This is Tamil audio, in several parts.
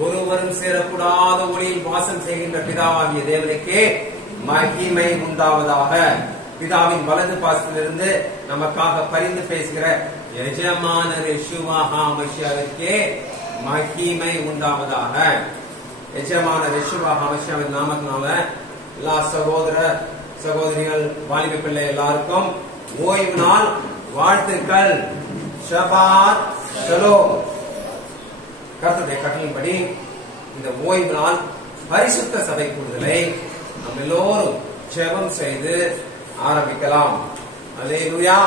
ஒருவரும் சேரக்கூடாத ஒளியில் வாசம் செய்கின்ற பிதாவாகிய தேவனுக்கே மகிமை உண்டாவதாக. பிதாவின் வலது பாசத்திலிருந்து நமக்காக பரிந்து பேசுகிற எஜமானர் யெஷுவா ஹாமஷியாவிற்கே மகிமை உண்டாவதாக. எஜமானர் யெஷுவா ஹாமஷியாவின் நாமத்தினால எல்லா சகோதர சகோதரிகள் வாலிப பிள்ளை எல்லாருக்கும் ஓய்வு நாள் வாழ்த்துக்கள். ஷபாத் ஷலோம். கர்த்தருடைய கட்டளையின்படி இந்த ஓய்வு நாள் பரிசுத்த சபை கூடுதலை நாம் எல்லோரும் ஜெபம் செய்து ஆரம்பிக்கலாம். அல்லேலூயா.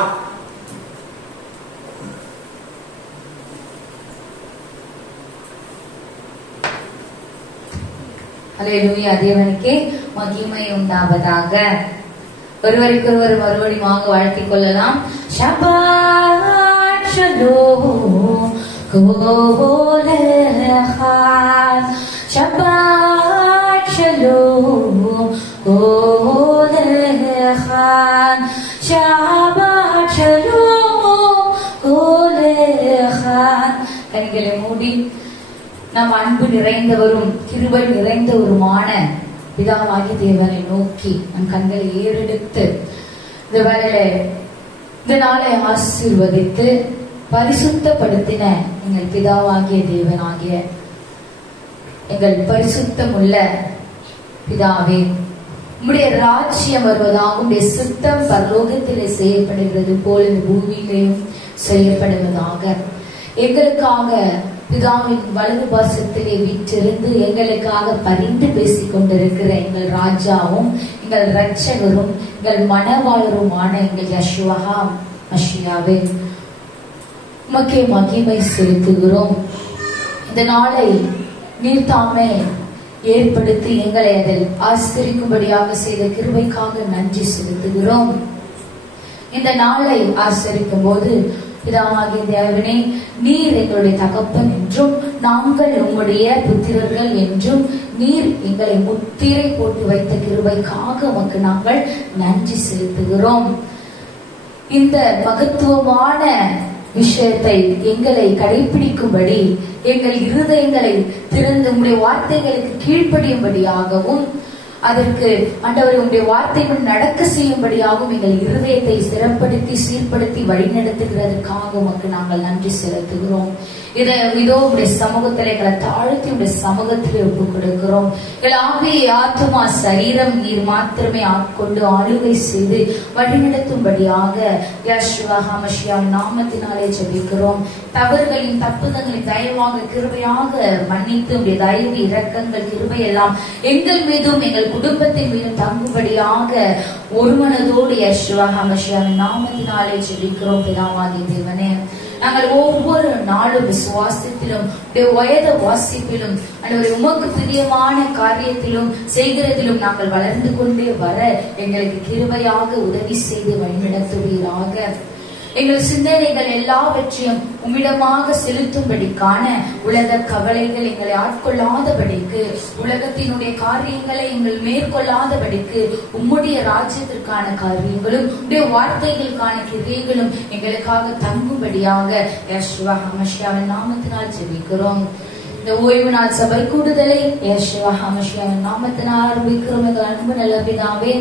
அல்லேலூயா. தேவனுக்கே மகிமை உண்டாவதாக. ஒருவருக்கொருவர் மறுபடியும் வாழ்த்திக் கொள்ளலாம். ஷபாத் ஷலோம் கோலஹான். ஷபாத் ஷலோம் கோலஹான். ஷபாத் ஷலோம் கோலஹான். கண்களை மூடி நாம் அன்பு நிறைந்தவரும் கிருபை நிறைந்தவருமான பிதாவாகிய தேவனை நோக்கி நம் கண்களை ஏறெடுத்து இந்த வேளையில இந்த நாளை ஆசீர்வதித்து பரிசுத்தப்படுத்தின எங்கள் பிதாவாகிய தேவனாகிய எங்கள் பரிசுத்தமுள்ள பிதாவே, உம்முடைய ராஜ்யம் வருவதாக உம்முடைய சித்தம் பரலோகத்திலே செய்யப்படுகிறது போல இந்த பூமியிலேயும் செய்யப்படுவதாக. எங்களுக்காக பிதாவின் வலது பாசத்திலே வீற்றிருந்து எங்களுக்காக பரிந்து பேசிக் கொண்டிருக்கிற எங்கள் ராஜாவும் எங்கள் இரட்சகரும் எங்கள் மனவாளருமான எங்கள் யெஷுவா மஷியாவே, உமக்கே மகிமை செலுத்துகிறோம். இந்த நாளை நீர் தாமே ஏற்படுத்தி எங்களை அதில் ஆசரிக்கும்படியாக செய்த கிருபைக்காக நன்றி செலுத்துகிறோம். இந்த நாளை ஆசரிக்கும் போது பிதாவாகிய தேவனே, நீர் எங்களுடைய தகப்பன் என்றும் நாங்கள் உம்முடைய புத்திரர்கள் என்றும் நீர் எங்களை முத்திரை போட்டு வைத்த கிருபைக்காக உமக்கு நாங்கள் நன்றி செலுத்துகிறோம். இந்த மகத்துவமான விஷயத்தை எங்களை கடைபிடிக்கும்படி எங்கள் இருதயங்களை திறந்து உம்முடைய வார்த்தைகளுக்கு கீழ்ப்படியும்படியாகவும் அதற்கு ஆண்டவரே உம்முடைய வார்த்தைகள் நடக்க செய்யும்படியாகவும் எங்கள் இருதயத்தை சிறப்படுத்தி சீர்படுத்தி வழிநடத்துகிறதுக்காக உமக்கு நாங்கள் நன்றி செலுத்துகிறோம். இதோ உடைய சமூகத்திலே எங்களை தாழ்த்தி உடைய சமூகத்திலே ஒப்புக் கொடுக்கிறோம். எங்கள் ஆவியை ஆத்துமா சரீரம் நீர் மாத்திரமே ஆட்கொண்டு ஆளுகை செய்து வழிநடத்தும்படியாக யெஷுவா ஹாமஷியாவின் நாமத்தினாலே ஜெபிக்கிறோம். தவறுகளின் தப்புதங்களின் தயவாக கிருபையாக மன்னித்து உடைய தயவு இரக்கங்கள் கிருபை எல்லாம் எங்கள் மீதும் எங்கள் குடும்பத்தின் மீதும் தங்கும்படியாக ஒரு மனதோடு யெஷுவா ஹாமஷியாவின் நாமத்தினாலே ஜெபிக்கிறோம். பிதாவாகிய தேவனே, நாங்கள் ஒவ்வொரு நாளும் விசுவாசத்திலும் வயத வாசிப்பிலும் உமக்கு பிரியமான காரியத்திலும் செய்கிறதிலும் நாங்கள் வளர்ந்து கொண்டே வர எங்களுக்கு கிருபையாக உதவி செய்து வழிநடத்துவீராக. எங்கள் சிந்தனைகள் எல்லாவற்றையும் உம்மிடமாக செலுத்தும்படிக்கான உலக கவலைகள் எங்களை ஆட்கொள்ளாதபடிக்கு, உலகத்தினுடைய காரியங்களை எங்கள் மேற்கொள்ளாதபடிக்கு உம்முடைய ராஜ்யத்திற்கான காரியங்களும் உடைய வார்த்தைகளுக்கான கிரியைகளும் எங்களுக்காக தங்கும்படியாக யெஷுவா ஹாமஷியாவின் நாமத்தினால் ஜெபிக்கிறோம். இந்த ஓய்வு நாள் சபை கூடுதலை யெஷுவா ஹாமஷியாவின் நாமத்தினால் ஆரம்பிக்கிறோம். எங்கள் அன்பு நல்ல பிதாவே,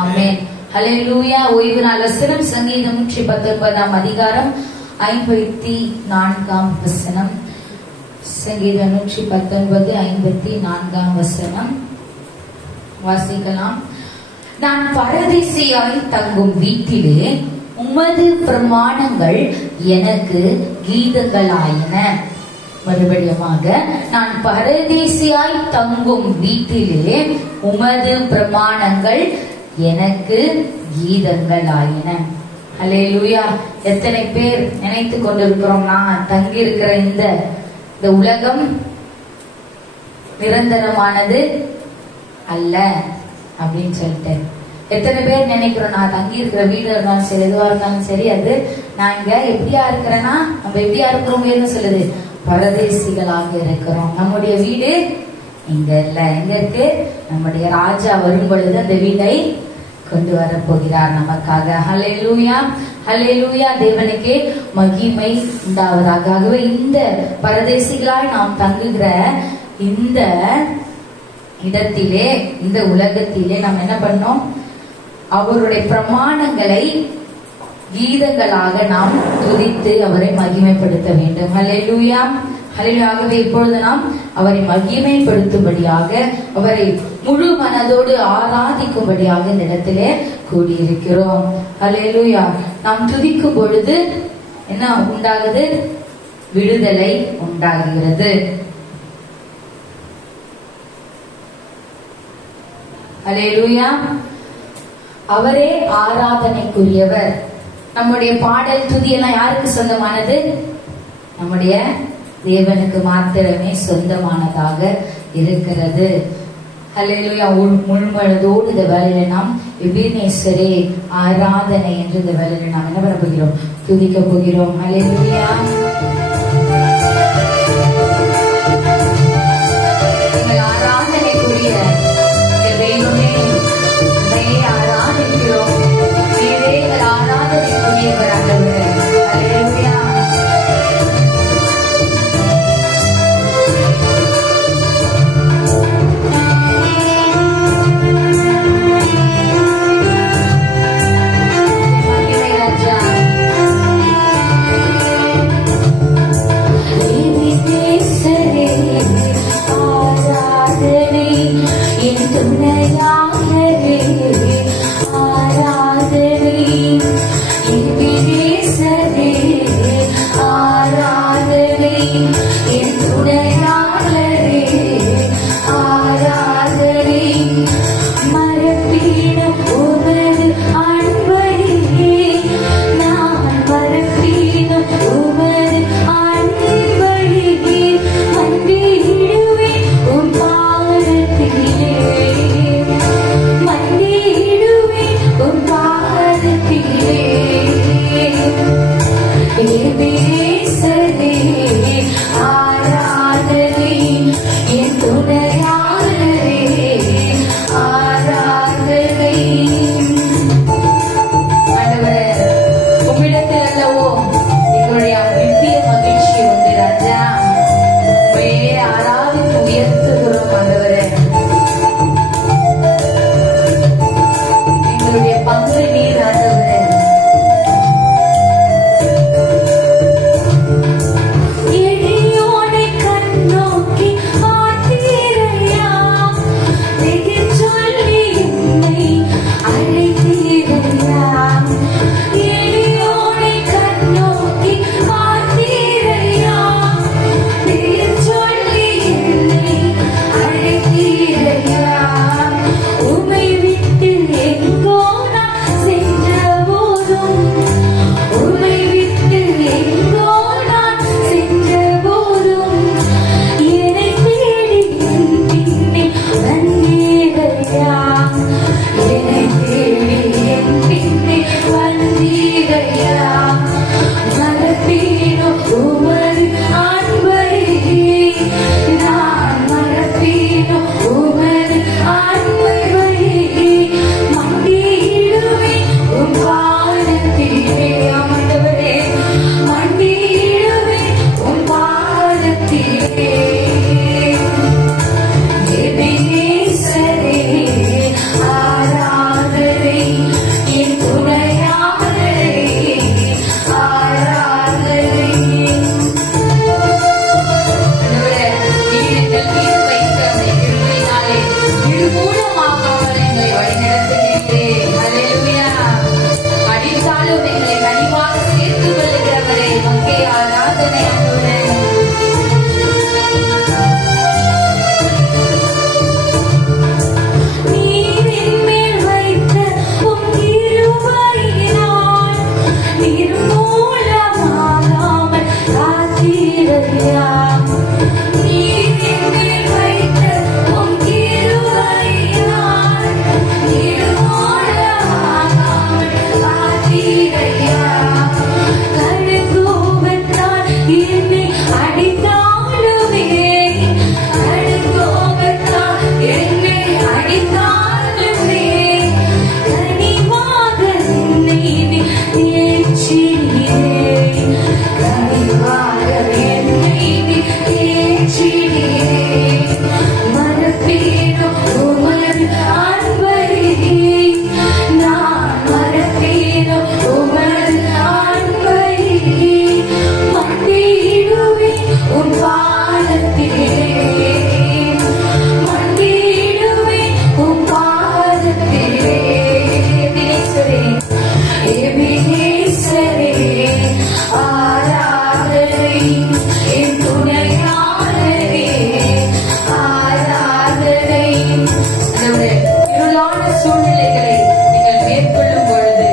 ஆமென். ஹல்லேலூயா. ஓய்வு நாள் வசனம் சங்கீதம் 119 அதிகாரம் 54 வசனம். சங்கீதம் 119 54 வசனம் வாசிக்கலாம். நான் பரதேசியாய் தங்கும் வீட்டிலே உமது பிரமாணங்கள் எனக்கு கீதங்களாயின. மறுபடியுமாக, நான் பரதேசியாய் தங்கும் வீட்டிலே உமது பிரமாணங்கள் எனக்கு கீதங்கள் ஆயின. ஹல்லேலூயா. எத்தனை பேர் நினைத்து கொண்டிருக்கிறோம், நான் தங்கி இருக்கிற இந்த உலகம் நிரந்தரமானது அல்ல அப்படின்னு சொல்லிட்டு எத்தனை பேர் நினைக்கிறோம், நான் தங்கி இருக்கிற வீடு இருந்தாலும் சரி எதுவா இருந்தாலும் சரி அது நான் இங்க எப்படியா இருக்கிறேன்னா நம்ம எப்படியா இருக்கிறோம் சொல்லுது, பரதேசிகளாக இருக்கிறோம். நம்முடைய வீடு இங்க இல்ல, எங்க இருக்கு, நம்முடைய ராஜா வரும் பொழுது அந்த வீடை கொண்டு வரப்போகிறார் நமக்காக. ஹல்லேலூயா, ஹல்லேலூயா. தேவனுக்கே மகிமை உண்டாவதாக. ஆகவே இந்த பரதேசிகளாய் நாம் தங்குகிற இந்த இடத்திலே, இந்த உலகத்திலே நாம் என்ன பண்ணோம்? அவருடைய பிரமாணங்களை கீதங்களாக நாம் துதித்து அவரை மகிமைப்படுத்த வேண்டும். ஹல்லேலூயா, ஹல்லேலூயா. ஆகவே இப்பொழுது நாம் அவரை மகிமைப்படுத்தும்படியாக, அவரை முழு மனதோடு ஆராதிக்கும்படியாக இந்த இடத்திலே கூடியிருக்கிறோம். ஹல்லேலூயா. நாம் துதிக்கும் பொழுது என்ன உண்டாகுது? விடுதலை உண்டாகிறது. ஹல்லேலூயா. அவரே ஆராதனைக்குரியவர். நம்முடைய பாடல் துதி எல்லாம் யாருக்கு சொந்தமானது? நம்முடைய தேவனுக்கு மாத்திரமே சொந்தமானதாக இருக்கிறது. ஹல்லேலூயா. முழுமனதோடு இந்த வேலையில நாம் எபினேசரே ஆராதனை என்று இந்த வேலையில நாம் என்ன பண்ண போகிறோம்? துதிக்க போகிறோம். ஹல்லேலூயா. எங்கள் ஆராதனைக்குரிய தெய்வமே, உம்மையே ஆராதிக்கிறோம். நீரே எங்கள் ஆராதனைக்குரியவர் ஆண்டவரே. ஹல்லேலூயா. ஆராதனை உன் பாதத்திலே மண்டியிடுவேன் உன் பாதத்திலே. எபினேசரே ஆராதனை என் துணையாளரே ஆராதனை. இருளான சூழ்நிலைகளை நீங்கள் மேற்கொள்ளும் பொழுது,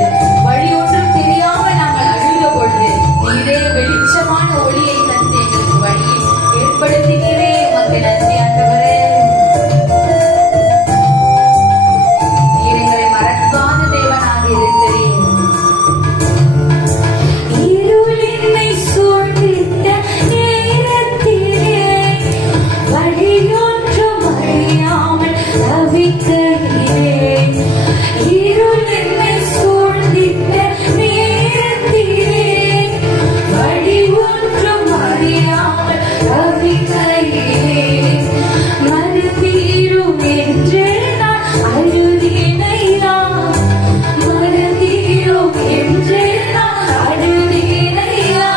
வழி ஒன்றும் தெரியாமல் நாங்கள் அழுத பொழுது, நீரே வெளிச்சமான ஒளியை தந்து எங்களுக்கு வழியை ஏற்படுத்துகிறே. உமக்கு நன்றி ஆண்டவரே. நீர் எங்களை மறக்காத தேவனாக இருக்கிறீர். இருள் என்னை சூழ்ந்திட்ட நேரத்திலே வழியொன்றும் அறியாமல் தவிக்கிறேன். இருள் என்னை சூழ்ந்திட்ட நேரத்திலே வழி ஒன்றும் அறியாமல் தவிக்கிறேன். மறுதீரும் என்று நான் அழுதினையா, மறுதீரும் என்று நான் அழுதினையா,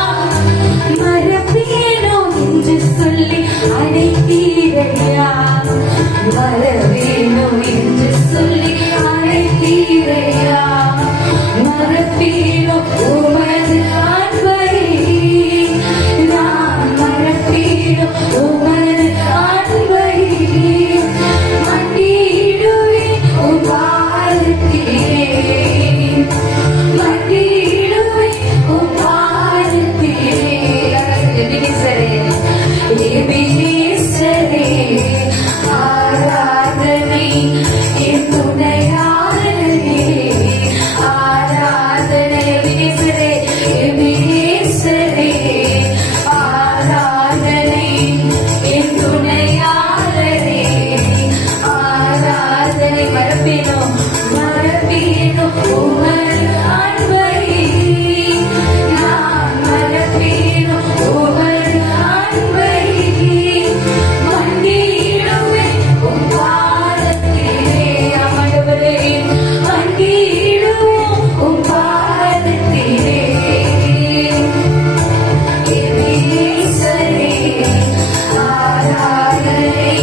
மறப்பேனோ என்று சொல்லி அழைத்தீரையா, மறவேனோ என்று சொல்லி அழைத்தீரையா, மறப்பேனோ உமது அன்பை, நான் மறப்பேனோ உமது அன்பை. மண்டியிடுவேன் உன் பாதத்திலே, மண்டியிடுவேன் உன் பாதத்திலே. எபினேசரே எபினேசரே ஆராதனை என் துணையாளரே ஆராதனை. எபினேசரே எபினேசரே ஆராதனை என் துணையாளரே ஆராதனை. மறப்பேனோ மறப்பேனோ உமது அன்பை, நான் மறப்பேனோ உமது அன்பை. மண்டியிடுவேன் உன் பாதத்திலே ஆண்டவரே, மண்டியிடுவோம் உன் பாதத்திலே. எபினேசரே ஆராதனை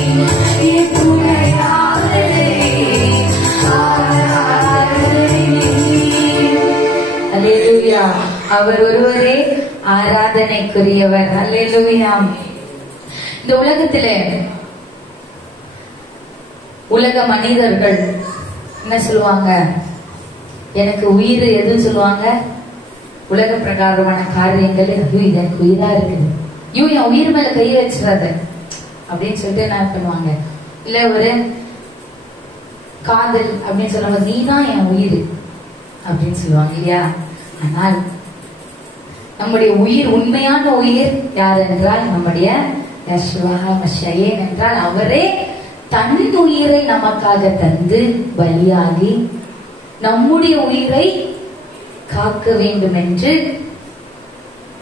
என் துணையாளரே ஆராதனை. அல்லேலூயா. அவர் ஒருவரே ஆராதனைக்குரியவர். அல்லேலூயா. இந்த உலகத்திலே உலக மனிதர்கள் என்ன சொல்லுவாங்க? எனக்கு உயிர் எதுன்னு சொல்லுவாங்க? உலக பிரகாரமான காரியங்கள். ஐயோ இது எனக்கு உயிரா இருக்குது, ஐயோ என் உயிர் மேல கையை வச்சிடாத அப்படின்னு சொல்லிட்டு என்ன பண்ணுவாங்க? இல்ல ஒரு காதல் அப்படின்னு சொல்லுவாங்க, நீதான் என் உயிர் அப்படின்னு சொல்லுவாங்க இல்லையா? ஆனால் நம்முடைய உயிர், உண்மையான உயிர் யார் என்றால் நம்முடைய யெஷுவா மஷியா. ஏனென்றால் அவரே தன் உயிரை நமக்காக தந்து பலியாகி நம்முடைய உயிரை காக்க வேண்டும் என்று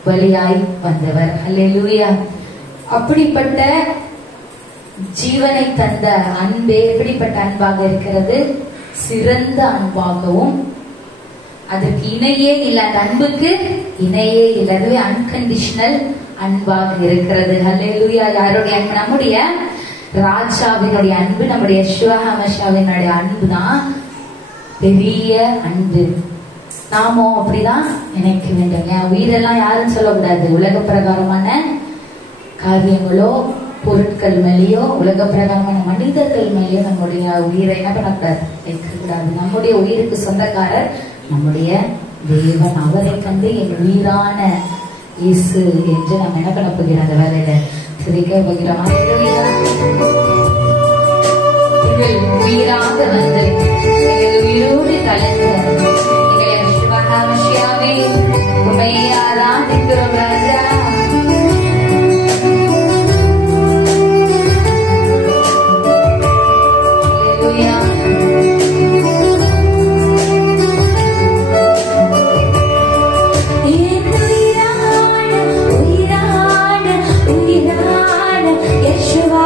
பலியாய் வந்தவர். அல்லேலூயா. அப்படிப்பட்ட ஜீவனை தந்த அன்பே எப்படிப்பட்ட அன்பாக இருக்கிறது? சிறந்த அன்பாகவும், அதற்கு இணையே இல்லை, அந்த அன்புக்கு இணையே இல்லை, அதுவே அன்கண்டிஷனல் அன்பாக இருக்கிறது. அல்லேலூயா. யாருடைய அன்பு? நம்முடைய ராஜாவினுடைய அன்பு, நம்முடைய யெஷுவா மஷியாவினுடைய அன்பு தான் பெரிய அன்பு. நாமும் அப்படிதான் நினைக்க வேண்டும். என் உயிரெல்லாம் யாருன்னு சொல்லக்கூடாது. உலக பிரகாரமான காரியங்களோ பொருட்கள் மேலேயோ உலக பிரகாரமான மனிதர்கள் மேலேயோ நம்முடைய உயிரை என்ன பண்ணக்கூடாது, வைக்கக்கூடாது. நம்முடைய உயிருக்கு சொந்தக்காரர் நம்முடைய தேவன். அவரை கண்டு என் உயிரான இயேசு என்று நம்ம என்ன பண்ண போகிறோம்? அந்த வேலையில சிரிக்க போகிறோம். உயிராக வந்து எங்கள் உயிரோடு கலந்து எங்களை யெஷுவா மஷியாவே உம்மை ஆராதிக்கிறோம் ராஜா. Yeshua,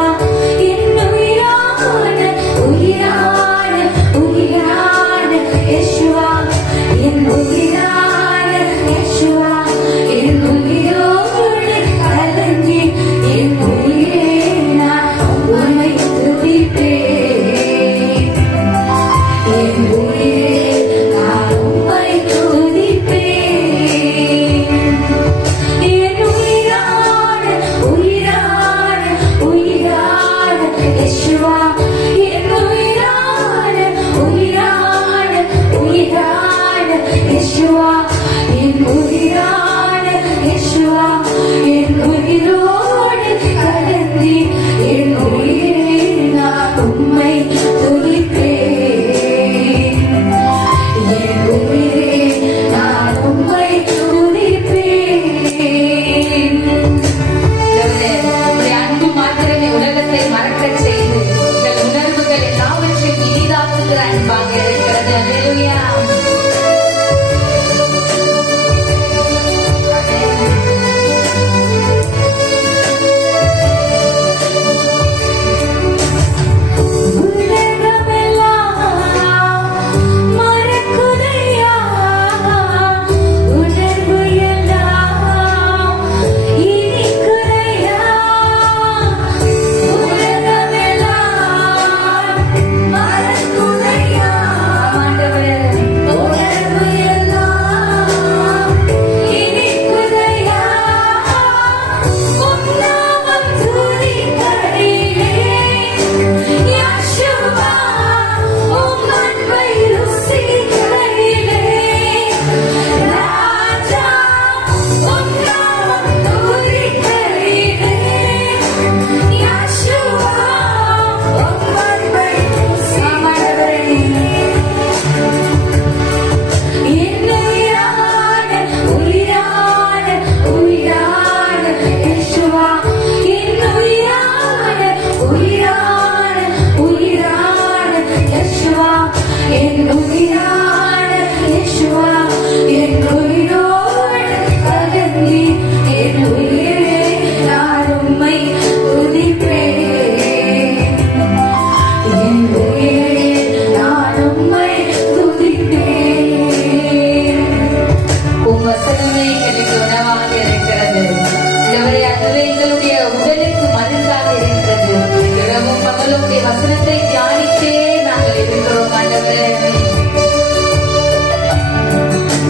வசனத்தை தியானித்தே நாங்கள் இருக்கிறோம் ஆண்டவரே.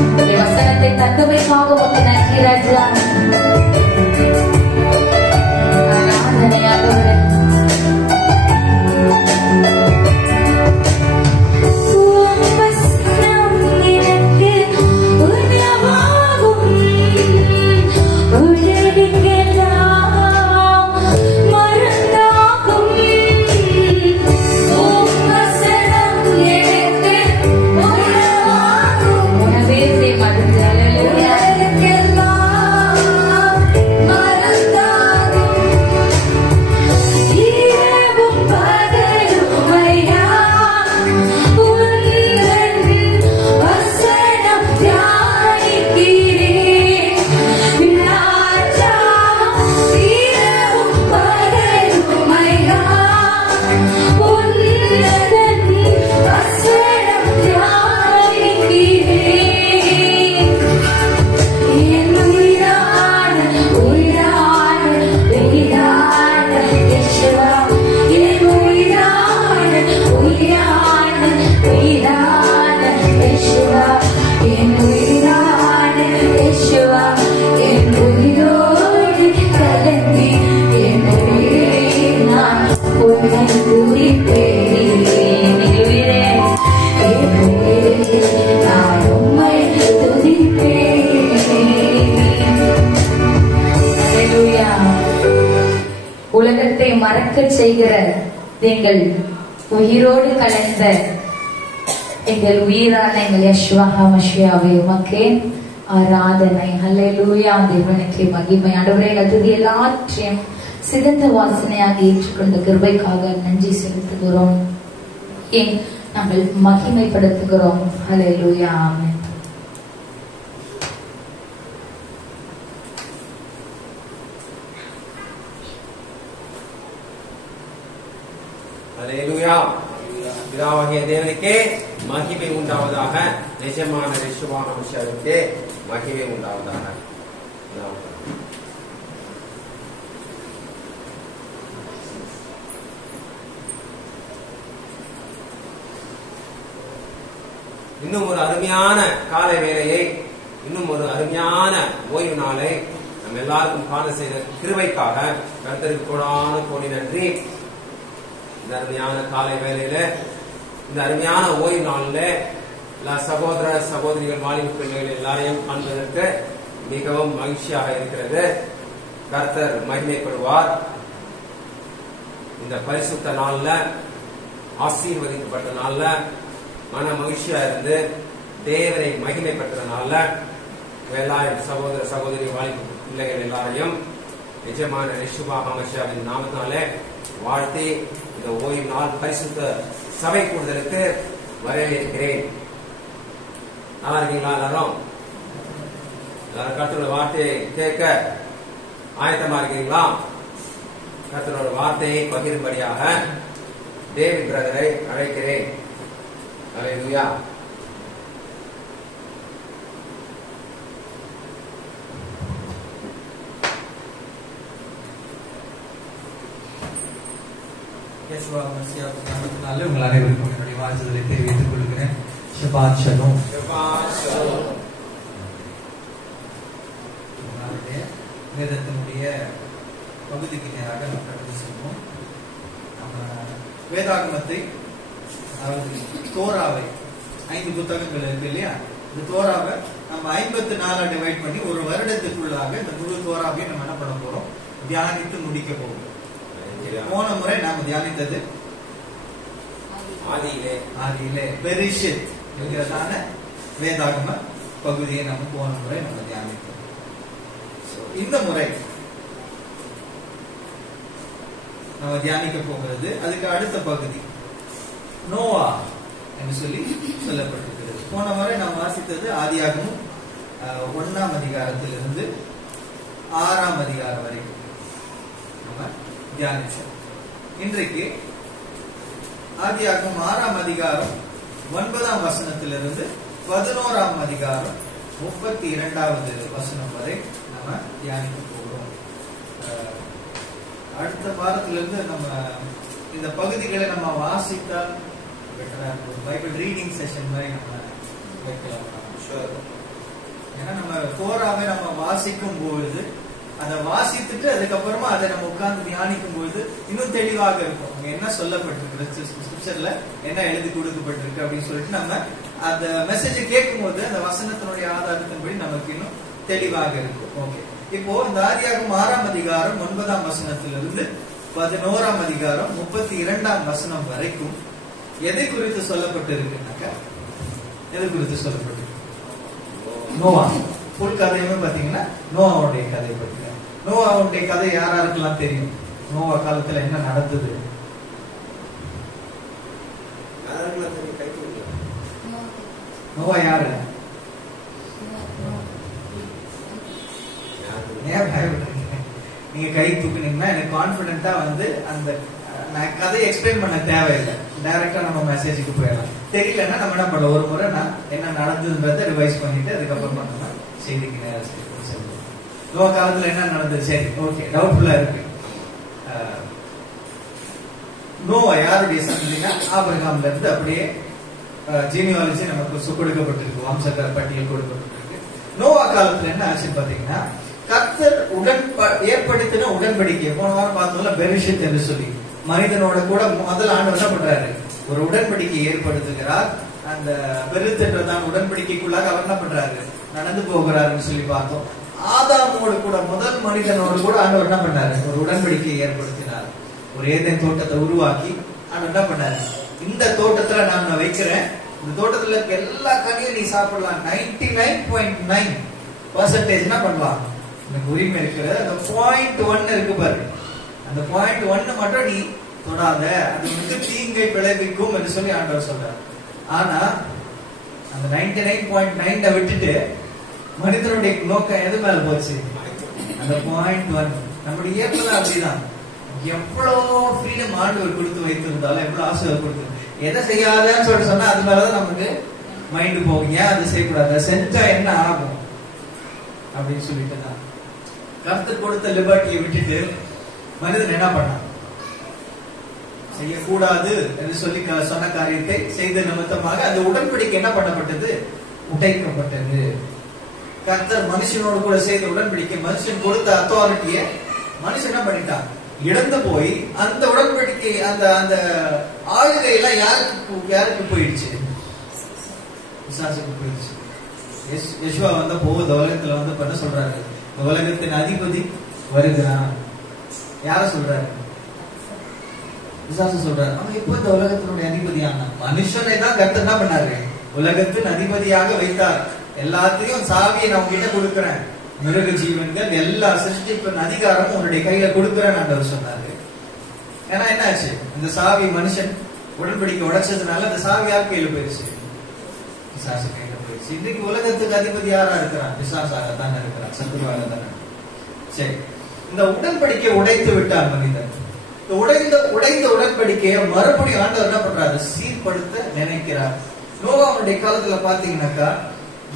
உம்முடைய வசனத்தை தக்கவைக்காக உமக்கு நன்றி ராஜா. ஆராதனை ஆண்டவரே. உலகத்தை மறக்க செய்கிற எங்கள் உயிரோடு கலந்த எங்கள் உயிரான எங்கள் யெஷுவா மஷியாவே உமக்கே ஆராதனை. ஹல்லேலூயா. தேவனுக்கே மகிமை. ஆண்டவரே, அது எல்லாற்றையும் சிறந்த வாசனையாக ஏற்றுக்கொண்ட கிருபைக்காக நன்றி செலுத்துகிறோம். ஏன் நாங்கள் மகிமைப்படுத்துகிறோம். ஹல்லேலூயா. ஆமென். அல்லேலூயா. பிதாவாகிய தேவனுக்கே மகிமை உண்டாவதாக. நிஜமான யெஷுவா மஷியாவுக்கே மகிமை உண்டாவதாக. இன்னும் ஒரு அருமையான காலை வேளையை, இன்னும் ஒரு அருமையான ஓய்வு நாளை நம்ம எல்லாருக்கும் காண செய்த கிருபைக்காக கர்த்தருக்கு கோடான கோடி நன்றி. இந்த அருமையான காலை வேளையில, இந்த அருமையான ஓய்வு நாளில் எல்லா சகோதர சகோதரிகள், வாலிப பிள்ளைகள் எல்லாரையும் காண்பதற்கு மிகவும் மகிழ்ச்சியாக இருக்கிறது. கர்த்தர் மகிமைப்படுவார். இந்த பரிசுத்த நாள்ல, ஆசீர்வதிக்கப்பட்ட நாள்ல மன மகிழ்ச்சியா இருந்து தேவனை மகிமைப்பட்டதுனால எல்லாரும் சகோதர சகோதரி, வாலிப பிள்ளைகள் எல்லாரையும் நிஜமான யெஷுவா மஷியாவின் நாமத்தினாலே வாழ்த்தி இந்த ஓய்வு நாள் பரிசுத்த சபை கூடுதலுக்கு வரவேற்கிறேன். நல்லா இருக்கீங்களா? எல்லாரும் கர்த்தரோட வார்த்தையை கேட்க ஆயத்தமா இருக்கீங்களா? கர்த்தரோட வார்த்தையை பகிரும்படியாக டேவிட் பிரதரை அழைக்கிறேன். அல்லேலூயா. யெஷுவா மஷியாவின் நாமத்தினாலே உங்கள் அனைவருக்கும் என்னுடைய வாழ்த்துதலை தெரிவித்துக் கொள்கிறேன். ஷபாத் ஷலோம். ஷபாத் ஷலோம். வேதத்தினுடைய பகுதிக்கு நேராக நாம் கடந்து செல்வோம். நம்ம வேதாகமத்தை, அதாவது தோராவை, 5 புத்தகங்கள் இருக்கு இல்லையா? இந்த தோராவை நம்ம 54 டிவைட் பண்ணி ஒரு வருடத்துக்குள்ளாக இந்த முழு தோராவையும் நம்ம என்ன பண்ண போறோம்? தியானித்து முடிக்க போகிறோம். போன முறை நாம தியானித்தது ஆதியிலே பெரிஷித் என்கிறதான வேதாகம பகுதியை நம்ம போன முறை நம்ம தியானித்தோம். இந்த முறை நம்ம தியானிக்க போகிறது அதுக்கு அடுத்த பகுதி நோவா என்று சொல்லி சொல்லப்பட்டிருக்கிறது. போன முறை நாம் வாசித்தது ஆதியாகமம் 1ஆம் அதிகாரத்திலிருந்து 6ஆம் அதிகாரம் வரைக்கும் நம்ம தியானிச்சோம். இன்றைக்கு ஆதியாகமம் 6ஆம் அதிகாரம் 9ஆம் வசனத்திலிருந்து 11ஆம் அதிகாரம் 32வது வசனம் வரை நம்ம தியானிக்க போகிறோம். அடுத்த வாரத்திலிருந்து நம்ம இந்த பகுதிகளை நம்ம வாசித்தால் பெட்டரா இருக்கும். பைபிள் ரீடிங் செஷன் மாதிரி நம்ம வைக்கலாம். ஏன்னா நம்ம தோராவை நம்ம வாசிக்கும் பொழுது அதை வாசித்துட்டு அதுக்கப்புறமா அதை நம்ம உட்கார்ந்து தியானிக்கும் பொழுது இன்னும் தெளிவாக இருக்கும். அங்க என்ன சொல்லப்பட்டிருக்கு, ஸ்கிரிப்சர்ல என்ன எழுதி கொடுக்கப்பட்டிருக்கு அப்படின்னு சொல்லிட்டு நம்ம அந்த மெசேஜ் கேட்கும் போது அந்த வசனத்தினுடைய ஆதாரத்தின்படி நமக்கு இன்னும் தெளிவாக இருக்கும். ஓகே, இப்போ இந்த ஆதியாகமம் 6ஆம் அதிகாரம் 9ஆம் வசனத்திலிருந்து 11ஆம் அதிகாரம் 32ஆம் வசனம் வரைக்கும் எதை குறித்து சொல்லப்பட்டு இருக்குனாக்கா, எதை குறித்து சொல்லப்பட்டு நோவா. ஃபுல் கதையுமே பாத்தீங்கன்னா நோவாவுடைய கதை பத்தி. நோவாவுடைய கதை யாராருக்கெல்லாம் தெரியும்? நோவா காலத்துல என்ன நடந்தது? நோவா யாரு? ஏன் பயப்படுறீங்க? நீங்க கை தூக்குனீங்கன்னா எனக்கு கான்பிடென்ட்டா வந்து அந்த நான் கதையை எக்ஸ்பிளைன் பண்ண தேவையில்லை, டைரக்டா நம்ம மெசேஜுக்கு போயிடலாம். தெரியலன்னா நம்ம என்ன பண்ணலாம், ஒரு முறை நான் என்ன நடந்ததுன்றத ரிவைஸ் பண்ணிட்டு அதுக்கப்புறமா நம்ம செய்திக்கு நேரம் செல்வோம். நோவா காலத்துல என்ன நடந்தது? சரி, ஓகே, டவுட்ஃபுல்லா இருக்கு. நோவா யாருடைய சந்ததினா ஆபிரகாம்ல இருந்து அப்படியே ஜீனியாலஜி நமக்கு கொடுக்கப்பட்டிருக்கு, வம்ச பட்டியல் கொடுக்கப்பட்டிருக்கு. நோவா காலத்துல என்ன ஆச்சுன்னு பாத்தீங்கன்னா, கர்த்தர் ஏற்படுத்தின உடன்படிக்கை போன வாரம் பார்த்தோம்ல, பெரிஷித் என்று சொல்லி மனிதனோட கூட முதல் ஆண்டு என்ன பண்றாரு, ஒரு உடன்படிக்கை ஏற்படுத்துகிறார். அந்த பெருத்தென்றதான் உடன்படிக்கைக்குள்ளாக அவர் என்ன பண்றாரு, நடந்து போகிறாருன்னு சொல்லி பார்த்தோம். ஆதாமோடு கூட முதல் மனிதனோடு கூட ஆண்டவர் என்ன பண்ணாரு, ஒரு உடன்படிக்கையை ஏற்படுத்தினார். ஒரு ஏதேன் தோட்டத்தை உருவாக்கி ஆண்டவர் என்ன பண்ணாரு, இந்த தோட்டத்துல நான் வைக்கிறேன், இந்த தோட்டத்துல இருக்க எல்லா கனியும் நீ சாப்பிடலாம், 99.9% என்ன பண்ணலாம், எனக்கு உரிமை இருக்கிறது. அந்த 0.1 இருக்கு பாரு, அந்த 0.1 மட்டும் நீ தொடாத, அது வந்து தீங்கை விளைவிக்கும் என்று சொல்லி ஆண்டவர் சொல்றாரு. ஆனா அந்த 99.9 விட்டுட்டு மனிதனுடைய நோக்கம் எது மேல போச்சு, அந்த 0.1. நம்முடைய இயற்கை அப்படிதான், எவ்வளவு ஃப்ரீடம் ஆண்டவர் கொடுத்து வைத்திருந்தாலும், எவ்வளவு ஆசை கொடுத்து எதை செய்யாதன்னு சொல்லிட்டு சொன்னா அது மேலதான் நமக்கு மைண்டு போகும். ஏன் அது செய்யக்கூடாது, செஞ்சா என்ன ஆகும் அப்படின்னு சொல்லிட்டு தான் கர்த்தர் கொடுத்த லிபர்ட்டியை விட்டுட்டு மனிதன் என்ன பண்ணான், செய்யக்கூடாது என்று சொல்லி சொன்ன காரியத்தை செய்த நிமித்தமாக அந்த உடன்படிக்கை என்ன பண்ணப்பட்டது, உடைக்கப்பட்டது. கர்த்தர் மனுஷனோடு கூட செய்த உடன்படிக்கை, மனுஷன் கொடுத்த அத்தாரிட்டியை மனுஷன் என்ன பண்ணிட்டான், இழந்து போய் அந்த உடன்படிக்கை அந்த அந்த ஆளுகை எல்லாம் யாருக்கு போயிடுச்சு, பிசாசுக்கு போயிடுச்சு. யெஷுவா வந்த போகுது உலகத்துல வந்து பண்ண சொல்றாரு, உலகத்தின் அதிபதி வருகிறான். யார சொல்றாரு, பிசாசு சொல்றாரு. அவன் எப்போ இந்த உலகத்தினுடைய அதிபதியான மனுஷனை தான் கர்த்தர் என்ன பண்ணாரு, உலகத்தின் அதிபதியாக வைத்தார். எல்லாத்தையும் சாவியை நான் உங்ககிட்ட கொடுக்கிறேன், மிருக ஜீவன்கள் எல்லா சிருஷ்டிப்பின் அதிகாரமும் உன்னுடைய கையில கொடுக்கிறேன் ஆண்டவர் சொன்னாரு. ஏன்னா என்ன ஆச்சு, இந்த சாவி மனுஷன் உடன்படிக்கை உடைச்சதுனால அந்த சாவி யார் கையில போயிடுச்சு, பிசாசு கையில போயிடுச்சு. இன்னைக்கு உலகத்துக்கு அதிபதி யாரா இருக்கிறான், பிசாசாக தான் இருக்கிறான், சத்துருவாக தான். சரி, இந்த உடன்படிக்கை உடைத்து விட்டார் மனிதன். உடைந்த உடன்படிக்கையை மறுபடியும் ஆண்டவர் என்ன பண்றாரு, சீர்படுத்த நினைக்கிறார். நோவாவுடைய காலத்துல பாத்தீங்கன்னாக்கா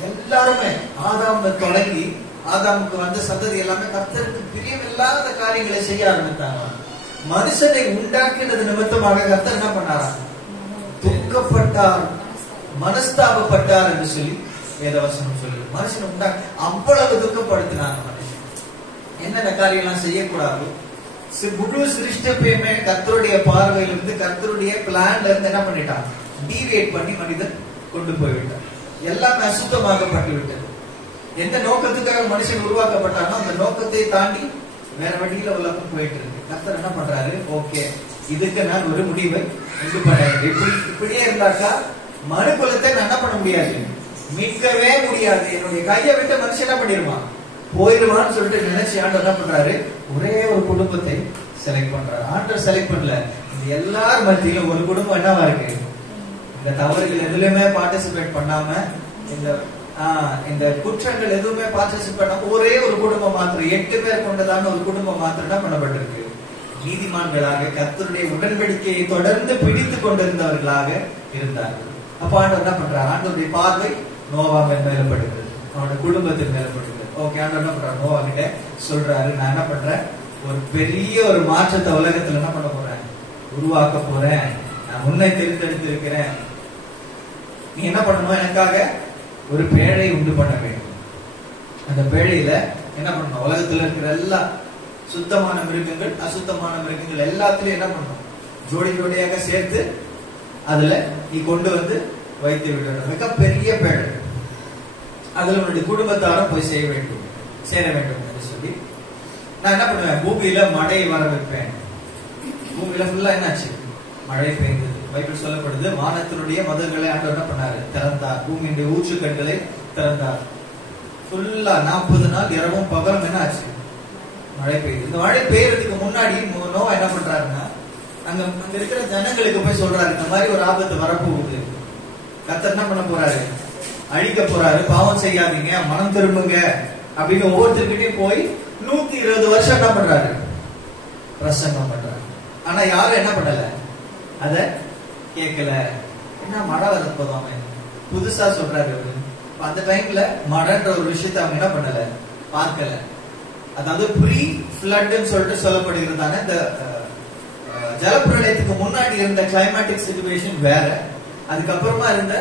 எல்லாருமே ஆதாம்ல தொடங்கி ஆதாமுக்கு வந்த சந்ததி எல்லாமே கர்த்தருக்கு பிரியமில்லாத காரியங்களை செய்ய ஆரம்பித்தாங்க. மனுஷனை உண்டாக்கினது நிமித்தமாக கர்த்தர் என்ன பண்ணாரா, துக்கப்பட்டார், மனஸ்தாபப்பட்டார் என்று சொல்லி வேதவசனம் சொல்லி மனுஷனை உண்டாக்கி அவ்வளவு துக்கப்படுத்தினாங்க. மனுஷன் என்னென்ன காரியம் எல்லாம் செய்யக்கூடாது, முழு சிருஷ்டிப்பையுமே கர்த்தருடைய பார்வையிலிருந்து கர்த்தருடைய பிளான்ல இருந்து என்ன பண்ணிட்டான், டீவியேட் பண்ணி மனிதன் கொண்டு போய்விட்டான். எல்லாமே அசுத்தமாகப்பட்டு விட்டது. எந்த நோக்கத்துக்காக மனுஷன் உருவாக்கப்பட்டானோ அந்த நோக்கத்தை தாண்டி வேற வழியில உலகம் போயிட்டு இருக்கு. கர்த்தர் என்ன பண்றாரு, ஓகே இதுக்கு நான் ஒரு முடிவை உண்டு பண்ணேன். இப்படியே இருந்தாக்கா மனு குலத்தை நான் என்ன பண்ண முடியாது, மீட்கவே முடியாது. என்னுடைய கையை விட்டு மனுஷன் என்ன பண்ணிருவான், போயிடுவான்னு சொல்லிட்டு நினைச்சு ஆண்டவர் என்ன பண்றாரு, ஒரே ஒரு குடும்பத்தை செலக்ட் பண்றாரு. ஆண்டவர் செலக்ட் பண்ணல, இந்த எல்லார் மத்தியிலும் ஒரு குடும்பம் என்னவா இருக்கு, இந்த தவறுகள் எதுலயுமே பார்ட்டிசிபேட் பண்ணாம, இந்த குற்றங்கள் எதுவுமே பார்ட்டிசிபேட் பண்ணாம ஒரே ஒரு குடும்பம் மாத்திரம், 8 பேர் கொண்டதான ஒரு குடும்பம் மாத்திரம் என்ன பண்ணப்பட்டிருக்கு, நீதிமான்களாக கர்த்தருடைய உடன்படிக்கையை தொடர்ந்து பிடித்துக் கொண்டிருந்தவர்களாக இருந்தார்கள். அப்ப ஆண்டவர் என்ன பண்றாரு, ஆண்டவருடைய பார்வை நோவா மேல படுகிறது, அவனுடைய குடும்பத்தின் மேல படுகிறது. ஓகே, ஆண்டவர் என்ன பண்றாரு, நோவா கிட்ட சொல்றாரு, நான் என்ன பண்றேன், ஒரு பெரிய ஒரு மாற்றத்தை உலகத்துல என்ன பண்ண போறேன், உருவாக்க போறேன், நான் உன்னை தெரிந்தெடுத்து இருக்கிறேன், நீ என்ன பண்ணணும், எனக்காக ஒரு பேழை உண்டு பண்ண வேண்டும். அந்த பேழையில என்ன பண்ணணும், உலகத்துல இருக்கிற எல்லா சுத்தமான மிருகங்கள் அசுத்தமான மிருகங்கள் எல்லாத்துலயும் என்ன பண்ணணும், ஜோடி ஜோடியாக சேர்த்து அதுல நீ கொண்டு வந்து வைத்து விடணும். மிக பெரிய பேழை, அதுல உன்னுடைய குடும்பத்தாரும் போய் சேர வேண்டும் என்று சொல்லி நான் என்ன பண்ணுவேன், பூமியில மழை வர வைப்பேன். பூமியில ஃபுல்லா என்னாச்சு, மழை பெய்ந்தது. பைபிள் சொல்லப்படுது, வானத்தினுடைய மதல்களை ஆண்டவர் என்ன பண்ணாரு, திறந்தார். பூமியுடைய ஊற்றுக்கண்களை திறந்தார். ஃபுல்லா 40 நாள் இரவும் பகலும் என்ன ஆச்சு, மழை பெய்யுது. இந்த மழை பெய்யறதுக்கு முன்னாடி நோவா என்ன பண்றாருன்னா, அங்க இருக்கிற ஜனங்களுக்கு போய் சொல்றாரு, இந்த மாதிரி ஒரு ஆபத்து வரப்போகுது, கர்த்தர் என்ன பண்ண போறாரு, அழிக்க போறாரு, பாவம் செய்யாதீங்க, மனம் திரும்புங்க அப்படின்னு ஒவ்வொருத்தருக்கிட்டையும் போய் 120 வருஷம் என்ன பண்றாரு, பிரசங்கம் பண்றாரு. ஆனா யாரும் என்ன பண்ணல, அத கேட்கல. என்ன மழை வரப்போதாம புதுசா சொல்றாரு அவரு. அந்த டைம்ல மழைன்ற ஒரு விஷயத்தை அவங்க என்ன பண்ணல, பார்க்கல. அதாவது ப்ரீ ஃப்ளட்னு சொல்லிட்டு சொல்லப்படுகிறதான இந்த ஜலப்பிரளயத்துக்கு முன்னாடி இருந்த கிளைமேட்டிக் சிச்சுவேஷன் வேற, அதுக்கப்புறமா இருந்த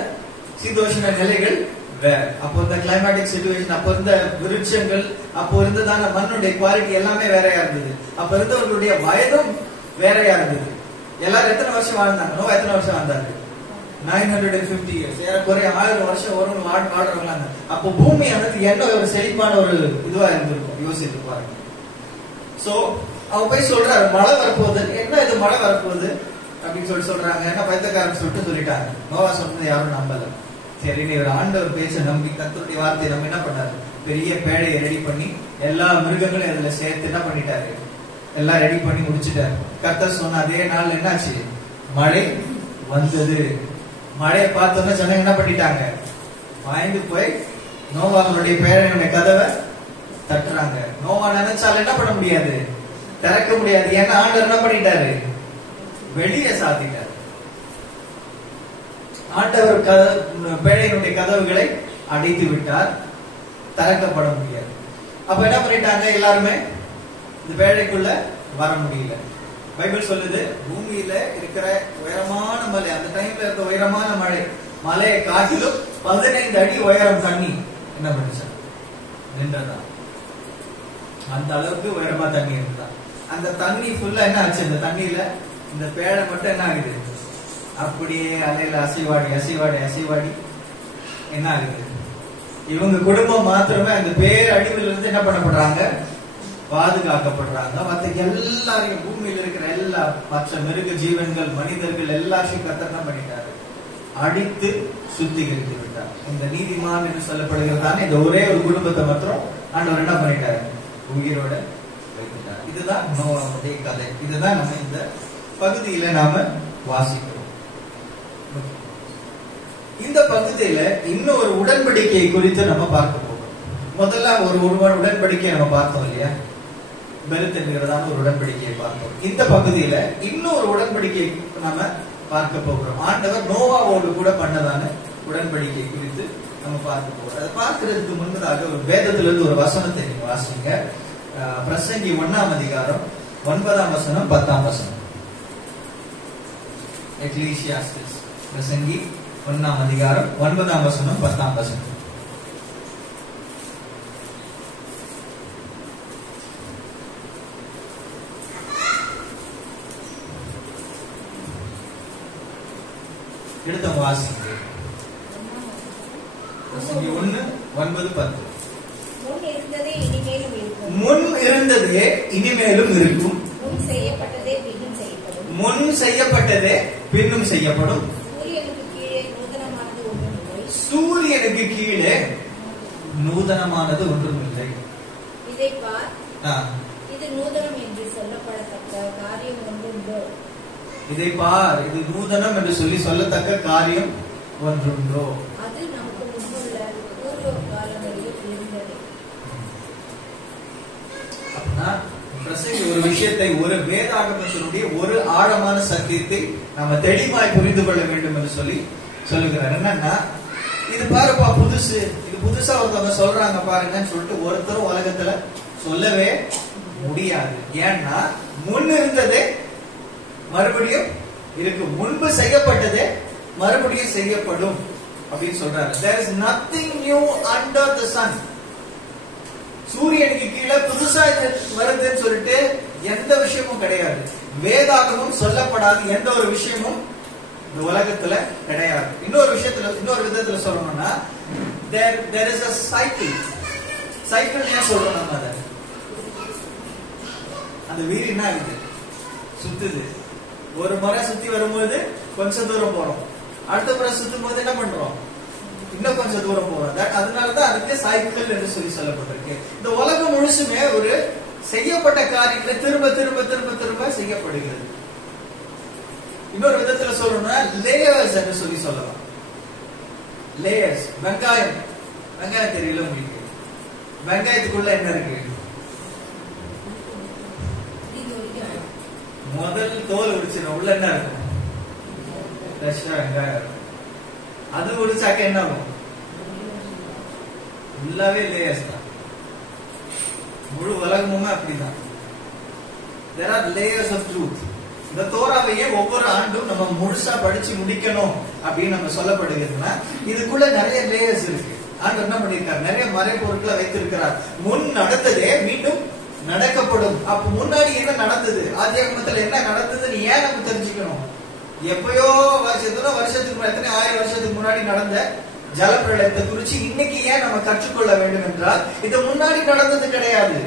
சீதோஷ்ண நிலைகள் வேற. அப்போ இந்த கிளைமேட்டிக் சிச்சுவேஷன், அப்போ இருந்த விருட்சங்கள், அப்போ இருந்ததான மண்ணுடைய குவாலிட்டி எல்லாமே வேறையா இருந்தது. அப்ப இருந்தவர்களுடைய வயதும் வேறையா இருந்தது. எல்லாரும் எத்தனை வருஷம் வாழ்ந்தாங்க, நோவா எத்தனை வருஷம் வாழ்ந்தாரு, 950 இயர்ஸ், ஏறக்குறைய 1000 வருஷம் வாழ்றவங்க. அப்போ பூமி வந்து என்ன ஒரு செழிப்பான ஒரு இதுவா இருந்திருக்கும், யோசித்து பாருங்க. சோ அவன் போய் சொல்றாரு, மழை வரப்போகுது. என்ன இது மழை வரப்போகுது அப்படின்னு சொல்றாங்க. என்ன பைத்தியக்காரன் சொல்லிட்டாங்க. நோவா சொன்னது யாரும் நம்பல. சரி, நீ ஒரு ஆண்டவர் பேச நம்பி கர்த்தருடைய வார்த்தையை நம்ம என்ன பண்ணாரு, பெரிய பேழையை ரெடி பண்ணி எல்லா மிருகங்களையும் அதுல சேர்த்து என்ன பண்ணிட்டாரு, எல்லாம் ரெடி பண்ணி முடிச்சுட்டாரு. கர்த்தர் சொன்ன அதே நாள் என்னாச்சு, மழை வந்தது. மழையை பார்த்தோன்னா ஜனங்க என்ன பண்ணிட்டாங்க, வாய்ந்து போய் நோவாவுடைய பேரனுடைய கதவை தட்டுறாங்க. நோவா நினைச்சால என்ன பண்ண முடியாது, திறக்க முடியாது. ஏன்னா ஆண்டவர் என்ன பண்ணிட்டாரு, வெளியே சாத்திட்டார். ஆண்டவர் பேழையினுடைய கதவுகளை அடைத்து விட்டார், திறக்கப்பட முடியாது. அப்ப என்ன பண்ணிட்டாங்க, எல்லாருமே இந்த பேழைக்குள்ள வர முடியல. பைபிள் சொல்லுது, பூமியில இருக்கிற உயரமான மலை, அந்த டைம்ல இருக்க உயரமான மலையை காட்டிலும் 15 அடி உயரம் தண்ணி என்ன பண்ணுச்சு, நின்றதா. அந்த அளவுக்கு உயரமா தண்ணி இருந்தா. அந்த தண்ணி ஃபுல்லா என்ன ஆச்சு, அந்த தண்ணியில இந்த பேழை மட்டும் என்ன ஆகுது, அப்படியே அலையில அசைவாடி என்ன ஆகுது, இவங்க குடும்பம் மாத்திரமே அந்த பேரழிவில் இருந்து என்ன பண்ணப்படுறாங்க, பாதுகாக்கப்படுறாங்க. மற்ற எல்லாரையும், பூமியில் இருக்கிற எல்லா மற்ற மிருக ஜீவன்கள், மனிதர்கள் எல்லாத்தையும் கர்த்தர் என்ன பண்ணிட்டாரு, அடித்து சுத்திகரித்து விட்டார். இந்த நீதிமான் என்று சொல்லப்படுகிறதான இந்த ஒரே ஒரு குடும்பத்தை மாத்திரம் ஆண்டவர் என்ன பண்ணிட்டாரு, உயிரோட வைத்துட்டார். இதுதான் நோவாவுடைய கதை. இதுதான் நம்ம இந்த பகுதியில நாம வாசிக்கிறோம். இந்த பகுதியில இன்னும் ஒரு உடன்படிக்கை குறித்து நம்ம பார்க்க போறோம். முதல்ல ஒரு உடன்படிக்கை நம்ம பார்த்தோம் இல்லையா, பெருத் என்கிறதான ஒரு உடன்படிக்கையை பார்த்தோம். இந்த பகுதியில இன்னும் ஒரு உடன்படிக்கை நாம பார்க்க போகிறோம். ஆண்டவர் நோவாவோடு கூட பண்ணதான உடன்படிக்கை குறித்து நம்ம பார்க்க போறோம். அதை பார்க்கிறதுக்கு முன்பதாக ஒரு வேதத்திலிருந்து ஒரு வசனத்தை நீங்க வாசிங்க. பிரசங்கி 1ஆம் அதிகாரம் 9ஆம் வசனம் 10ஆம் வசனம். எக்லீசியாஸ்டிஸ் பிரசங்கி 1ஆம் அதிகாரம் 9ஆம் வசனம் 10ஆம் வசனம். எடுத்தவங்க வாசிங்க. பிரசங்கி 1 9 10. முன் இருந்ததே இனிமேலும் இருக்கும், முன் செய்யப்பட்டதே பின்னும் செய்யப்படும், சூரியனுக்கு கீழே நூதனமானது ஒன்றும் இல்லை. இதை பார், இது நூதனம் என்று சொல்லப்படத்தக்க காரியம் ஒன்றுண்டோ. இதை பார், இது நூதனம் என்று சொல்லத்தக்க காரியம் ஒன்றுண்டோ. அது நமக்கு முன்னுள்ள பூர்வ காலங்களில் இருந்தது. அப்படின்னா பிரசங்கி ஒரு விஷயத்தை, ஒரு வேதாகமத்தினுடைய ஒரு ஆழமான சத்தியத்தை நம்ம தெளிவாய் புரிந்து கொள்ள வேண்டும் என்று சொல்லுகிறார். என்னன்னா, இது பாருப்பா புதுசு, இது புதுசா ஒருத்தவங்க சொல்றாங்க பாருங்கன்னு சொல்லிட்டு ஒருத்தரும் உலகத்துல சொல்லவே முடியாது. ஏன்னா முன் இருந்ததே மறுபடியும் இருக்கும். முன்பு செய்யப்பட்டதே மறுபடியும் செய்யப்படும் அப்படின்னு சொல்றாரு. There is nothing new under the sun. சூரியனுக்கு கீழே புதுசா வருதுன்னு சொல்லிட்டு எந்த விஷயமும் கிடையாது. வேதாகமும் சொல்லப்படாத எந்த ஒரு விஷயமும் இந்த உலகத்துல கிடையாது. இன்னொரு விதத்துல சொல்லணும்னா there is a cycle. Cycle ஏன் சொல்றோம் நம்ம? அதை அந்த வீல் என்ன ஆகுது? சுத்துது. ஒரு முறை சுத்தி வரும்போது கொஞ்சம் தூரம் போறோம், அடுத்த முறை சுத்தும் போது என்ன பண்றோம்? இன்னும் கொஞ்சம் தூரம் போறோம். அதனாலதான் அதுக்கு சைக்கிள் என்று சொல்லப்பட்டிருக்கு. இந்த உலகம் முழுசுமே ஒரு செய்யப்பட்ட காரியங்களை திரும்ப திரும்ப திரும்ப திரும்ப செய்யப்படுகிறது. இன்னொரு விதத்துல சொல்லணும்னா லேயர்ஸ் என்று சொல்லலாம். லேயர்ஸ். வெங்காயம் தெரியல உங்களுக்கு? வெங்காயத்துக்குள்ள என்ன இருக்கு? முதல் தோல் உரிச்சிடும், உள்ள என்ன இருக்கும்? ஃப்ரெஷ்ஷா வெங்காயம் இருக்கும். அது உரிச்சாக்க என்ன ஆகும்? ஃபுல்லாவே லேயர்ஸ் தான். முழு உலகமுமே அப்படிதான். There are layers of truth. இந்த தோராவையே ஒவ்வொரு ஆண்டும் நம்ம முழுசா படிச்சு முடிக்கணும் அப்படின்னு நம்ம சொல்லப்படுகிறதுனா இதுக்குள்ள நிறைய லேயர்ஸ் இருக்கு. ஆண்டு என்ன பண்ணிருக்காரு? நிறைய மறைபொருட்களை வைத்திருக்கிறார். முன் நடந்ததே மீண்டும் நடக்கப்படும். அப்ப முன்னாடி என்ன நடந்தது, ஆதியாகமத்துல என்ன நடந்ததுன்னு ஏன் நம்ம தெரிஞ்சுக்கணும்? எப்பயோ வருஷத்துக்கு எத்தனை 1000 வருஷத்துக்கு முன்னாடி நடந்த ஜலப்பிரளயத்தை குறிச்சு இன்னைக்கு ஏன் நம்ம கற்றுக்கொள்ள வேண்டும் என்றால் இது முன்னாடி நடந்தது கிடையாது.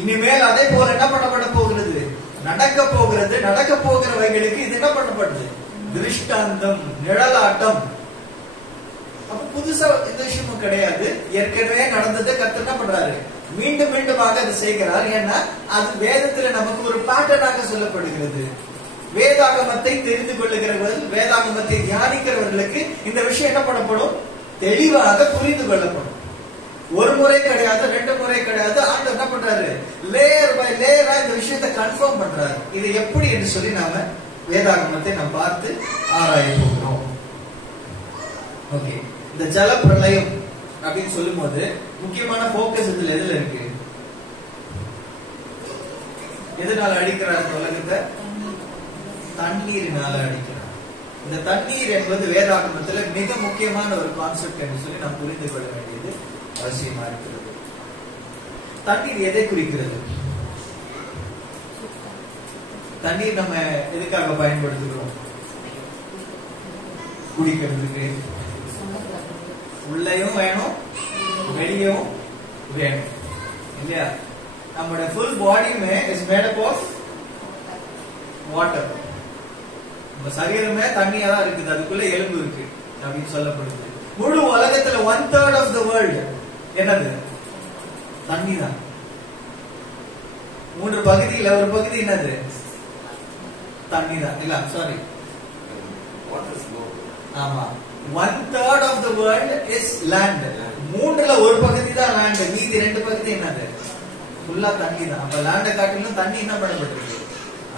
இனிமேல் அதே போல என்ன பண்ணப்பட போகிறது? நடக்க போகிறது. நடக்க போகிறவைகளுக்கு இது என்ன பண்ணப்படுது? திருஷ்டாந்தம், நிழலாட்டம். அப்ப புதுசா எந்த விஷயமும் கிடையாது. ஏற்கனவே நடந்ததை கர்த்தர் என்ன பண்றாரு? மீண்டும் மீண்டுமாக அது செய்கிறார். ஏன்னா அது வேதத்துல நமக்கு ஒரு பேட்டர்னாக சொல்லப்படுகிறது. வேதாகமத்தை தெரிந்து கொள்ளுகிறவர்கள், வேதாகமத்தை தியானிக்கிறவர்களுக்கு இந்த விஷயம் என்ன பண்ணப்படும்? தெளிவாக புரிந்து கொள்ளப்படும். ஒரு முறை கிடையாது, 2 முறை கிடையாது. ஆண்டவர் என்ன பண்றாரு? லேயர் பை லேயரா இந்த விஷயத்தை கன்ஃபார்ம் பண்றாரு. இது எப்படி என்று சொல்லி நாம வேதாகமத்தை நாம் பார்த்து ஆராய போகிறோம். ஓகே, இந்த ஜல பிரளயம் அப்படின்னு சொல்லும் போது முக்கியமான போக்கஸ் இதுல எதுல இருக்கு? எதனால அடிக்கிறார் உலகத்தை? தண்ணீரினால அடிக்கிறார். இந்த தண்ணீர் என்பது வேதாகமத்துல மிக முக்கியமான ஒரு கான்செப்ட் என்று சொல்லி நாம் புரிந்து கொள்ள வேண்டியது அவசியமா இருக்கிறது. தண்ணீர் எதை குறிக்கிறது? தண்ணீர் நம்ம எதுக்காக பயன்படுத்துகிறோம்? குடிக்கிறதுக்கு. உள்ளேயும் வேணும், வெளியும் வேணும் இல்லையா? நம்மளோட ஃபுல் பாடியுமே is made up of water. நம்ம சரீரமே தண்ணியா தான் இருக்குது. அதுக்குள்ள எலும்பு இருக்கு அப்படின்னு சொல்லப்படுது. முழு உலகத்துல 1/3 ஆஃப் த வேர்ல்ட் என்னது? தண்ணி தான். 3 பகுதியில ஒரு பகுதி என்னது? தண்ணி தான். இல்ல சாரி, ஆமா, 1/3 of the world is land. 3ல ஒரு பகுதி தான் லேண்ட். மீதி 2 பகுதி என்னது? ஃபுல்லா தண்ணி தான். அப்ப லேண்ட காட்டிலும் தண்ணி என்ன பண்ணப்பட்டிருக்கு?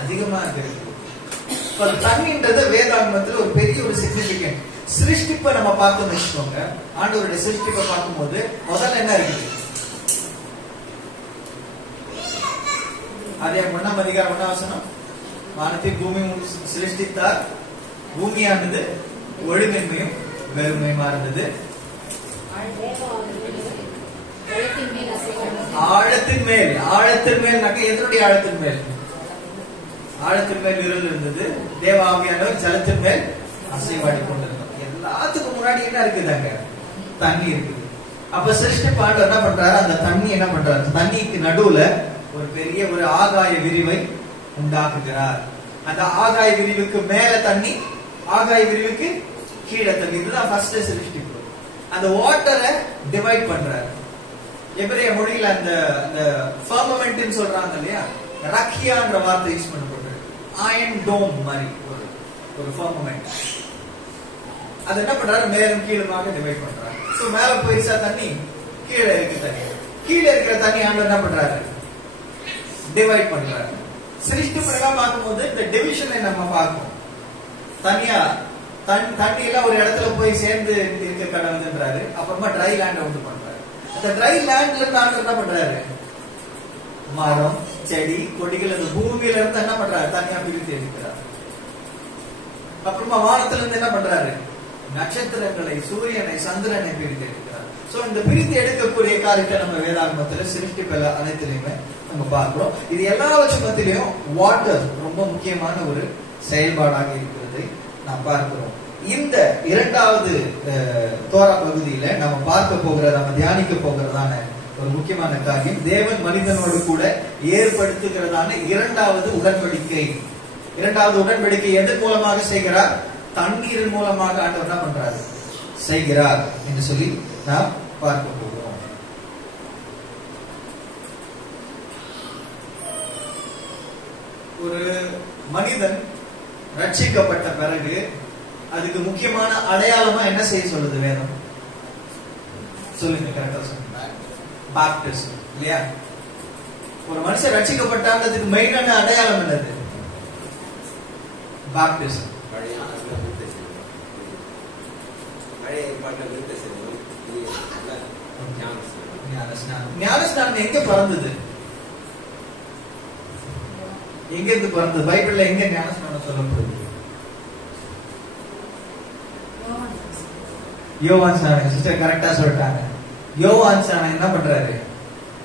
அதிகமா இருக்கு. தண்ணின்றது வேதாகமத்துல ஒரு பெரிய ஒரு சிக்னிபிகன்ட். சிருஷ்டிப்பை நம்ம பார்த்தோம்னு வச்சுக்கோங்க. ஆண்டவருடைய சிருஷ்டிப்பை பார்க்கும்போது முதல்ல என்ன இருக்குது? அதே 1ஆம் அதிகாரம் 1ஆம் வசனம், வானத்தை பூமி சிருஷ்டித்தார், பூமியானது ஒழுங்கின்மையும் வெறுமையுமா இருந்தது. ஆழத்தின் மேல், ஆழத்தின் மேல் எதனுடைய ஆழத்தின் மேல்? ஆழத்தின் மேல் இருள் இருந்தது. தேவ ஆவியானவர் ஜலத்தின் மேல் அசைவாடி கொண்டிருந்தார். எல்லாத்துக்கும் முன்னாடி என்ன இருக்குதாங்க? தண்ணி இருக்குது. அப்ப சிருஷ்டிப்பாண்டவர் என்ன பண்றாரு? அந்த தண்ணி என்ன பண்றாரு? தண்ணிக்கு நடுவுல ஒரு பெரிய ஒரு ஆகாய விரிவை உண்டாக்குகிறார். அந்த ஆகாய விரிவுக்கு மேல தண்ணி, ஆகாய விரிவுக்கு கீழே தண்ணி. இதுதான் ஃபர்ஸ்ட் சிருஷ்டிப்பு. அந்த வாட்டரை டிவைட் பண்றாரு. எபிரேய மொழியில அந்த ஃபர்மமெண்ட் சொல்றாங்க இல்லையா, ரக்கியான்ற வார்த்தை யூஸ் பண்ணப்பட்டிருக்கு. அயன் டோம் மாதிரி ஒரு ஃபர்மமெண்ட். அது என்ன பண்றாரு? மேலும் கீழுமாக டிவைட் பண்றாரு. சோ மேல போயிருச்சா தண்ணி, கீழே இருக்கு தண்ணி. கீழே இருக்கிற தண்ணி ஆண்டவர் என்ன பண்றாரு? டிவைட் பண்றாரு. சிருஷ்டிப்பெல்லாம் பார்க்கும்போது இந்த டிவிஷனை நம்ம பார்ப்போம். தனியா தண்ணி எல்லாம் ஒரு இடத்துல போய் சேர்ந்து இருக்க கடவுள்ன்றாரு. அப்புறமா ட்ரை லேண்ட் உண்டு பண்றாரு. அந்த ட்ரை லேண்ட்ல இருந்து ஆண்டவர் என்ன பண்றாரு? மரம், செடி, கொடிகள் அந்த பூமியில இருந்து என்ன பண்றாரு? தனியா பிரித்து எடுக்கிறார். அப்புறமா வானத்துல இருந்து என்ன பண்றாரு? நட்சத்திரங்களை, சூரியனை, சந்திரனை பிரித்து எடுக்கிறார். சோ இந்த பிரித்து எடுக்கக்கூடிய காரியத்தை நம்ம வேதாகமத்துல சிருஷ்டிப்பல அனைத்திலையுமே நம்ம பார்க்கிறோம். இது எல்லாவற்றும் மத்தியிலையும் வாட்டர் ரொம்ப முக்கியமான ஒரு செயல்பாடாக இருக்கிறதை நாம் பார்க்கிறோம். இந்த இரண்டாவது தோரா பகுதியில நம்ம பார்க்க போகிற, நம்ம தியானிக்க போகிறதான ஒரு முக்கியமான காரியம், தேவன் மனிதனோடு கூட ஏற்படுத்துகிறதான இரண்டாவது உடன்படிக்கை. இரண்டாவது உடன்படிக்கை எதன் மூலமாக செய்கிறார்? தண்ணீரின் மூலமாக ஆண்டவர் என்ன பண்றாரு? செய்கிறார் என்று சொல்லி நாம் பார்க்க போகிறோம். ஒரு மனிதன் ரட்சிக்கப்பட்ட பிறகு அதுக்கு முக்கியமான அடையாளமா என்ன செய்ய சொல்லுது வேதம்? சொல்லுங்க, கரெக்டா சொல்லுங்க. பாப்டிசம் இல்லையா? ஒரு மனுஷன் ரட்சிக்கப்பட்டான்றதுக்கு மெயினான அடையாளம் என்னது? பாப்டிசம். ஞானஸ்நானம் எங்க பிறந்தது? எங்க இருந்து பிறந்தது? பைபிள்ல எங்க ஞானஸ்நானம் சொல்லப்படுது? யோவான் ஸ்நானம். சிஸ்டர் கரெக்டா சொல்லிட்டாங்க. யோவான் ஸ்நானம் என்ன பண்றாரு?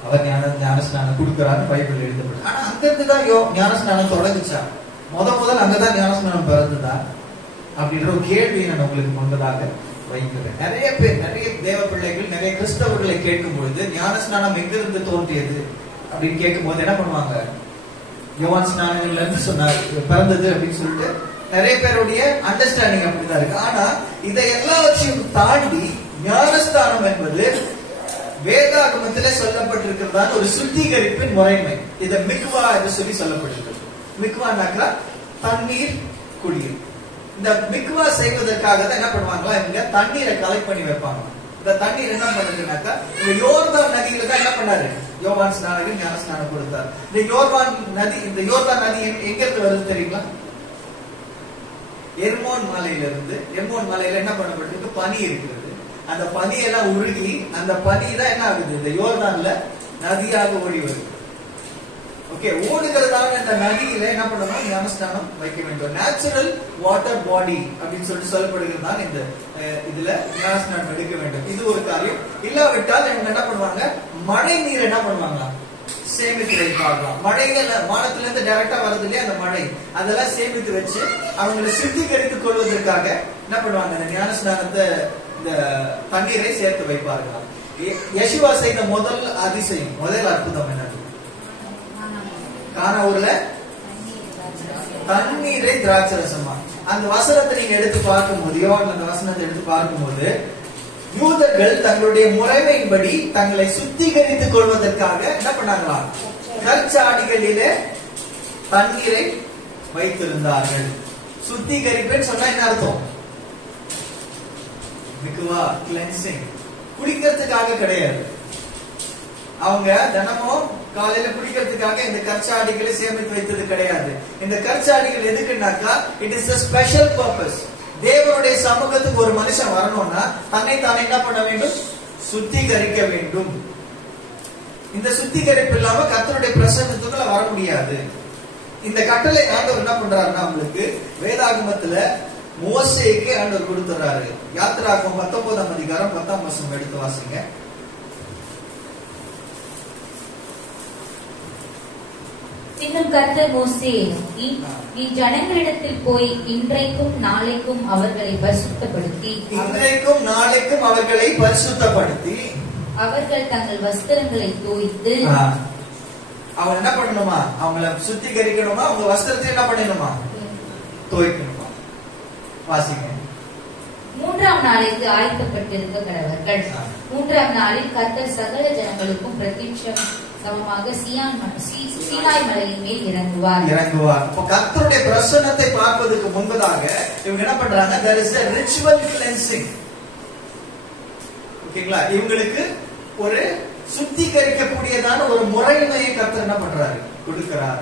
அவர் ஞானஸ்நானம் கொடுக்கிறாரு, பைபிள் எழுதப்படும். ஆனா அங்கிருந்து தான் ஞானஸ்நானம் தொடங்குச்சா? முதல் அங்கதான் ஞானஸ்நானம் பிறந்ததா அப்படின்ற ஒரு கேள்வியை நான் உங்களுக்கு முன்பதாக வைக்கிறேன். நிறைய பேர், நிறைய தேவ பிள்ளைகள், நிறைய கிறிஸ்தவர்களை கேட்கும் பொழுது ஞானஸ்நானம் எங்கிருந்து தோன்றியது அப்படின்னு கேட்கும் போது என்ன பண்ணுவாங்க? யோவான் ஸ்நானங்கள்ல இருந்து சொன்னார் பிறந்தது அப்படின்னு சொல்லிட்டு நிறைய பேருடைய அண்டர்ஸ்டாண்டிங் அப்படிதான் இருக்கு. ஆனா இதை எல்லாவற்றையும் தாண்டி ஞானஸ்தானம் என்பது வேதாகமத்திலே சொல்லப்பட்டிருக்கிறதான ஒரு சுத்திகரிப்பின் முறைமை. இதை மிக்வா என்று சொல்லி சொல்லப்பட்டிருக்கிறது. மிக்வானாக்கா தண்ணீர் குடியில். இந்த மிக்வா செய்வதற்காக தான் என்ன பண்ணுவாங்களா, இவங்க தண்ணீரை கலெக்ட் பண்ணி வைப்பாங்க. இந்த தண்ணீர் என்ன பண்ணுதுனாக்கா, இந்த யோர்தான் நதியில தான் என்ன பண்ணாரு யோவான் ஸ்நானகர் ஞானஸ்நானம் கொடுத்தார். இந்த யோர்தான் நதி எங்க இருந்து வருது தெரியுங்களா? எர்மோன் மலையிலிருந்து. எர்மோன் மலையில என்ன பண்ணப்பட்டிருக்கு? பனி இருக்கிறது. அந்த பனியெல்லாம் உருகி அந்த பனி தான் என்ன ஆகுது? இந்த யோர்தான்ல நதியாக ஓடி வருது. ஓகே, ஓடுகிறதான இந்த நதியில என்ன பண்ணணும்? ஞானஸ்நானம் வைக்க வேண்டும். நேச்சுரல் வாட்டர் பாடி அப்படின்னு சொல்லிட்டு சொல்லப்படுகிறதான் இந்த இதுல ஞானஸ்நானம் எடுக்க வேண்டும். இது ஒரு காரியம். இல்லாவிட்டால் இவங்க என்ன பண்ணுவாங்க? மழை நீர் என்ன பண்ணுவாங்க? சேமித்து வைப்பாங்க. மழைகள் வானத்துல இருந்து டைரக்டா வருது இல்லையா, அந்த மழை அதெல்லாம் சேமித்து வச்சு அவங்களை சுத்திகரித்துக் கொள்வதற்காக என்ன பண்ணுவாங்க? இந்த ஞானஸ்நானத்தை, இந்த தண்ணீரை சேர்த்து வைப்பார்கள். யெஷுவா செய்த முதல் அதிசயம், முதல் அற்புதம் என்னது? கானா ஊர்ல தண்ணீரை திராட்சரசமா. அந்த வசனத்தை நீங்க எடுத்து பார்க்கும்போது, யோவான் அந்த வசனத்தை எடுத்து பார்க்கும்போது, யூதர்கள் தங்களுடைய முறைமையின்படி தங்களை சுத்திகரித்துக் கொள்வதற்காக என்ன பண்ணாங்களா? கற்சாடிகளிலே தண்ணீரை வைத்திருந்தார்கள். சுத்திகரிப்புன்னு சொன்னா என்ன அர்த்தம்? மிக்வா, கிளென்சிங். குடிக்கிறதுக்காக கிடையாது. அவங்க தினமும் காலையில குடிக்கிறதுக்காக இந்த கற்சாடிகளை சேமித்து வைத்தது கிடையாது. இந்த கற்சாடிகள் எதுக்குன்னாக்கா, it is a special purpose. தேவனுடைய சமூகத்துக்கு ஒரு மனுஷன் வரணும்னா தன்னை தானே என்ன பண்ண வேண்டும்? சுத்திகரிக்க வேண்டும். இந்த சுத்திகரிப்பு இல்லாம கர்த்தருடைய பிரசன்னத்துக்குள்ள வர முடியாது. இந்த கட்டளை ஆண்டவர் என்ன பண்றாருன்னா, உங்களுக்கு வேதாகமத்துல மோசேக்கு ஆண்டவர் கொடுத்துறாரு. யாத்திராகமம் 19ஆம் அதிகாரம் 10ஆம் வசனம் எடுத்து வாசிங்க. இன்னும் கர்த்தர் மோசேயை நோக்கி, நீ ஜனங்களிடத்தில் போய் இன்றைக்கும் நாளைக்கும் அவர்களை பரிசுத்தப்படுத்தி, இன்றைக்கும் நாளைக்கும் அவர்களை பரிசுத்தப்படுத்தி, அவர்கள் தங்கள் வஸ்திரங்களை தோய்த்து, அவங்க என்ன பண்ணணுமா? அவங்களை சுத்திகரிக்கணுமா? அவங்க வஸ்திரத்தை என்ன பண்ணணுமா? தோய்க்கணுமா? வாசிங்க. 3ஆம் நாளைக்கு ஆயத்தப்பட்டிருக்க கடவர்கள். 3ஆம் நாளில் கர்த்தர் சகல ஜனங்களுக்கும் பிரத்யட்சம் சமமாக சீனாய் மலையின் மேல் இறங்குவார். இப்போ கர்த்தருடைய பிரசன்னத்தை பார்ப்பதற்கு முன்பதாக இவங்க என்ன பண்றாங்க? there is a ritual cleansing. ஓகேங்களா? இவங்களுக்கு ஒரு சுத்திகரிக்கக்கூடியதான ஒரு முறைமையை கர்த்தர் என்ன பண்றாரு? கொடுக்கிறார்.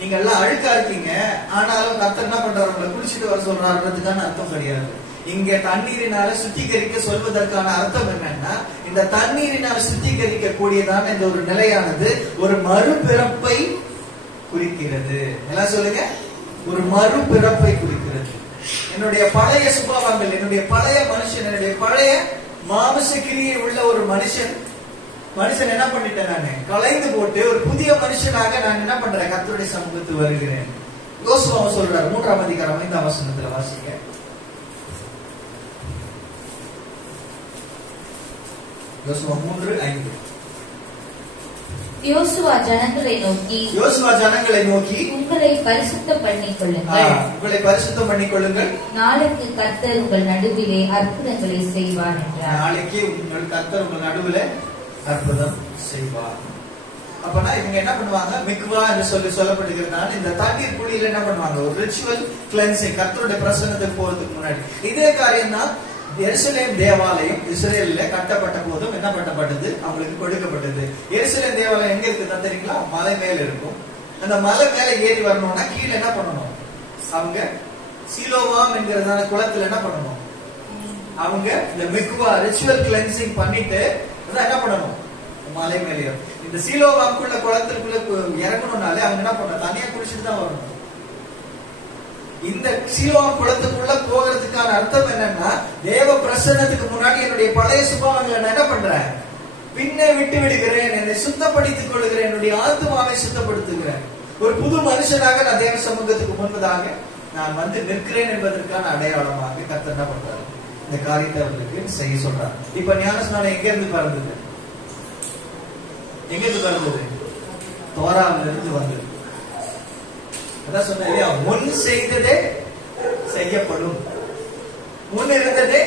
நீங்க எல்லாம் அழுக்கா இருக்கீங்க, ஆனாலும் கர்த்தர் என்ன பண்றாரு? உங்களை குளிச்சுட்டு வர சொல்றாருன்றதுக்கான அர்த்தம் கிடையாது. இங்க தண்ணீரினால சுத்திகரிக்க சொல்வதற்கான அர்த்தம் என்னன்னா, இந்த தண்ணீரினால சுத்திகரிக்க கூடியதான இந்த ஒரு நிலையானது ஒரு மறுபிறப்பை குறிக்கிறது. எல்லாம் சொல்லுங்க, ஒரு மறுபிறப்பை குறிக்கிறது. என்னுடைய பழைய சுபாவங்கள், என்னுடைய பழைய மனுஷன், என்னுடைய பழைய மாமிச கிரியை உள்ள ஒரு மனுஷன் என்ன பண்ணிட்டேன், நான் கலைந்து போட்டு ஒரு புதிய மனுஷனாக நான் என்ன பண்றேன், கர்த்தருடைய சமூகத்துக்கு வருகிறேன். யோசுவா சொல்றாரு 3ஆம் அதிகாரம் 5ஆம் வசனத்துல வாசிங்க. யோசுவா 3:5. யோசுவா ஜனங்களை நோக்கி உங்களை பரிசுத்தம் பண்ணிக் கொள்ளுங்கள். நாளைக்கு கர்த்தர் உங்கள் நடுவிலே அற்புதங்களை செய்வார் என்றார். நாளைக்கு உங்கள் கர்த்தர் உங்கள் நடுவிலே அற்புதம் செய்வார். அப்பனா இவங்க என்ன பண்ணுவாங்க, மிக்வா என்று சொல்லப்படுகிறதுனால இந்த தண்ணீர் குழியில என்ன பண்ணுவாங்க, ஒரு ரிச்சுவல் கிளென்சிங், கர்த்தருடைய பிரசன்னத்துக்கு போறதுக்கு முன்னாடி. இதே காரியம் தான் எருசலேம் தேவாலயம் இஸ்ரேல்ல கட்டப்பட்ட போதும் என்ன பண்ணப்பட்டது, அவங்களுக்கு கொடுக்கப்பட்டது. எருசலேம் தேவாலயம் எங்க இருக்குதான் தெரியுங்களா, மலை மேல இருக்கும். அந்த மலை மேல ஏறி வரணும்னா கீழே என்ன பண்ணணும், அவங்க சீலோவாம் என்கிறதான குளத்துல என்ன பண்ணணும், அவங்க இந்த மிக்வா ரிச்சுவல் கிளென்சிங் பண்ணிட்டு என்ன பண்ணணும், மலை மேல ஏறும். இந்த சீலோவாக்குள்ள குளத்துக்குள்ள இறங்கணும்னாலே அவங்க என்ன பண்ணணும், தனியா குடிச்சிட்டு தான் வரணும். இந்த சீலோவாம் குளத்துக்குள்ள போகிறதுக்கான அர்த்தம் என்னன்னா, தேவ பிரசன்னத்துக்கு முன்னாடி என்னுடைய பழைய சுபாவங்களை நான் என்ன பண்றேன், பின்னே விட்டு விடுகிறேன், என்னை சுத்தப்படுத்திக் கொள்கிறேன், என்னுடைய ஆத்மாவை சுத்தப்படுத்துகிறேன், ஒரு புது மனுஷனாக நான் தேவ சமூகத்துக்கு முன்பதாக நான் வந்து நிற்கிறேன் என்பதற்கான அடையாளமாக கர்த்தர் என்ன பண்றாரு, இந்த காரியத்தை அவர்களுக்கு செய்ய சொல்றாரு. இப்ப ஞானஸ்நானம் எங்க இருந்து பிறந்தது, தோராவில இருந்து வந்தது. அதான் சொன்னேன், முன் செய்ததே செய்யப்படும், முன் இருந்ததே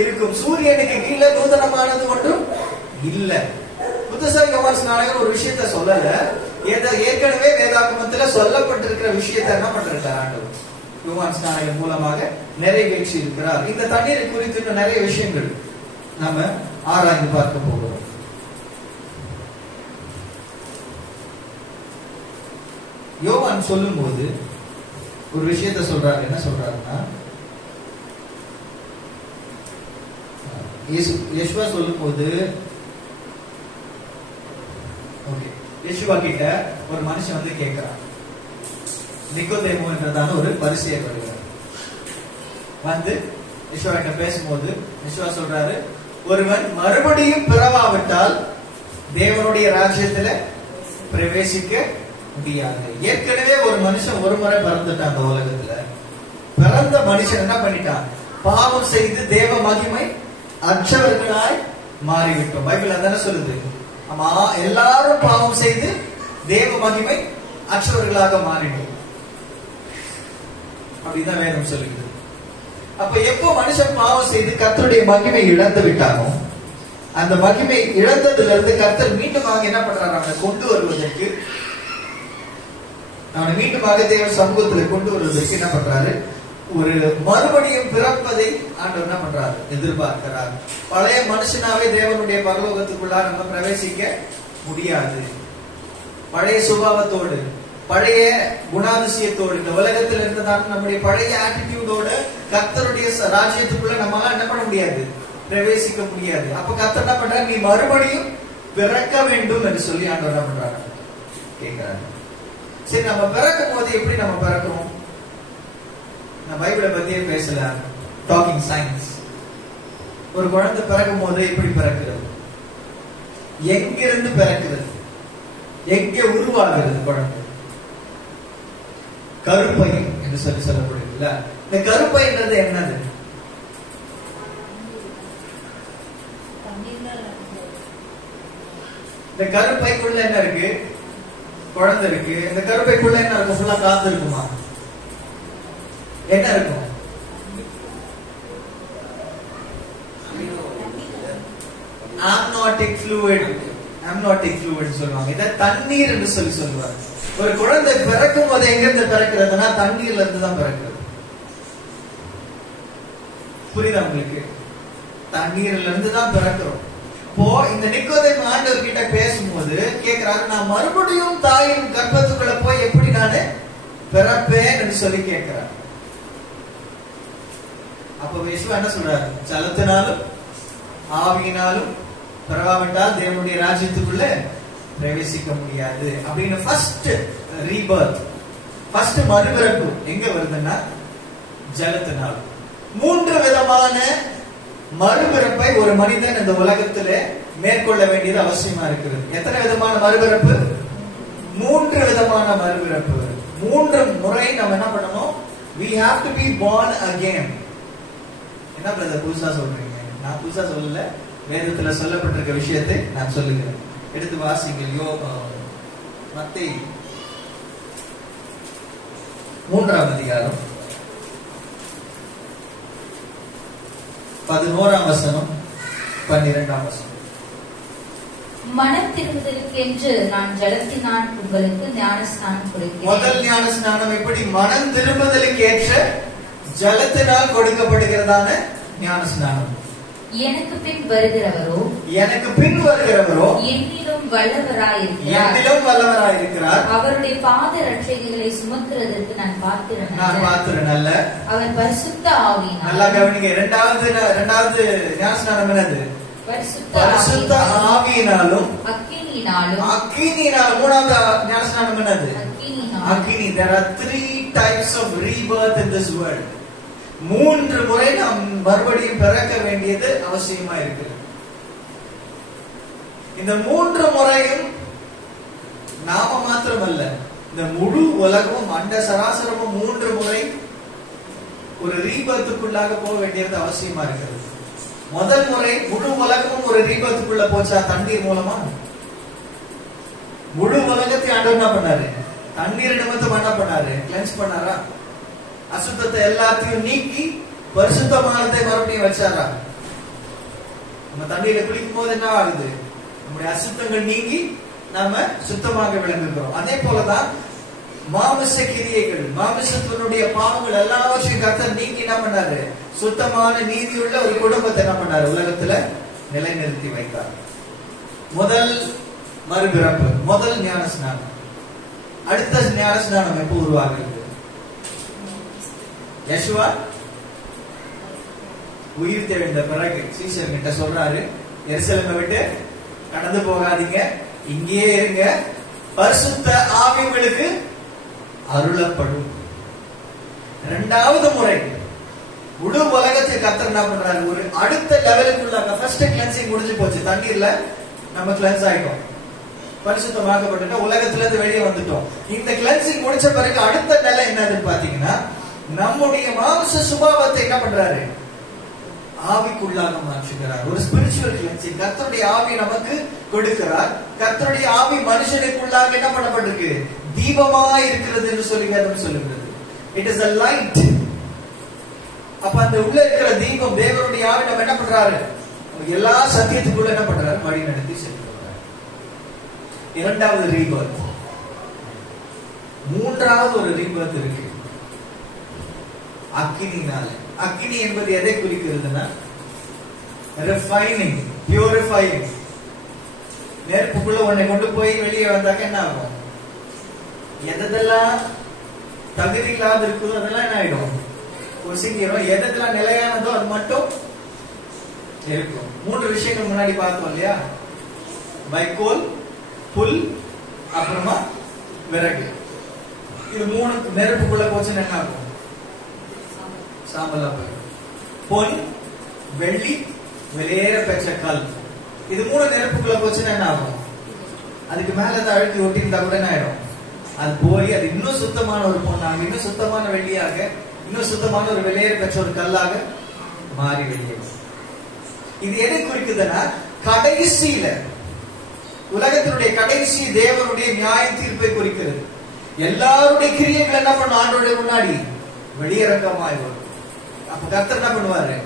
இருக்கும். சூரியனுக்கு கீழே நூதனமானது ஒன்றும் இல்ல. புத்தக யோவான் ஒரு விஷயத்த சொல்லல, ஏற்கனவே வேதாகமத்துல சொல்லப்பட்டிருக்கிற விஷயத்தை என்ன பண்றாரு ஆண்டவர் யோவான் ஸ்நானகன் மூலமாக நிறைவேற்றி இருக்கிறார். இந்த தண்ணீரை குறித்து நிறைய விஷயங்கள் நாம ஆராய்ந்து பார்க்க போகிறோம். யோவான் சொல்லும் போது ஒரு விஷயத்த சொல்றாரு. என்ன சொல்றாருன்னா, யேசுவா சொல்லும் போது யேசுவா கிட்ட ஒரு மனுஷன் வந்து கேட்கிறான். நிக்கோதேமு என்றதான ஒரு பரிசேயர் வருகிறார். வந்து யேசுவா கிட்ட பேசும்போது யேசுவா சொல்றாரு, ஒருவன் மறுபடியும் பிறவாவிட்டால் தேவனுடைய ராஜ்யத்துல பிரவேசிக்க முடியாது. ஏற்கனவே ஒரு மனுஷன் ஒரு முறை பிறந்துட்டான் அந்த உலகத்துல. பிறந்த மனுஷன் என்ன பண்ணிட்டான், பாவம் செய்து தேவ மகிமை அற்றவர்களாய் மாறிவிட்டோம். பைபிள் அதான சொல்லுது. ஆமா, எல்லாரும் பாவம் செய்து தேவ மகிமை அற்றவர்களாக மாறிடும் அப்படிதான் வேதம் சொல்லுகிறது. அப்ப எப்போ மனுஷன் பாவம் செய்து கர்த்தருடைய மகிமை இழந்து விட்டானோ, அந்த மகிமை இழந்ததுல இருந்து கர்த்தர் மீண்டும் என்ன பண்றாரு, அவனை கொண்டு வருவதற்கு, அவனை மீண்டுமாக தேவ சமூகத்துல கொண்டு வருவதற்கு என்ன பண்றாரு, ஒரு மறுபடியும் பிறப்பதை ஆண்டவர் என்ன பண்றாரு, எதிர்பார்க்கிறார். பழைய மனுஷனாவே தேவனுடைய பரலோகத்துக்குள்ள நம்ம பிரவேசிக்க முடியாது. பழைய சுபாவத்தோடு, பழைய குணாதிசயத்தோடு, இந்த உலகத்தில் இருந்ததான நம்முடைய பழைய ஆட்டிடியூடோட கர்த்தருடைய ராஜ்யத்துக்குள்ள நம்மளால என்ன பண்ண முடியாது, பிரவேசிக்க முடியாது. அப்ப கர்த்தர் என்ன பண்றாரு, நீ மறுபடியும் பிறக்க வேண்டும் என்று சொல்லி ஆண்டவர் என்ன பண்றாரு கேட்கிறாரு. சரி, நம்ம பிறக்கும் போது எப்படி நம்ம பிறக்கிறோம்? நான் பைபிளை பத்தியே பேசல, டாக்கிங் சயின்ஸ். ஒரு குழந்தை பிறக்கும் போது எப்படி பிறக்கிறது, எங்கிருந்து பிறக்கிறது, எங்கே உருவாகிறது குழந்தை? கருப்பை என்று சொல்லப்படுது. இந்த கருப்பைன்றது என்னது? இந்த கருப்பைக்குள்ள என்ன இருக்கு? குழந்தை இருக்கு. இந்த கருப்பைக்குள்ள என்ன இருக்கும்? ஃபுல்லா காத்து இருக்குமா? என்ன இருக்கும்? amniotic fluid சொல்லுவாங்க. இத தண்ணீர் என்று சொல்லுவாங்க. ஒரு குழந்தை பிறக்கும் போது எங்க இருந்து பிறக்கிறதுனா தண்ணீர்ல இருந்து தான் பிறக்கிறது. புரியுதா உங்களுக்கு? தண்ணீர்ல இருந்து தான் பிறக்கிறோம். இப்போ இந்த நிக்கோதேமு ஆண்டவர் கிட்ட பேசும்போது கேக்குறாரு, நான் மறுபடியும் தாயின் கர்ப்பத்துக்குள்ள போய் எப்படி நானு பிறப்பேன் என்று சொல்லி கேட்கிறார். அப்ப இயேசு என்ன சொல்றாரு, ஜலத்தினாலும் ஆவியினாலும் பிறவாவிட்டால் தேவனுடைய ராஜ்யத்துக்குள்ள பிரவேசிக்க முடியாது அப்படின்னு ஃபர்ஸ்ட் ரீபர்த், ஃபர்ஸ்ட் மறுபிறப்பு எங்க வருதுன்னா ஜலத்தினால். 3 விதமான மறுபிறப்பை ஒரு மனிதன் இந்த உலகத்திலே மேற்கொள்ள வேண்டியது அவசியமா இருக்கிறது. எத்தனை விதமான மறுபிறப்பு? 3 விதமான மறுபிறப்பு. 3 முறை நம்ம என்ன பண்ணணும்? We have to be born again. என்ன பிரதர் புதுசா சொல்றீங்க? நான் புதுசா சொல்லல, வேதத்துல சொல்லப்பட்டிருக்க விஷயத்தை நான் சொல்லுகிறேன். எடுத்து வாசிங்கள். மத்தேயு 3ஆம் அதிகாரம் 11ஆம் வசனம் 12ஆம் வசனம். மனம் திரும்புதலுக்கு என்று நான் ஜலத்தினால் உங்களுக்கு ஞானஸ்நானம் கொடுக்கிறேன். முதல் ஞானஸ்நானம் எப்படி? மனம் திரும்புதலுக்கு ஏற்ற ஜலத்தினால் கொடுக்கப்படுகிறதான ஞானஸ்நானம். எனக்கு பின் வருகிறவரோ என்னிலும் வல்லவராயிருக்கிறார். அவருடைய பாத ரட்சைகளை சுமக்கிறதற்கு நான் பாத்திரன் அல்ல. அவர் பரிசுத்த ஆவியினால். நல்லா கவனிங்க. இரண்டாவது ஞானஸ்நானம் என்னது? பரிசுத்த ஆவியினாலும் அக்கினியினாலும். மூணாவது ஞானஸ்நானம் என்னது? அக்கினி. There are 3 types of rebirth in this world. 3 முறை நாம் மறுபடியும் பிறக்க வேண்டியது அவசியமா இருக்கு. இந்த 3 முறையும் நாம மாத்திரமல்ல, இந்த முழு உலகமும் அண்ட சராசரமும் 3 முறை ஒரு ரீபர்த்துக்குள்ளாக போக வேண்டியது அவசியமா இருக்கிறது. முதல் முறை முழு உலகமும் ஒரு ரீபர்த்துக்குள்ள போச்சா? தண்ணீர் மூலமா. முழு உலகத்தை ஆண்டவர் என்ன பண்ணாரு? தண்ணீர் நிமித்தம் என்ன பண்ணாரு? கிளென்ஸ் பண்ணாரா? அசுத்தத்தை எல்லாத்தையும் நீக்கி பரிசுத்தமானதை மறுபடியும் வச்சாரா? நம்ம தண்ணீரை குளிக்கும் போது என்ன ஆகுது? நம்முடைய அசுத்தங்கள் நீங்கி நாம சுத்தமாக விளங்குகிறோம். அதே போலதான் மாமிச கிரியைகள், மாமிசத்தினுடைய பாவங்கள் எல்லாவற்றையும் கர்த்தர் நீக்கி என்ன பண்ணாரு? சுத்தமான நீதியுள்ள ஒரு குடும்பத்தை என்ன பண்ணாரு? உலகத்துல நிலைநிறுத்தி வைத்தார். முதல் மறுபிறப்பு, முதல் ஞானஸ்நானம். அடுத்த ஞானஸ்நானம் எப்போ உருவாகிறது? யெஷுவா உயிர் தெழுந்த பிறகு சீஷர்கிட்ட சொல்றாரு, எருசலேமை விட்டு கடந்து போகாதீங்க, இங்கேயே இருங்க, பரிசுத்த ஆவி உங்களுக்கு அருளப்படும். இரண்டாவது முறை முழு உலகத்தை கர்த்தர் என்ன பண்றாரு? ஒரு அடுத்த லெவலுக்குள்ள. ஃபர்ஸ்ட் கிளென்சிங் முடிஞ்சு போச்சு, தண்ணீர்ல நம்ம கிளென்ஸ் ஆயிட்டோம், பரிசுத்தமாக்கப்பட்டுட்டோம், உலகத்துல இருந்து வெளியே வந்துட்டோம். இந்த கிளென்சிங் முடிச்ச பிறகு அடுத்த நிலை என்னதுன்னு பாத்தீங்கன்னா, நம்முடைய மாம்ச சுபாவத்தை என்ன பண்றாரு? ஆவிக்குள்ளாக மாற்றுகிறார். ஒரு ஸ்பிரிச்சுவல் கிளென்சிங். கர்த்தருடைய ஆவி நமக்கு கொடுக்கிறார். கர்த்தருடைய ஆவி மனுஷனுக்குள்ளாக என்ன பண்ணப்பட்டிருக்கு? தீபமாய் இருக்கிறது என்று சொல்லி வேதம் சொல்லுகிறது. It is a light. அப்ப அந்த உள்ள இருக்கிற தீபம், தேவனுடைய ஆவி நம்ம என்ன பண்றாரு? எல்லா சத்தியத்துக்குள்ள என்ன பண்றாரு? வழி நடத்தி செல்கிறார். இரண்டாவது ரீபர்த். மூன்றாவது ஒரு ரீபர்த் இருக்கு, அக்கினினால. அக்கினி என்பது எதை குறிக்கிறதுனா, ரிஃபைனிங், பியூரிஃபைங். நெருப்புக்குள்ள உன்னை கொண்டு போய் வெளியே வந்தாக்க என்ன ஆகும்? எதெல்லாம் தகுதி இல்லாத இருக்குதோ அதெல்லாம் என்ன ஆயிடும்? ஒசிங்கிரும். எதெல்லாம் நிலையானதோ அது மட்டும் இருக்கும். 3 விஷயங்கள் முன்னாடி பார்த்தோம் இல்லையா? வைக்கோல், புல், அப்புறமா விறகு. இது 3 நெருப்புக்குள்ள போச்சுன்னு என்ன ஆகும்? சாம்பலா போயிடும். பொன், வெள்ளி, வெளியேற பெற்ற கல். இது 3 நெருப்புக்குள்ள போச்சுன்னா என்ன ஆகும்? அதுக்கு மேல ஏதாவது அழுத்தி ஒட்டி இருந்தா கூட என்ன ஆயிடும்? அது போய் அது இன்னும் சுத்தமான ஒரு பொண்ணாக, இன்னும் சுத்தமான வெள்ளியாக, இன்னும் சுத்தமான ஒரு வெளியேற பெற்ற ஒரு கல்லாக மாறி வெளியே. இது எதை குறிக்குதுன்னா, கடைசியில உலகத்தினுடைய கடைசி தேவனுடைய நியாய தீர்ப்பை குறிக்கிறது. எல்லாருடைய கிரியைகள் என்ன பண்ணும்? ஆண்டவருடைய முன்னாடி வெளியிறக்கமாய் வரும். அப்ப கர்த்தர் என்ன பண்ணுவாரு?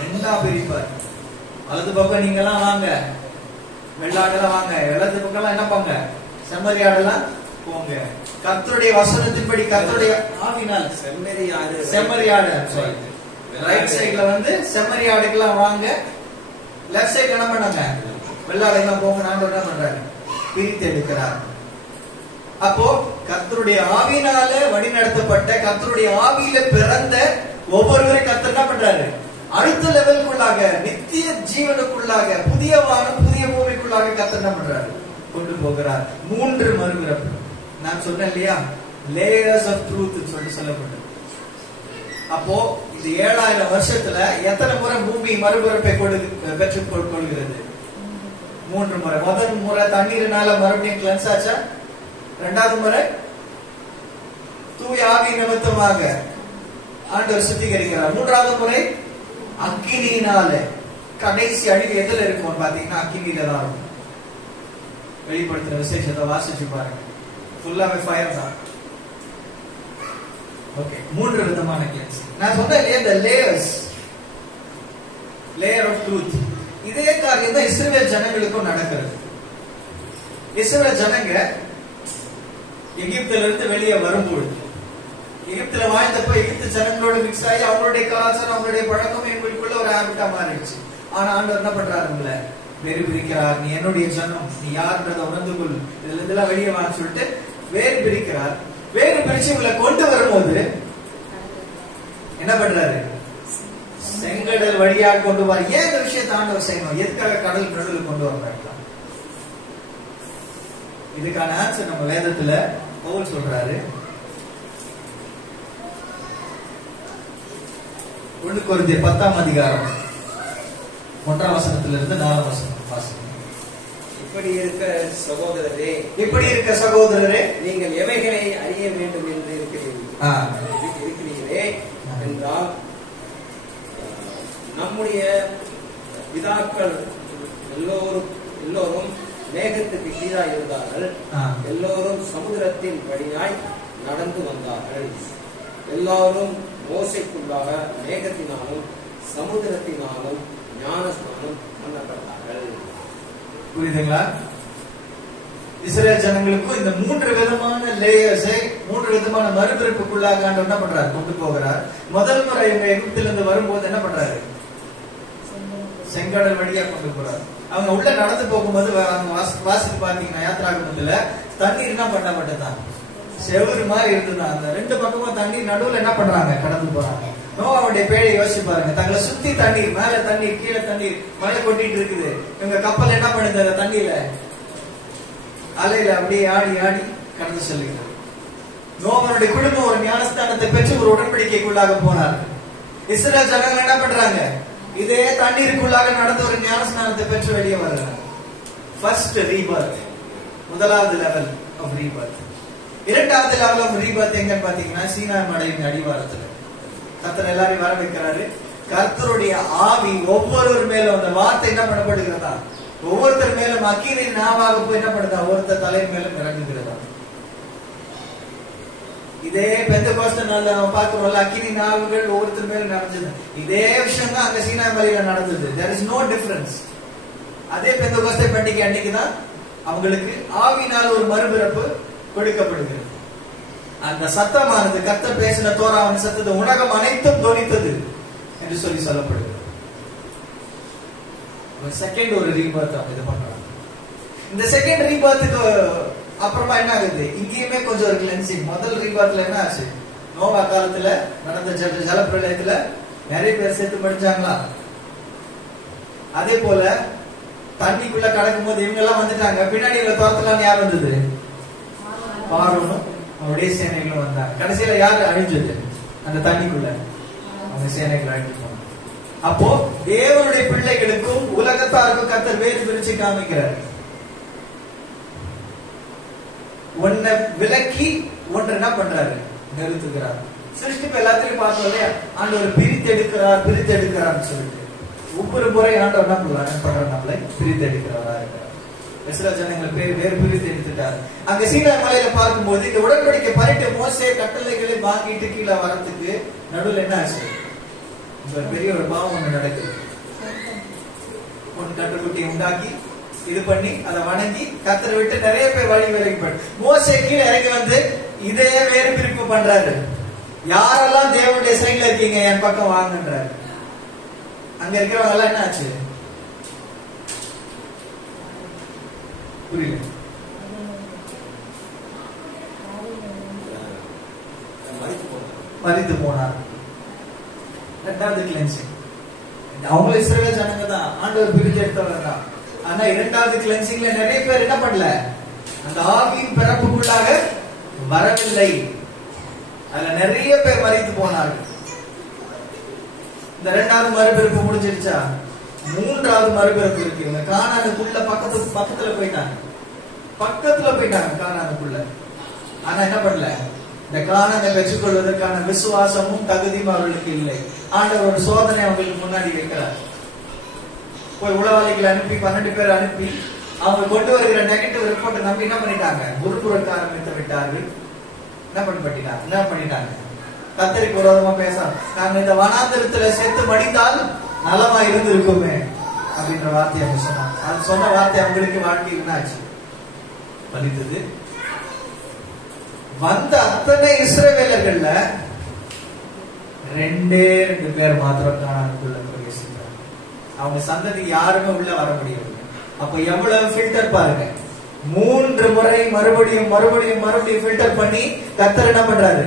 2ஆ பிரிப்பார். வலது பக்கம் நீங்க எல்லாம் வாங்க, வெள்ளாடெல்லாம் வாங்க, இடது பக்கம் எல்லாம் என்ன போங்க, செம்மறியாடெல்லாம் போங்க. கர்த்தருடைய வசனத்தின்படி, கர்த்தருடைய ஆவினால் செம்மறியாடு ரைட் சைடுல வந்து செம்மறியாடுக்கெல்லாம் வாங்க, லெஃப்ட் சைடுல என்ன பண்ணாங்க? வெள்ளாடெல்லாம் போங்க. ஆண்டவர் என்ன பண்றாரு? பிரித்து எடுக்கிறார். அப்போ கர்த்தருடைய ஆவியினால வழிநடத்தப்பட்ட, கர்த்தருடைய ஆவியில பிறந்த ஒவ்வொருவரையும் கர்த்தர் என்ன பண்றாரு? அடுத்த லெவலுக்குள்ளாக, நித்திய ஜீவனுக்குள்ளாக, புதிய வானம் புதிய பூமிக்குள்ளாக கர்த்தர் என்ன பண்றாரு? கொண்டு போகிறார். 3 மறுபிறப்பு. நான் சொன்னேன் இல்லையா, லேயர்ஸ் ஆஃப் ட்ரூத் சொல்லி சொல்லப்பட்டது. அப்போ இந்த 7000 வருஷத்துல எத்தனை முறை பூமி மறுபிறப்பை பெற்றுக் கொள்கிறது? 3 முறை. முதல் முறை தண்ணீரினால மறுபடியும் கிளென்ஸ் ஆச்சா? இரண்டாவது முறை தூய ஆவி நிமித்தமாக ஆண்டவர் சுத்திகரிக்கிறார். மூன்றாவது முறை அக்கினியினால. கடைசி அழிவு எதுல இருக்கும் பாத்தீங்கன்னா அக்கினியில தான் இருக்கும். வெளிப்படுத்துற விசேஷத்தை வாசிச்சு பாருங்க, ஃபுல்லாவே ஃபயர் தான். ஓகே, 3 விதமான கிளென்ஸ். நான் சொன்னேன் இந்த லேயர் ஆஃப் ட்ரூத். இதே காரியம் தான் இஸ்ரவேல் ஜனங்களுக்கும் நடக்கிறது. இஸ்ரவேல் ஜனங்க எகிப்தில இருந்து வெளியே வரும்பொழுது, எகிப்தில வாழ்ந்தப்ப எகிப்து ஜனங்களோட மிக்ஸ் ஆகி அவங்களுடைய கலாச்சாரம் அவங்களுடைய பழக்கம் எங்களுக்குள்ள ஒரு ஹேபிட்டா மாறிடுச்சு. ஆனா ஆண்டவர் என்ன பண்றாரு? உங்களை வேறு பிரிக்கிறார். நீ என்னுடைய ஜனம், நீ யாருன்றத உணர்ந்து கொள், இதுல இதெல்லாம் வெளியே வான்னு சொல்லிட்டு வேறு பிரிக்கிறார். வேறு பிரிச்சு உங்களை கொண்டு வரும்போது என்ன பண்றாரு? செங்கடல் வழியாக கொண்டு வர. ஏன் இந்த விஷயத்தை ஆண்டவர் செய்யணும்? எதுக்காக கடல் நடுவில் கொண்டு வர்றாங்க? இதுக்கான ஆன்சர் நம்ம வேதத்துல பவுல் சொல்றாரு. 1 கொரிந்தியர் 10ஆம் அதிகாரம் 1ஆம் வசனத்திலிருந்து 4ஆம் வசனம் வாசிங்க. இப்படி இருக்க சகோதரரே, இப்படி இருக்க சகோதரரே, நீங்கள் எவைகளை அறிய வேண்டும் என்று இருக்கிறீர்களே என்றால், நம்முடைய பிதாக்கள் எல்லோரும் மேகத்துக்கு கீழாய் இருந்தார்கள். எல்லோரும் சமுத்திரத்தின் வழியாய் நடந்து வந்தார்கள். எல்லாரும் மோசைக்குள்ளாக மேகத்தினாலும் சமுத்திரத்தினாலும் ஞானஸ்நானம் பண்ணப்பட்டார்கள். புரியுதுங்களா? இஸ்ரேல் ஜனங்களுக்கும் இந்த 3 விதமான லேயர்ஸை 3 விதமான மறுபிறப்புக்குள்ளாக ஆண்டவர் என்ன பண்றாரு? கொண்டு போகிறார். முதல் முறை இவங்க எகிப்திலிருந்து வரும்போது என்ன பண்றாரு? செங்கடல் வழியா கொண்டு போறாரு. அவங்க உள்ள நடந்து போகும்போது வாசித்து பாத்தீங்கன்னா யாத்திராகமத்துல தண்ணீர் என்ன பண்ணப்பட்டதான்? செவுறு மாதிரி இருந்ததுதான். அந்த 2 பக்கமும் தண்ணீர், நடுவுல என்ன பண்றாங்க? கடந்து போறாங்க. நோவாவுடைய பேழை யோசிச்சு பாருங்க. தங்களை சுத்தி தண்ணீர், மேல தண்ணீர், கீழே தண்ணீர், மழை கொட்டிட்டு இருக்குது. இவங்க கப்பல் என்ன பண்ணுது? அந்த தண்ணியில அலையில அப்படியே ஆடி ஆடி கடந்து செல்லுகிறது. நோவாவுடைய குடும்பம் ஒரு ஞானஸ்தானத்தை பெற்று ஒரு உடன்படிக்கைக்குள்ளாக போனார். இஸ்ரேல் ஜனங்கள் என்ன பண்றாங்க? இதே தண்ணீருக்குள்ளாக நடந்த ஒரு ஞானஸ்தானத்தை பெற்று வெளியே வருகிறாங்க. ஃபர்ஸ்ட் ரீபர்த், முதலாவது லெவல் ஆஃப் ரீபர்த். இரண்டாவது லெவல் ஆஃப் ரீபர்த் எங்க பாத்தீங்கன்னா சீனாய் மலையின் அடிவாரத்துல கர்த்தர் எல்லாரையும் வர வைக்கிறாரு. கர்த்தருடைய ஆவி ஒவ்வொருவர் மேலும் அந்த வார்த்தை என்ன பண்ணப்படுகிறதா? ஒவ்வொருத்தர் மேலும் அக்கினி நாவாக போய் என்ன பண்ணுதா? ஒவ்வொருத்தர் தலையின் மேலும் இறங்குகிறதா? இதே பெந்தெகோஸ்தே நாள்ல நம்ம பார்க்கிறோம்ல, அக்கினி நாவுகள் ஒவ்வொருத்தர் மேலும் நடந்தது. இதே விஷயம் தான் அங்க சீனாய் மலையில நடந்தது. There is no difference. அதே பெந்தெகோஸ்தே பண்டிகை அன்னைக்கு தான் அவங்களுக்கு ஆவியினால் ஒரு மறுபிறப்பு கொடுக்கப்படுகிறது. அந்த சத்தமானது கர்த்தர் பேசின தோராவின் சத்தத்தை உலகம் அனைத்தும் தோனித்தது என்று சொல்லப்படுகிறது. செகண்ட் ஒரு ரீபர்த் இது பண்றாங்க. இந்த செகண்ட் ரீபர்த்துக்கு அப்புறமா என்ன ஆகுது? இங்கேயுமே கொஞ்சம் ஒரு கிளென்சிங். முதல் ரீபர்த்ல என்ன ஆச்சு? நோவா காலத்துல நடந்த ஜலப்பிரளயத்துல நிறைய பேர் சேர்த்து படிச்சாங்களா? அதே போல தண்ணிக்குள்ள கடக்கும் போது இவங்க எல்லாம் வந்துட்டாங்க. பின்னாடி இவங்க துரத்தலான்னு யார் வந்தது? பார்வோனும் அவருடைய சேனைகளும் வந்தாங்க. கடைசியில யாரு அழிஞ்சது? அந்த தண்ணிக்குள்ள அவங்க சேனைகள் அழிஞ்சு போனாங்க. அப்போ தேவனுடைய பிள்ளைகளுக்கும் உலகத்தாருக்கும் கர்த்தர் வேறு பிரிச்சு காமிக்கிறார். ஒன்ன விலக்கி ஒன்று என்ன பண்றாரு? நிறுத்துகிறார். சிருஷ்டிப்பு எல்லாத்திலையும் பார்த்தோம் இல்லையா? ஆண்டவர் பிரித்தெடுக்கிறார் சொல்லிட்டு ஒவ்வொரு முறை ஆண்டவர் என்ன பண்றாரு? நம்மளை பிரித்தெடுக்கிறவரா இருக்கிறார். இஸ்ரவேல் ஜனங்கள் வேறு பிரித்து எடுத்துட்டார். அங்க சீனாய் மலையில பார்க்கும்போது இந்த உடன்படிக்கை பரிட்டு மோசே கட்டளைகளை வாங்கிட்டு கீழே வரத்துக்கு நடுவில் என்ன ஆச்சு? பெரிய ஒரு பாவம் ஒண்ணு நடக்குது. ஒன்னு கட்டுக்குட்டியை உண்டாக்கி இது பண்ணி அதை வணங்கி கர்த்தரை விட்டு நிறைய பேர் வழி விலகிப்பட்டு மோசே கீழே இறங்கி வந்து இதே வேறு பிரிப்பு பண்றாரு. யாரெல்லாம் தேவனுடைய சைட்ல இருக்கீங்க என் பக்கம் வாங்கன்றாரு. அங்க இருக்கிறவங்க எல்லாம் என்ன ஆச்சு? புரியல. மரித்து போனார். இரண்டாவது கிளென்சிங். அவங்களும் இஸ்ரவேல் ஜனங்க தான், ஆண்டவர் பிரித்து எடுத்தவங்க தான். ஆனா இரண்டாவது கிளென்சிங்ல நிறைய பேர் என்ன பண்ணல? அந்த ஆவியின் பிறப்புக்குள்ளாக வரவில்லை. அதுல நிறைய பேர் மரித்து போனார்கள். இந்த இரண்டாவது மறுபிறப்பு முடிஞ்சிருச்சா? மூன்றாவது மறுபிறப்பு இருக்கு. இவங்க கானானுக்குள்ள பக்கத்துல போயிட்டாங்க கானானுக்குள்ள. ஆனா என்ன பண்ணல? இந்த கானானை பெற்றுக்கொள்வதற்கான விசுவாசமும் தகுதியும் அவர்களுக்கு இல்லை. ஆண்டவர் ஒரு சோதனை அவங்களுக்கு முன்னாடி வைக்கிறார். போய் உளவாளிகளை அனுப்பி 12 பேர் அனுப்பி அவங்க கொண்டு வருகிற நெகட்டிவ் ரிப்போர்ட் நம்பி என்ன பண்ணிட்டாங்க? முறுமுறுக்க ஆரம்பித்து விட்டார்கள். என்ன பண்ணிட்டாங்க? கர்த்தருக்கு விரோதமா பேச, நாங்க இந்த வனாந்திரத்துல செத்து மடிந்தால் நலமா இருந்திருக்குமே அப்படின்ற வார்த்தை அவங்க சொன்னாங்க. அது சொன்ன வார்த்தை அவங்களுக்கு வாழ்க்கை என்னாச்சு? பலித்தது. வந்த அத்தனை இஸ்ரவேலர்கள்ல 2 பேர் மாத்திரம் கானானுக்குள்ள பிரவேசித்தாங்க. அவங்க சந்ததி யாருமே உள்ள வர முடியவில்லை. அப்ப எவ்வளவு ஃபில்டர் பாருங்க. 3 முறை மறுபடியும் ஃபில்டர் பண்ணி கர்த்தர் என்ன பண்றாரு?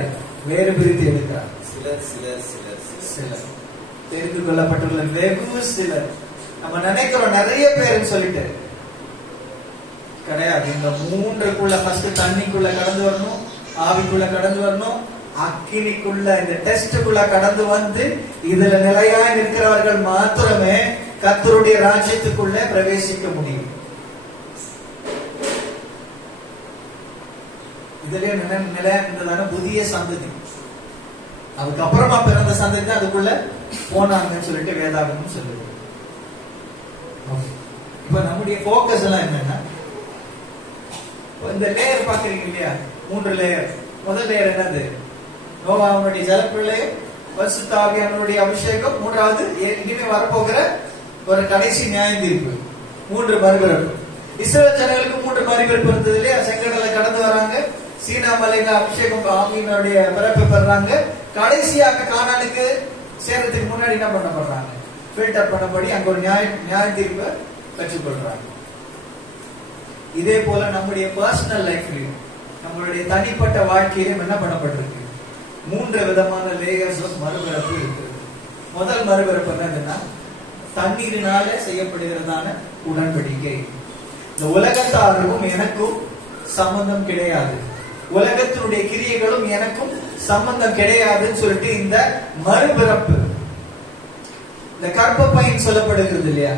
வேறு பிரித்து எடுக்கிறார். சிலர் தெரிந்து கொள்ளப்பட்டுள்ள வெகு சிலர். நம்ம நினைக்கிறோம் நிறைய பேர் சொல்லிட்டு கிடையாது. இந்த 3க்குள்ள ஃபர்ஸ்ட் தண்ணிக்குள்ள கடந்து வரணும், ஆவிக்குள்ள கடந்து வரணும், அக்கினிக்குள்ள இந்த டெஸ்டுக்குள்ள கடந்து வந்து இதுல நிலையாய் நிற்கிறவர்கள் மாத்திரமே கர்த்தருடைய ராஜ்யத்துக்குள்ள பிரவேசிக்க முடியும். இதுலயே நிலையான புதிய சந்ததி, அதுக்கப்புறமா பிறந்த சந்ததி தான் அதுக்குள்ள போனாங்கன்னு சொல்லிட்டு வேதாகமும் சொல்லுது. இப்ப நம்முடைய போக்கஸ் எல்லாம் என்னன்னா, இந்த லேயர் பாக்குறீங்க இல்லையா? 3 லேயர். முதல் லேயர் என்னது? நோவாவுடைய ஜலப்பிரளயம், பரிசுத்த ஆவியானவருடைய அபிஷேகம், 3வது இனிமே வரப்போகிற ஒரு கடைசி நியாய தீர்ப்பு, 3 மறுபிறப்பு. இஸ்ரவேல் ஜனங்களுக்கு 3 மறுபிறப்பு இருந்தது இல்லையா? செங்கடலை கடந்து வராங்க, சீனா மலையில அபிஷேகம் ஆவியினுடைய பிறப்பு பெறாங்க, கடைசியாக கானானுக்கு சேர்றதுக்கு முன்னாடி என்ன பண்ணப்படுறாங்க? ஃபில்டர் பண்ணபடி அங்க ஒரு நியாய தீர்ப்பை பெற்றுக்கொள்றாங்க. இதே போல நம்முடைய பர்சனல் லைஃப்லயும் நம்மளுடைய தனிப்பட்ட வாழ்க்கையிலும் என்ன பண்ணப்பட்டிருக்கு? 3 விதமான லேயர்ஸ் ஆஃப் மறுபிறப்பு இருக்கு. முதல் மறுபிறப்பு என்னன்னா தண்ணீரினால செய்யப்படுகிறதான உடன்படிக்கை. இந்த உலகத்தாருக்கும் எனக்கும் சம்பந்தம் கிடையாது, உலகத்தினுடைய கிரியைகளும் எனக்கும் சம்பந்தம் கிடையாதுன்னு சொல்லிட்டு இந்த மறுபிறப்பு, இந்த கர்ப்பப்பைன்னு சொல்லப்படுகிறது இல்லையா?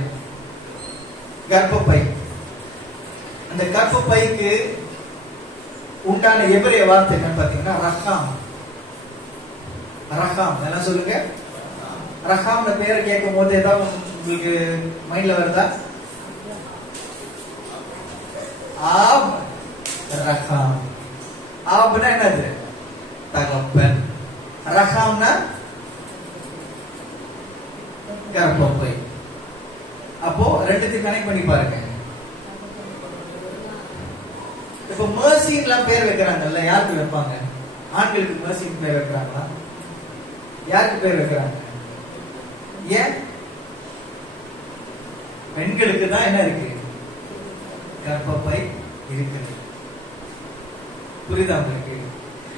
கர்ப்பப்பை. அந்த கர்ப்பப்பைக்கு உண்டான எபிரேய வார்த்தை என்னன்னு பாத்தீங்கன்னா ரஹாம். ரஹாம் என்ன சொல்லுங்க? ரஹாம் பேரை கேட்கும் போது ஏதாவது உங்களுக்கு மைண்ட்ல வருதா? ஆப் ரஹாம். ஆப்னா என்னது? தகப்பன். ரஹாம்னா கர்ப்பப்பை. அப்போ ரெண்டுத்தையும் கனெக்ட் பண்ணி பாருங்க. இப்ப மர்சின்லாம் பேர் வைக்கிறாங்கல்ல, யாருக்கு வைப்பாங்க? ஆண்களுக்கு மர்சின் பேர் வைக்கிறாங்களா? யாருக்கு பேர் வைக்கிறாங்க? ஏன்? பெண்களுக்கு தான் என்ன இருக்கு? கர்ப்பப்பை இருக்குது. புரியுதா உங்களுக்கு?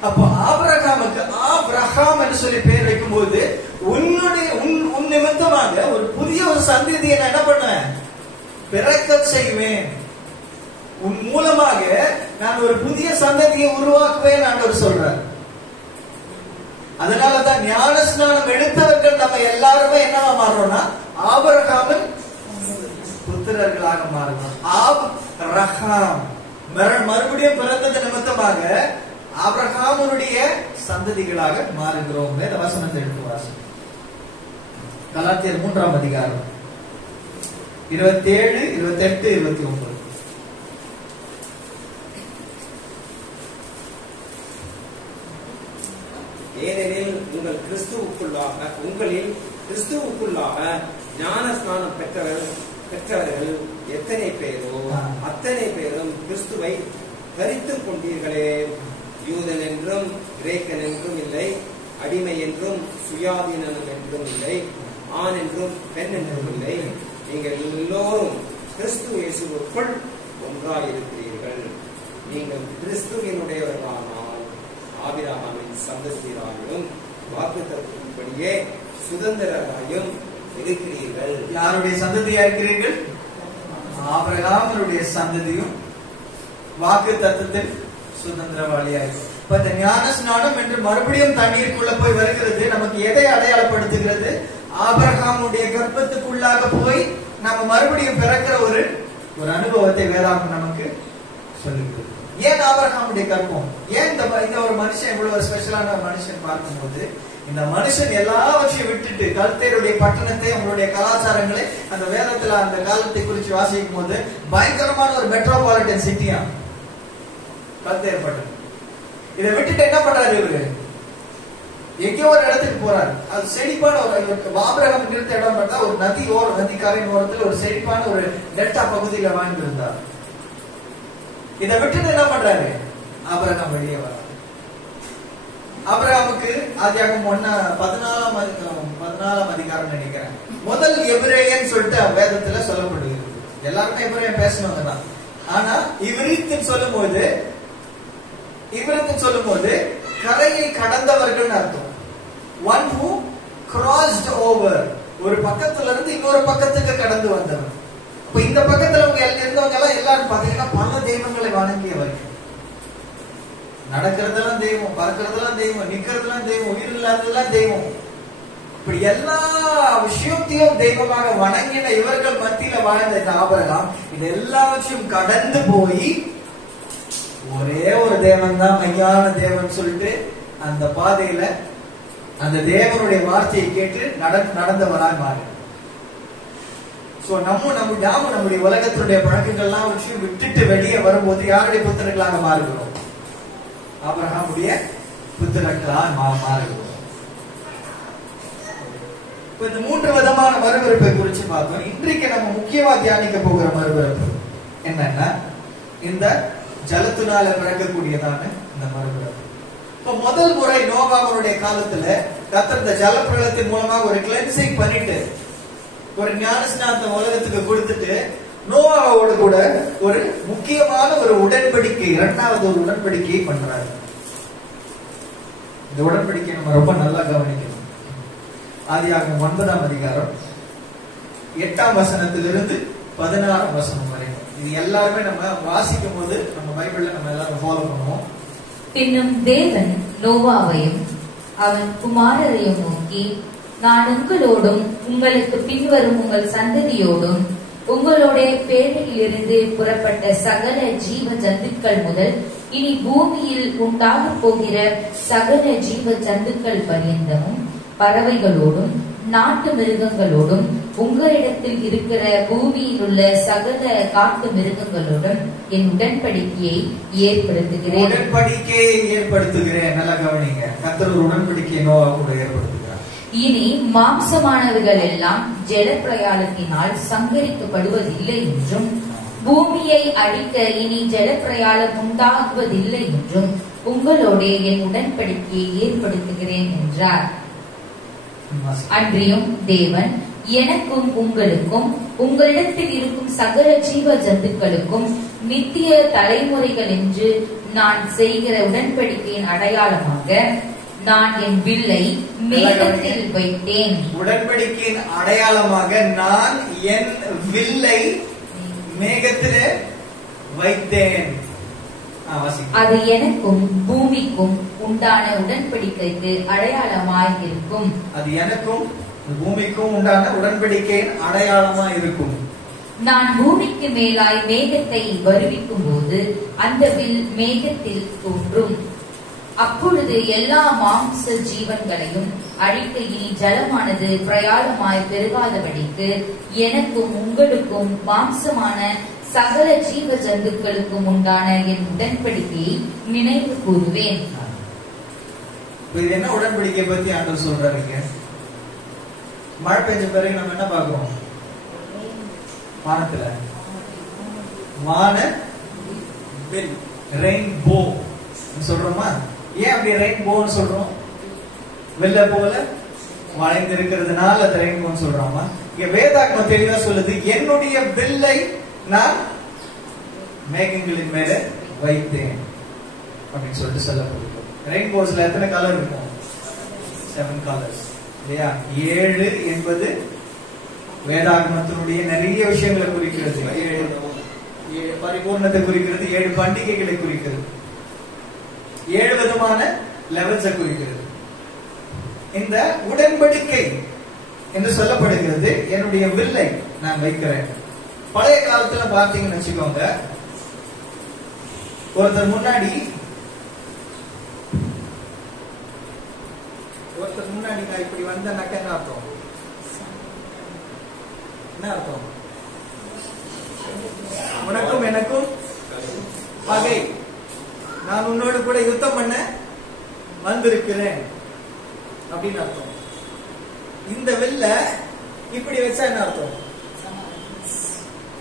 அப்போ ஆபிரகாமுக்கு ஆபிரகாம் என்று சொல்லி பேர் வைக்கும் போது உன் நிமித்தமாக ஒரு புதிய ஒரு சந்ததியை நான் என்ன பண்ணுவேன்? பிறக்க செய்வேன். உன் மூலமாக நான் ஒரு புதிய சந்ததியை உருவாக்குவேன் ஆண்டவர் சொல்றார். அதனாலதான் ஞான ஸ்நானம் எடுத்தவர்கள் நம்ம எல்லாருமே என்னவா மாறுறோம்னா ஆபிரகாமின் புத்திரர்களாக மாறுறோம். ஆபிரகாம் மறுபடியும் பிறந்தது நிமித்தமாக ஆபிரகாமுடைய சந்ததிகளாக மாறுகிறோம். வேத வசனத்தை எடுத்து வாசி. கலாத்தியர் 3ஆம் அதிகாரம் 27, 28, 29. ஏனெனில் உங்களில் கிறிஸ்துவுக்குள்ளாக ஞான ஸ்நானம் பெற்றவர்கள் எத்தனை பேரோ அத்தனை பேரும் கிறிஸ்துவை தரித்துக் கொண்டீர்களே. யூதன் என்றும் கிரேக்கன் என்றும் இல்லை, அடிமை என்றும் சுயாதீனம் என்றும் இல்லை, ஆண் என்றும் பெண் என்றும் இல்லை, நீங்கள் எல்லோரும் கிறிஸ்து இயேசுவுக்குள் ஒன்றாயிருக்கிறீர்கள். நீங்கள் கிறிஸ்துவினுடையவர்களானால் ஆபிரகாமின் சந்ததியாரும் வாக்குத்தத்தத்தின்படியே சுதந்திரராயும் இருக்கிறீர்கள். யாருடைய சந்ததியா இருக்கிறீர்கள்? ஆபிரகாமுடைய சந்ததியும் வாக்குத்தத்தத்தில் சுதந்திரவாளியாய். இப்ப இந்த ஞான ஸ்நானம் என்று மறுபடியும் தண்ணீருக்குள்ள போய் வருகிறது நமக்கு எதை அடையாளப்படுத்துகிறது? ஆபிரகாமுடைய கர்ப்பத்துக்குள்ளாக போய் நம்ம மறுபடியும் பிறக்கிற ஒரு அனுபவத்தை வேதாகம் நமக்கு சொல்லுகிறது. ஏன் ஆபிரகாமுடைய கர்ப்பம்? ஏன் இந்த ஒரு மனுஷன் இவ்வளவு ஒரு ஸ்பெஷலான மனுஷன் பார்க்கும்போது, இந்த மனுஷன் எல்லாவற்றையும் விட்டுட்டு கல்தேருடைய பட்டணத்தை, அவங்களுடைய கலாச்சாரங்களை, அந்த வேதத்துல அந்த காலத்தை குறித்து வாசிக்கும் போது பயங்கரமான ஒரு மெட்ரோபாலிட்டன் சிட்டியா கல்தேர் பட்டணம். இதை விட்டுட்டு என்ன பண்றாரு இவரு? எங்கேயோ ஒரு இடத்துக்கு போறாரு. அது செழிப்பான ஒரு ஆபிரகாம் இருந்த இடம் பார்த்தா ஒரு நதிக்கரையின் ஓரத்தில் ஒரு செழிப்பான ஒரு டெல்டா பகுதியில வாழ்ந்திருந்தார். இதை விட்டுட்டு என்ன பண்றாரு? ஆபிரகாம் வெளியே வர. ஆபிரகாமுக்கு ஆதியாகமம் 14ஆம் அதிகாரம் நினைக்கிறேன், முதல் எபிரேயன் சொல்லிட்டு வேதத்துல சொல்லப்படுகிறது. எல்லாருமே எபிரேயன் பேசணுங்க தான். ஆனா இவரித்துன்னு சொல்லும் போது கரையை கடந்தவர்கள் அர்த்தம். ஒன் ஹூ கிராஸ்ட் ஓவர், ஒரு பக்கத்துல இருந்து இன்னொரு பக்கத்துக்கு கடந்து வந்தவர். இப்ப இந்த பக்கத்துல இருந்தவங்க எல்லாம் எல்லாரும் பாத்தீங்கன்னா பல தெய்வங்களை வணங்கியவர்கள். நடக்கிறதெல்லாம் தெய்வம், பறக்கிறதெல்லாம் தெய்வம், நிக்கிறதெல்லாம் தெய்வம், உயிர் இல்லாததெல்லாம் தெய்வம். இப்படி எல்லா விஷயத்தையும் தெய்வமாக வணங்கின இவர்கள் மத்தியில வாழ்ந்த இந்த ஆபிரகாம் இது எல்லாவற்றையும் கடந்து போய் ஒரே ஒரு தேவன் தான் மெய்யான தேவன் சொல்லிட்டு அந்த பாதையில அந்த தேவனுடைய வார்த்தையை கேட்டு நடந்தவராய் மாறு. நம்முடைய உலகத்தினுடைய பழக்கங்கள்லாம் விட்டுட்டு வெளியே வரும்போது யாருடைய புத்திரர்களாக மாறுகிறோம்? ஆபிரகாமுடைய புத்திரர்களாக மாறுகிறோம். இந்த 3 விதமான மறுபிறப்பை குறித்து பார்த்தோம். இன்றைக்கு நம்ம முக்கியமா தியானிக்க போகிற மறுபிறப்பு என்னன்னா, இந்த ஜலத்தினால பிறக்கக்கூடியதான இந்த மறுபிறப்பு. இப்ப முதல் முறை நோவாவுடைய காலத்துல கர்த்தர் இந்த ஜல பிரளயத்தின் மூலமா ஒரு கிளென்சிங் பண்ணிட்டு ஒரு ஞானஸ்நானத்தை உலகத்துக்கு கொடுத்துட்டு நோவாவோட கூட ஒரு முக்கியமான ஒரு உடன்படிக்கை, 2வது ஒரு உடன்படிக்கையை பண்றாரு. இந்த உடன்படிக்கை நம்ம ரொம்ப நல்லா கவனிக்கணும். ஆதியாகமம் 9ஆம் அதிகாரம் 8ஆம் வசனத்திலிருந்து 16ஆம் வசனம் வரைக்கும் இது எல்லாருமே நம்ம வாசிக்கும் போது நம்ம பைபிள்ல நம்ம எல்லாரும் ஃபாலோ பண்ணுவோம். பின்னும் தேவன் நோவாவையும் அவன் குமாரரையும் நோக்கி, நான் உங்களோடும் உங்களுக்கு பின்வரும் உங்கள் சந்ததியோடும் உங்களுடைய பேழையிலிருந்து புறப்பட்ட சகல ஜீவ ஜந்துக்கள் முதல் இனி பூமியில் உண்டாக போகிற சகல ஜீவ ஜந்துக்கள் பரியந்தமும் பறவைகளோடும் நாட்டு மிருகங்களோடும் உங்களிடத்தில் இருக்கிற பூமியில் உள்ள சகல காட்டு மிருகங்களோடும் என் உடன்படிக்கையை ஏற்படுத்துகிறேன். நல்லா கவனிங்க. கர்த்தர் ஒரு உடன்படிக்கையை நோவா கூட ஏற்படுத்துகிறார். இனி மாம்சமானவர்கள் எல்லாம் ஜல பிரயாணத்தினால் சங்கரிக்கப்படுவதில்லை என்றும் பூமியை அழிக்க இனி ஜல பிரயாணம் உண்டாகுவதில்லை என்றும் உங்களோட என் உடன்படிக்கையை ஏற்படுத்துகிறேன் என்றார். அன்றியும் தேவன் எனக்கும் உங்களுக்கும் உங்களிடத்தில் இருக்கும் சகல ஜீவ ஜந்துக்களுக்கும் நித்திய தலைமுறைகள் என்று நான் செய்கிற உடன்படிக்கையின் அடையாளமாக நான் என் வில்லை மேகத்தில் வைத்தேன். உடன்படிக்கையின் அடையாளமாக நான் என் வில்லை மேகத்திலே வைத்தேன். அது எனக்கும் பூமிக்கும் உண்டான உடன்படிக்கைக்கு அடையாளமாய் இருக்கும். அது எனக்கும் பூமிக்கும் உண்டான உடன்படிக்கையின் அடையாளமாய் இருக்கும். நான் பூமிக்கு மேலாய் மேகத்தை வருவிக்கும் போது அந்த வில் மேகத்தில் தோன்றும். அப்பொழுது எல்லா மாம்ச ஜீவன்களையும் அழிக்க இனி ஜலமானது பிரயாணமாய் பெருகாதபடிக்கு எனக்கும் உங்களுக்கும் மாம்சமான சகல ஜீவ ஜந்துக்களுக்கும் உண்டான என் உடன்படிக்கையை நினைவு கூறுவேன். என்ன உடன்படிக்கை பத்தி ஆண்டவர் சொல்றாருங்க? மழை பெஞ்ச பிறகு நம்ம என்ன பார்க்கிறோம்? வானத்துல வான ரெயின்போ சொல்றோமா? ஏன் அப்படி ரெயின்போன்னு சொல்றோம்? வெள்ள போல வளைந்து இருக்கிறதுனால அது ரெயின்போன்னு சொல்றோமா? இங்க வேதாகமம் தெளிவா சொல்லுது, என்னுடைய வில்லை நான் மேகங்களின் மேல வைத்தேன் அப்படின்னு சொல்லிட்டு சொல்லப்படுது. ரெயின்போஸ்ல எத்தனை கலர் இருக்கும்? 7 கலர்ஸ் இல்லையா? 7 என்பது வேதாகமத்தினுடைய நிறைய விஷயங்களை குறிக்கிறது. 7 பரிபூர்ணத்தை குறிக்கிறது, 7 பண்டிகைகளை குறிக்கிறது, 7 விதமான லெவல்ஸை குறிக்கிறது. இந்த உடன்படிக்கை என்று சொல்லப்படுகிறது. என்னுடைய வில்லை நான் வைக்கிறேன். பழைய காலத்துல பார்த்தீங்கன்னு வச்சுக்கோங்க, ஒருத்தர் முன்னாடி நான் இப்படி வந்தேன்னாக்க என்ன அர்த்தம்? என்ன அர்த்தம்? உனக்கும் எனக்கும் பகை, நான் உன்னோடு கூட யுத்தம் பண்ண வந்திருக்கிறேன் அப்படின்னு அர்த்தம். இந்த வில்ல இப்படி வச்சா என்ன அர்த்தம்?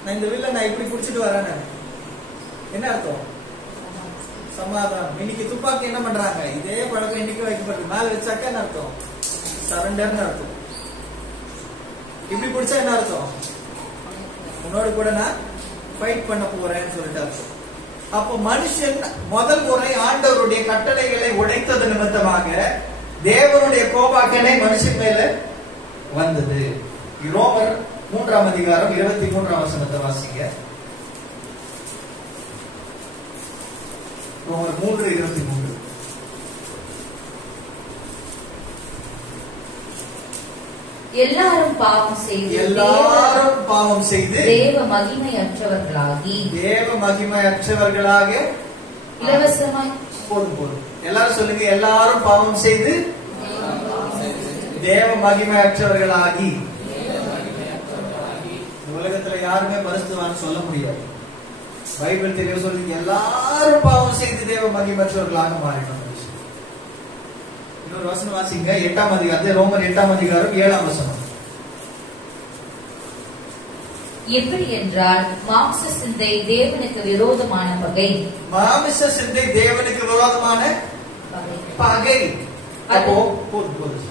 நான் இந்த வில்ல நான் இப்படி புடிச்சிட்டு வரேன், என்ன அர்த்தம்? சமாதானம். இன்னைக்கு துப்பாக்கி என்ன பண்றாங்க? இதே பழக்கம் இன்னைக்கு வைக்கப்படுது. மேல வச்சாக்க என்ன அர்த்தம்? சரண்டர்னு அர்த்தம். இப்படி பிடிச்சா என்ன அர்த்தம்? உன்னோடு கூட நான் ஃபைட் பண்ண போறேன்னு சொல்லிட்டு அர்த்தம். அப்போ மனுஷன் முதல் முறை ஆண்டவருடைய கட்டளைகளை உடைத்தது நிமித்தமாக தேவனுடைய கோபாக்கனை மனுஷன் மேல வந்தது. ரோமர் 3ஆம் அதிகாரம் 23ஆம் வசனத்தை வாசிங்க. ரோமர் 3:23. எல்லாரும் பாவம் செய்து தேவ மகிமையற்றவர்களாக இலவசமாய் போதும் எல்லாரும் சொல்லுங்க, எல்லாரும் பாவம் செய்து தேவ மகிமையற்றவர்களாகி. உலகத்துல யாருமே மருத்துவான்னு சொல்ல முடியாது. பைபிள் தெளிவா சொல்லி எல்லாரும் பாவம் செய்து தேவ மகிமையற்றவர்களாக மாறினோம். இன்னொரு வசனம் வாசிங்க, 8ஆம் அதிகாரம், ரோமர் 8ஆம் அதிகாரம் 7ஆம் வசனம். எப்படி என்றால் மாம்ச சிந்தை தேவனுக்கு விரோதமான பகை. மாம்ச சிந்தை தேவனுக்கு விரோதமான பகை. அப்போ போதும்.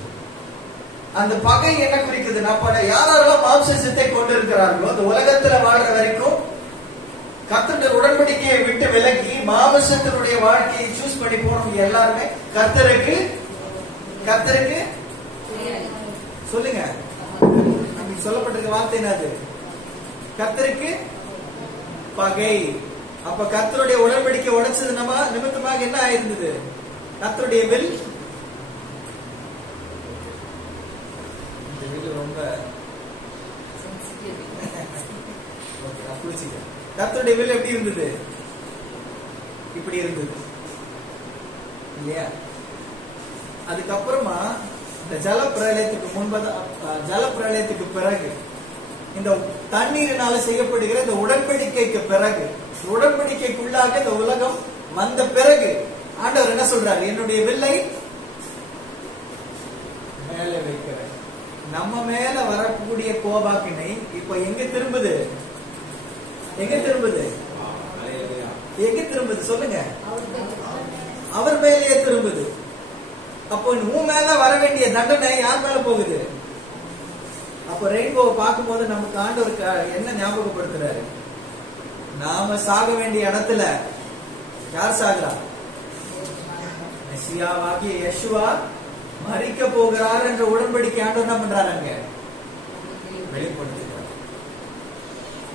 அந்த பகை என்ன குறிக்குது? யாரெல்லாம் மாம்ச சிந்தை கொண்டிருக்கிறார்களோ அந்த உலகத்துல வாழ்ற வரைக்கும் கர்த்தருடைய உடன்படிக்கையை விட்டு விலகி மாம்சத்தினுடைய வாழ்க்கையை சூஸ் பண்ணி போனவங்க எல்லாருமே கர்த்தருக்கு சொல்லுங்க, சொல்லப்பட்டிருக்க வார்த்தை என்னது? கர்த்தருக்கு பகை. அப்ப கர்த்தருடைய உடன்படிக்கை உடைச்சது நிமித்தமாக என்ன ஆயிருந்தது? கர்த்தருடைய வில் ரொம்ப கர்த்தருடைய வில் எப்படி இருந்தது? இப்படி இருந்தது இல்லையா? அதுக்கப்புறமா இந்த ஜலப்பிரளயத்துக்கு பிறகு இந்த தண்ணீரினால செய்யப்படுகிற இந்த உடன்படிக்கைக்கு பிறகு, உடன்படிக்கைக்குள்ளாக இந்த உலகம் வந்த பிறகு ஆண்டவர் என்ன சொல்றாரு? என்னுடைய வில்லை மேலே வைக்கிறேன். நம்ம மேல வரக்கூடிய கோபாக்கினை இப்ப எங்க திரும்புது? சொல்லுங்க, அவர் மேலேயே திரும்புது. அப்போ உன் மேல வர வேண்டிய தண்டனை யார் மேல போகுது? அப்போ ரெயின்போவை பார்க்கும் போது நமக்கு ஆண்டவருக்கு என்ன ஞாபகப்படுத்துறாரு? நாம சாக வேண்டிய இடத்துல யார் சாகுறா? மெசியாவாகிய யெஷுவா மரிக்க போகிறார் என்ற உடன்படிக்கை ஆண்டவர் என்ன பண்றாங்க? வெளிப்படுத்துகிறார்.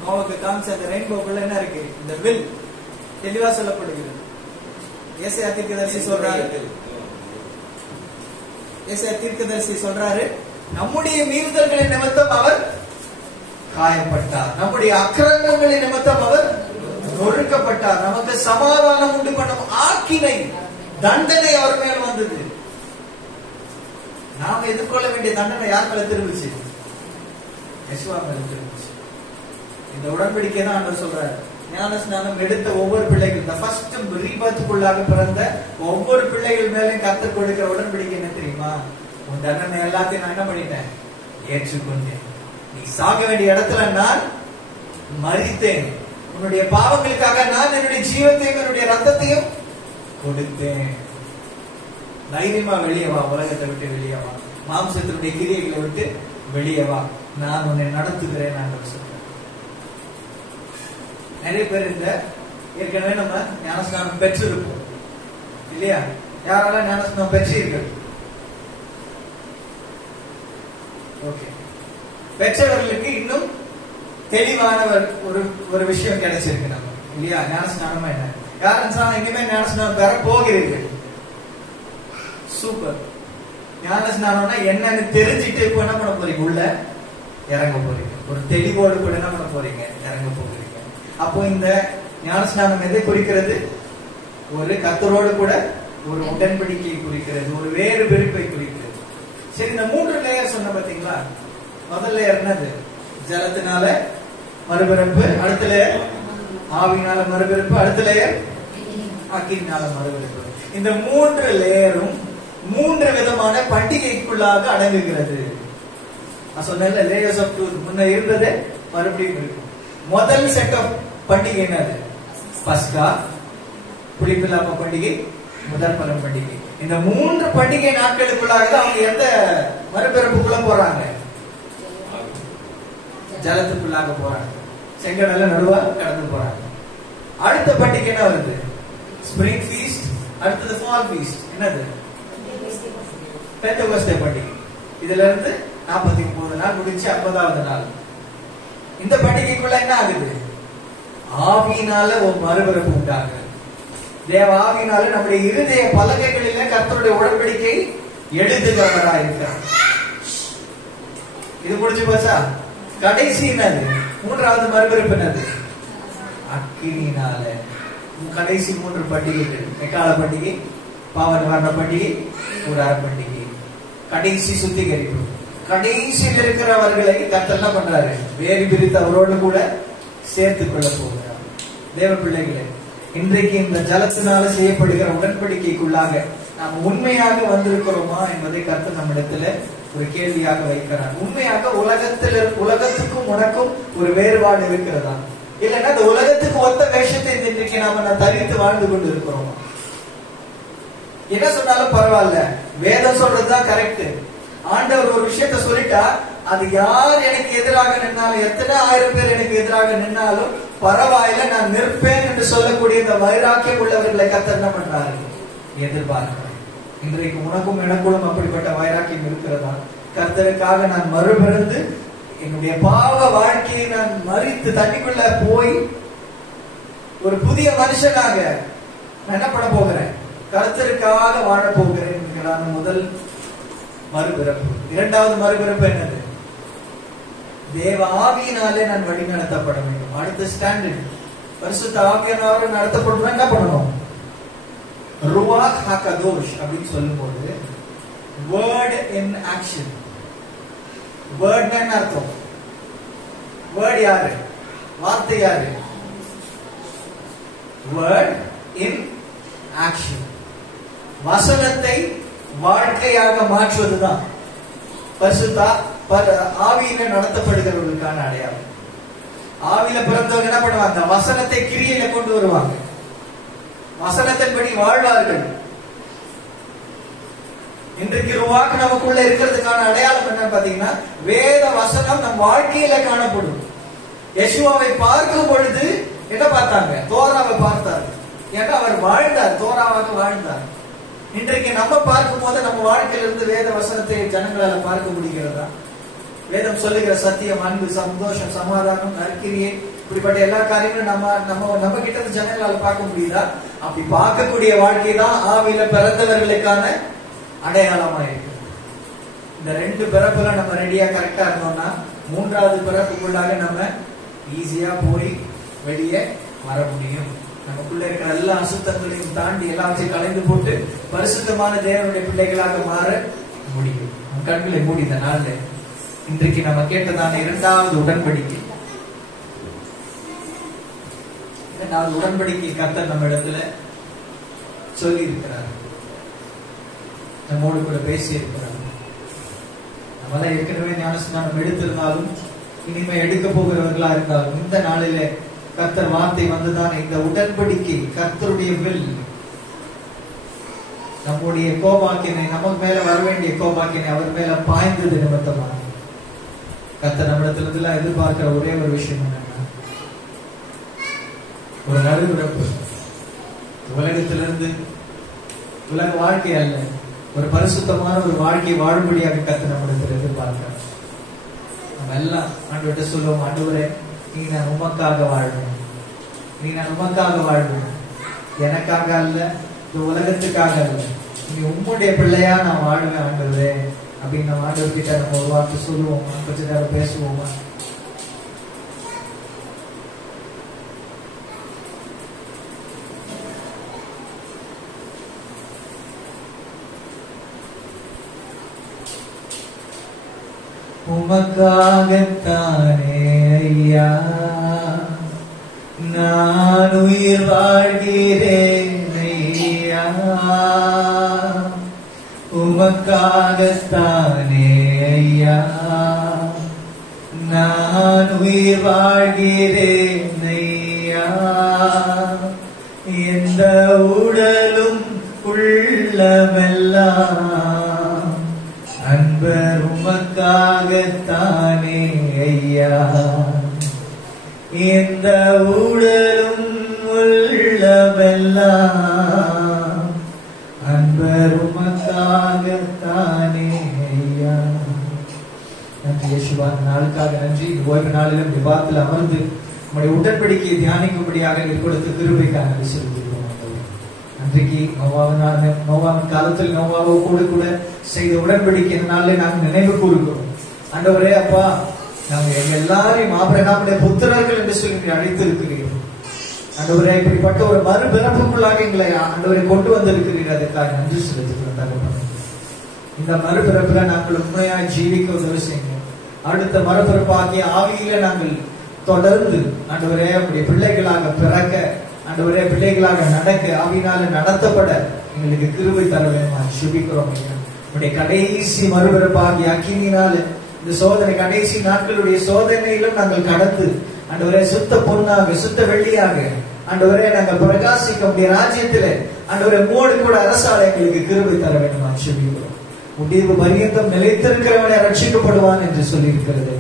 நோவுக்கு காமிச்ச அந்த ரெயின்போக்குள்ள என்ன இருக்கு? இந்த வில் தெளிவா சொல்லப்படுகிறது. ஏசாயா தீர்க்கதரிசி சொல்றாரு, நம்முடைய மீறுதல்களின் நிமித்தம் அவர் காயப்பட்டார், நம்முடைய அக்கிரமங்களின் நிமித்தம் அவர் நொறுக்கப்பட்டார், நமக்கு சமாதானம் உண்டு பண்ணும் ஆக்கினை தண்டனை அவர் மேல் வந்தது. நாம எதிர்கொள்ள வேண்டிய தண்டனை யார் மேல திரும்பிச்சு? யெஷுவா மேல திரும்பிச்சு. இந்த உடன்படிக்கை தான் ஆண்டவர் சொல்றாரு, ஞானஸ்நானம் எடுத்த ஒவ்வொரு பிள்ளைகள், இந்த ஃபர்ஸ்ட் ரீபர்த்துக்குள்ளாக பிறந்த ஒவ்வொரு பிள்ளைகள் மேலும் கர்த்தர் கொடுக்கிற உடன்படிக்கை என்ன தெரியுமா? உன் தண்டனை எல்லாத்தையும் நான் என்ன பண்ணிட்டேன்? ஏற்றுக்கொண்டேன். நீ சாக வேண்டிய இடத்துல நான் மரித்தேன். உன்னுடைய பாவங்களுக்காக நான் என்னுடைய ஜீவத்தையும் என்னுடைய ரத்தத்தையும் கொடுத்தேன். தைரியமா வெளியே வா, உலகத்தை விட்டு வெளியே வா, மாம்சத்தினுடைய கிரியைகளை விட்டு வெளியே வா, நான் உன்னை நடத்துகிறேன். நான் சொல்றேன். நிறைய பேர் இந்த ஏற்கனவே நம்ம ஞானஸ்நானம் பெற்றிருப்போம் இல்லையா? யாரெல்லாம் ஞானஸ்நானம் பெற்றீர்கள்? ஓகே. பெற்றவர்களுக்கு இன்னும் தெளிவான ஒரு விஷயம் கிடைச்சிருக்கு நம்ம இல்லையா? ஞானஸ்நானமா என்ன? யாரும் இனிமே ஞானஸ்நானம் பெற போகிறீர்கள். சூப்பர். ஞான ஸ்நானம்னா என்னன்னு தெரிஞ்சுட்டு இப்ப என்ன பண்ண போறீங்க? உள்ள இறங்க போறீங்க. ஒரு தெளிவோடு கூட என்ன பண்ண போறீங்க? இறங்க போகிறீங்க. அப்போ இந்த ஞான ஸ்நானம் எதை குறிக்கிறது? ஒரு கர்த்தரோடு கூட ஒரு உடன்படிக்கையை குறிக்கிறது, ஒரு வேறு பிரிப்பை குறிக்கிறது. சரி, இந்த 3 லேயர் சொன்ன பாத்தீங்களா? முதல் லேயர் என்னது? ஜலத்தினால மறுபிறப்பு, அடுத்த லேயர் ஆவியினால மறுபிறப்பு, அடுத்த லேயர் அக்கினினால மறுபிறப்பு. இந்த 3 லேயரும் 3 விதமான பண்டிகைக்குள்ளாக அடங்குகிறது. நான் சொன்னேன்ல, லேயர்ஸ் ஆஃப் ட்ரூத். முன்ன இருந்தது மறுபடியும் இருக்கு. முதல் செட் ஆஃப் பண்டிகை என்னது? பஸ்கா, புளிப்பில்லாம பண்டிகை, முதல் பலம் பண்டிகை. இந்த 3 பண்டிகை நாட்களுக்குள்ளாக தான் அவங்க எந்த மறுபிறப்புக்குள்ள போறாங்க? ஜலத்துக்குள்ளாக போறாங்க. செங்கடல நடுவா கடந்து போறாங்க. அடுத்த பண்டிகை என்ன வருது? ஸ்பிரிங் ஃபீஸ்ட், அடுத்தது ஃபால் ஃபீஸ்ட். என்னது? பெந்தெகோஸ்தே பண்டிகை. இதுல இருந்து 49 நாள் முடிச்சு 50வது நாள். இந்த பண்டிகைக்குள்ள என்ன ஆகுது? ஆவியினால ஒரு மறுபிறப்பு உண்டாகுது. தேவ ஆவியினால நம்முடைய இருதய பலகைகளில கர்த்தருடைய உடன்படிக்கை எழுதுகிறவராக இருக்கிறார். இது முடிஞ்சு போச்சா? கடைசி என்னது? 3வது மறுபிறப்பு என்னது? அக்கினியினால. கடைசி 3 பண்டிகைகள்: எக்கால பண்டிகை, பாவ நிவாரண பண்டிகை, கூடார பண்டிகை. கடைசி சுத்திகரிப்பு. கடைசியில் இருக்கிறவர்களை கர்த்தர் என்ன பண்றாரு? வேறு பிரித்து அவரோடு கூட சேர்த்துக் கொள்ள போகிறார். தேவ பிள்ளைகளே, இன்றைக்கு இந்த ஜலத்தினால செய்யப்படுகிற உடன்படிக்கைக்குள்ளாக நாம் உண்மையாக வந்திருக்கிறோமா என்பதை கர்த்தர் நம்மிடத்துல ஒரு கேள்வியாக வைக்கிறார். உண்மையாக உலகத்துக்கும் உனக்கும் ஒரு வேறுபாடு இருக்கிறதா? இல்லைன்னா இந்த உலகத்துக்கு ஒத்த வேஷத்தை இன்றைக்கு நாம தரித்து வாழ்ந்து கொண்டு இருக்கிறோம். என்ன சொன்னாலும் பரவாயில்ல, வேதம் சொல்றதுதான் கரெக்ட். ஆண்டவர் ஒரு விஷயத்த சொல்லிட்டா அது யார் எனக்கு எதிராக நின்னாலும், எத்தனை 1000 பேர் எனக்கு எதிராக நின்னாலும் பரவாயில்ல, நான் நிற்பேன் என்று சொல்லக்கூடிய இந்த வைராக்கியம் உள்ளவர்களை கர்த்தர் என்ன பண்றாரு? எதிர்பார்க்கிறார். இன்றைக்கு உனக்கும் எனக்குள்ளும் அப்படிப்பட்ட வைராக்கியம் இருக்கிறதா? கர்த்தருக்காக நான் மறுபிறந்து என்னுடைய பாவ வாழ்க்கையை நான் மறித்து தண்ணிக்குள்ள போய் ஒரு புதிய மனுஷனாக நான் என்ன பண்ண போகிறேன்? கர்த்தருக்காக வாழ போகிறேன் என்கிறான முதல் மறுபிறப்பு. 2வது மறுபிறப்பு என்னது? தேவ ஆவியினாலே நான் வழி நடத்தப்பட வேண்டும். அடுத்த ஸ்டாண்டர்ட், பரிசுத்த ஆவியானவரால் நடத்தப்படணும். என்ன பண்ணணும்? ருவாக் ஹகதோஷ் அப்படின்னு சொல்லும்போது வேர்ட் இன் ஆக்ஷன். வேர்ட் என்ன அர்த்தம்? வேர்ட் யாரு? வார்த்தை யாரு? Word in action. வசனத்தை வாழ்க்கையாக மாற்றுவதுதான் பரிசுத்த ஆவியில நடத்தப்படுகிறவர்களுக்கான அடையாளம். ஆவியில பிறந்தவங்க என்ன பண்ணுவாங்க? வசனத்தை கிரியையில கொண்டு வருவாங்க, வசனத்தின்படி வாழ்வார்கள். இன்றைக்கு ருவாக்கு நமக்குள்ள இருக்கிறதுக்கான அடையாளம் என்னன்னு பாத்தீங்கன்னா, வேத வசனம் நம் வாழ்க்கையில காணப்படும். யெஷுவாவை பார்க்கும் பொழுது என்ன பார்த்தாங்க? தோராவை பார்த்தார். ஏன்னா அவர் வாழ்ந்தார், தோராவாக வாழ்ந்தார். இன்றைக்கு நம்ம பார்க்கும் போது நம்ம வாழ்க்கையிலிருந்து வேத வசனத்தை ஜனங்களால பார்க்க முடிகிறதா? வேதம் சொல்லுகிற சத்தியம், அன்பு, சந்தோஷம், சமாதானம், நற்கிரியை, இப்படிப்பட்ட எல்லா காரியங்களும் நம்ம கிட்ட இருந்து ஜனங்களால பார்க்க முடியுதா? அப்படி பார்க்கக்கூடிய வாழ்க்கை தான் ஆவியில பிறந்தவர்களுக்கான அடையாளமா இருக்கு. இந்த 2 பிறப்புல நம்ம ரெடியா கரெக்டா இருந்தோம்னா 3வது பிறப்புக்குள்ளாக நம்ம ஈஸியா போய் வெளியே வர முடியும். நமக்குள்ள இருக்கிற எல்லா அசுத்தங்களையும் தாண்டி எல்லாத்தையும் கலைந்து போட்டு பரிசுத்தமான தேவனுடைய பிள்ளைகளாக மாற முடியும். கண்களை மூடி இந்த நாள்ல இன்றைக்கு நம்ம கேட்டதான 2வது உடன்படிக்கை, 2வது உடன்படிக்கை கர்த்தர் நம்ம இடத்துல சொல்லி இருக்கிறார், நம்மோடு கூட பேசி இருக்கிறார். நம்மளாம் ஏற்கனவே ஞானஸ்நானம் எடுத்திருந்தாலும் இனிமே எடுக்க போகிறவர்களா இருந்தாலும் இந்த நாளில கர்த்தர் வார்த்தை வந்துதான் இந்த உடன்படிக்கை, கர்த்தருடைய வில், நம்முடைய கோபாக்கினை, நமக்கு மேல வர வேண்டிய கோபாக்கினை அவர் மேல பாய்ந்தது நிமித்தமாக கர்த்தர் நம்மிடத்துல எதிர்பார்க்கிற ஒரே ஒரு விஷயம் என்னன்னா, ஒரு நடுவிறப்பு. உலகத்திலிருந்து உலக வாழ்க்கை அல்ல, ஒரு பரிசுத்தமான ஒரு வாழ்க்கை வாழும்படியாக கர்த்தர் நம்மிடத்தில் எதிர்பார்க்கிறார். நம்ம எல்லாம் ஆண்டவர்கிட்ட சொல்லுவோம், ஆண்டவரே நீ நான் உமக்காக வாழ்வேன், நீ நான் உமக்காக வாழ்வேன், எனக்காக அல்ல, இந்த உலகத்துக்காக அல்ல, நீ உம்முடைய பிள்ளையா நான் வாழ்வேன் ஆண்டவரே அப்படின்னு நம்ம ஆண்டவர்கிட்ட நம்ம ஒரு வார்த்தை சொல்லுவோமா? கொஞ்ச நேரம் பேசுவோமா? உமக்காகத்தானே ஐயா நான் உயிர் வாழ்கிறேன் ஐயா, உமக்காகத்தானே ஐயா நான் உயிர் வாழ்கிறேன் ஐயா, எந்த உடலும் உள்ளமெல்லாம் அன்பர் உமக்காகத்தானே ஐயா, இந்த உடலும் உள்ளமெல்லாம் அன்பர் உமக்காகத்தானே ஐயா. நன்றி இயேசுவா, நாளுக்காக நன்றி. ஓய்வு நாளிலும் விவாதத்தில் அமர்ந்து நம்முடைய உடன்படிக்கையை தியானிக்கும்படியாக நீர் கொடுத்த கிருபைக்காக நன்றி செலுத்துகிறோம். அன்றைக்கு நோவாவின் காலத்தில் நோவாவோடு கூட செய்த உடன்படிக்கை நாளில் நாங்கள் நினைவு கூறுகிறோம். ஆண்டவரே அப்பா, நாங்கள் எங்க எல்லாரையும் ஆபிரகாமுடைய புத்திரர்கள் என்று சொல்லி அழைத்திருக்கிறீர்கள். ஆண்டவரே, இப்படிப்பட்ட ஒரு மறுபிறப்புக்குள்ளாக எங்களை ஆண்டவரை கொண்டு வந்திருக்கிறீர்கள். அதற்காக நன்றி செலுத்துகிறோம் தகப்பனே. இந்த மறுபிறப்புல நாங்கள் உண்மையாய் ஜீவிக்க உதவி செய்யுங்க. அடுத்த மறுபிறப்பாகிய ஆவியில நாங்கள் தொடர்ந்து ஆண்டவரே உடைய பிள்ளைகளாக பிறக்க, ஆண்டவரே பிள்ளைகளாக நடக்க, ஆவியினால நடத்தப்பட எங்களுக்கு கிருபை தர வேணுமா சுபிக்கிறோம். உடைய கடைசி மறுபிறப்பாகிய அக்கினியினால இந்த சோதனை, கடைசி நாட்களுடைய சோதனையிலும் நாங்கள் கடந்து ஆண்டவரே சுத்த பொன்னாக சுத்த வெள்ளியாக ஆண்டவரே நாங்கள் பிரகாசிக்க முடிய ராஜ்யத்திலே ஆண்டவரே மோடு கூட அரசால எங்களுக்கு கிருபை தர வேண்டுமா சுபிக்கிறோம். முடிவு பரியந்தம் நிலைத்திருக்கிறவனை ரட்சிக்கப்படுவான் என்று சொல்லி இருக்கிறது.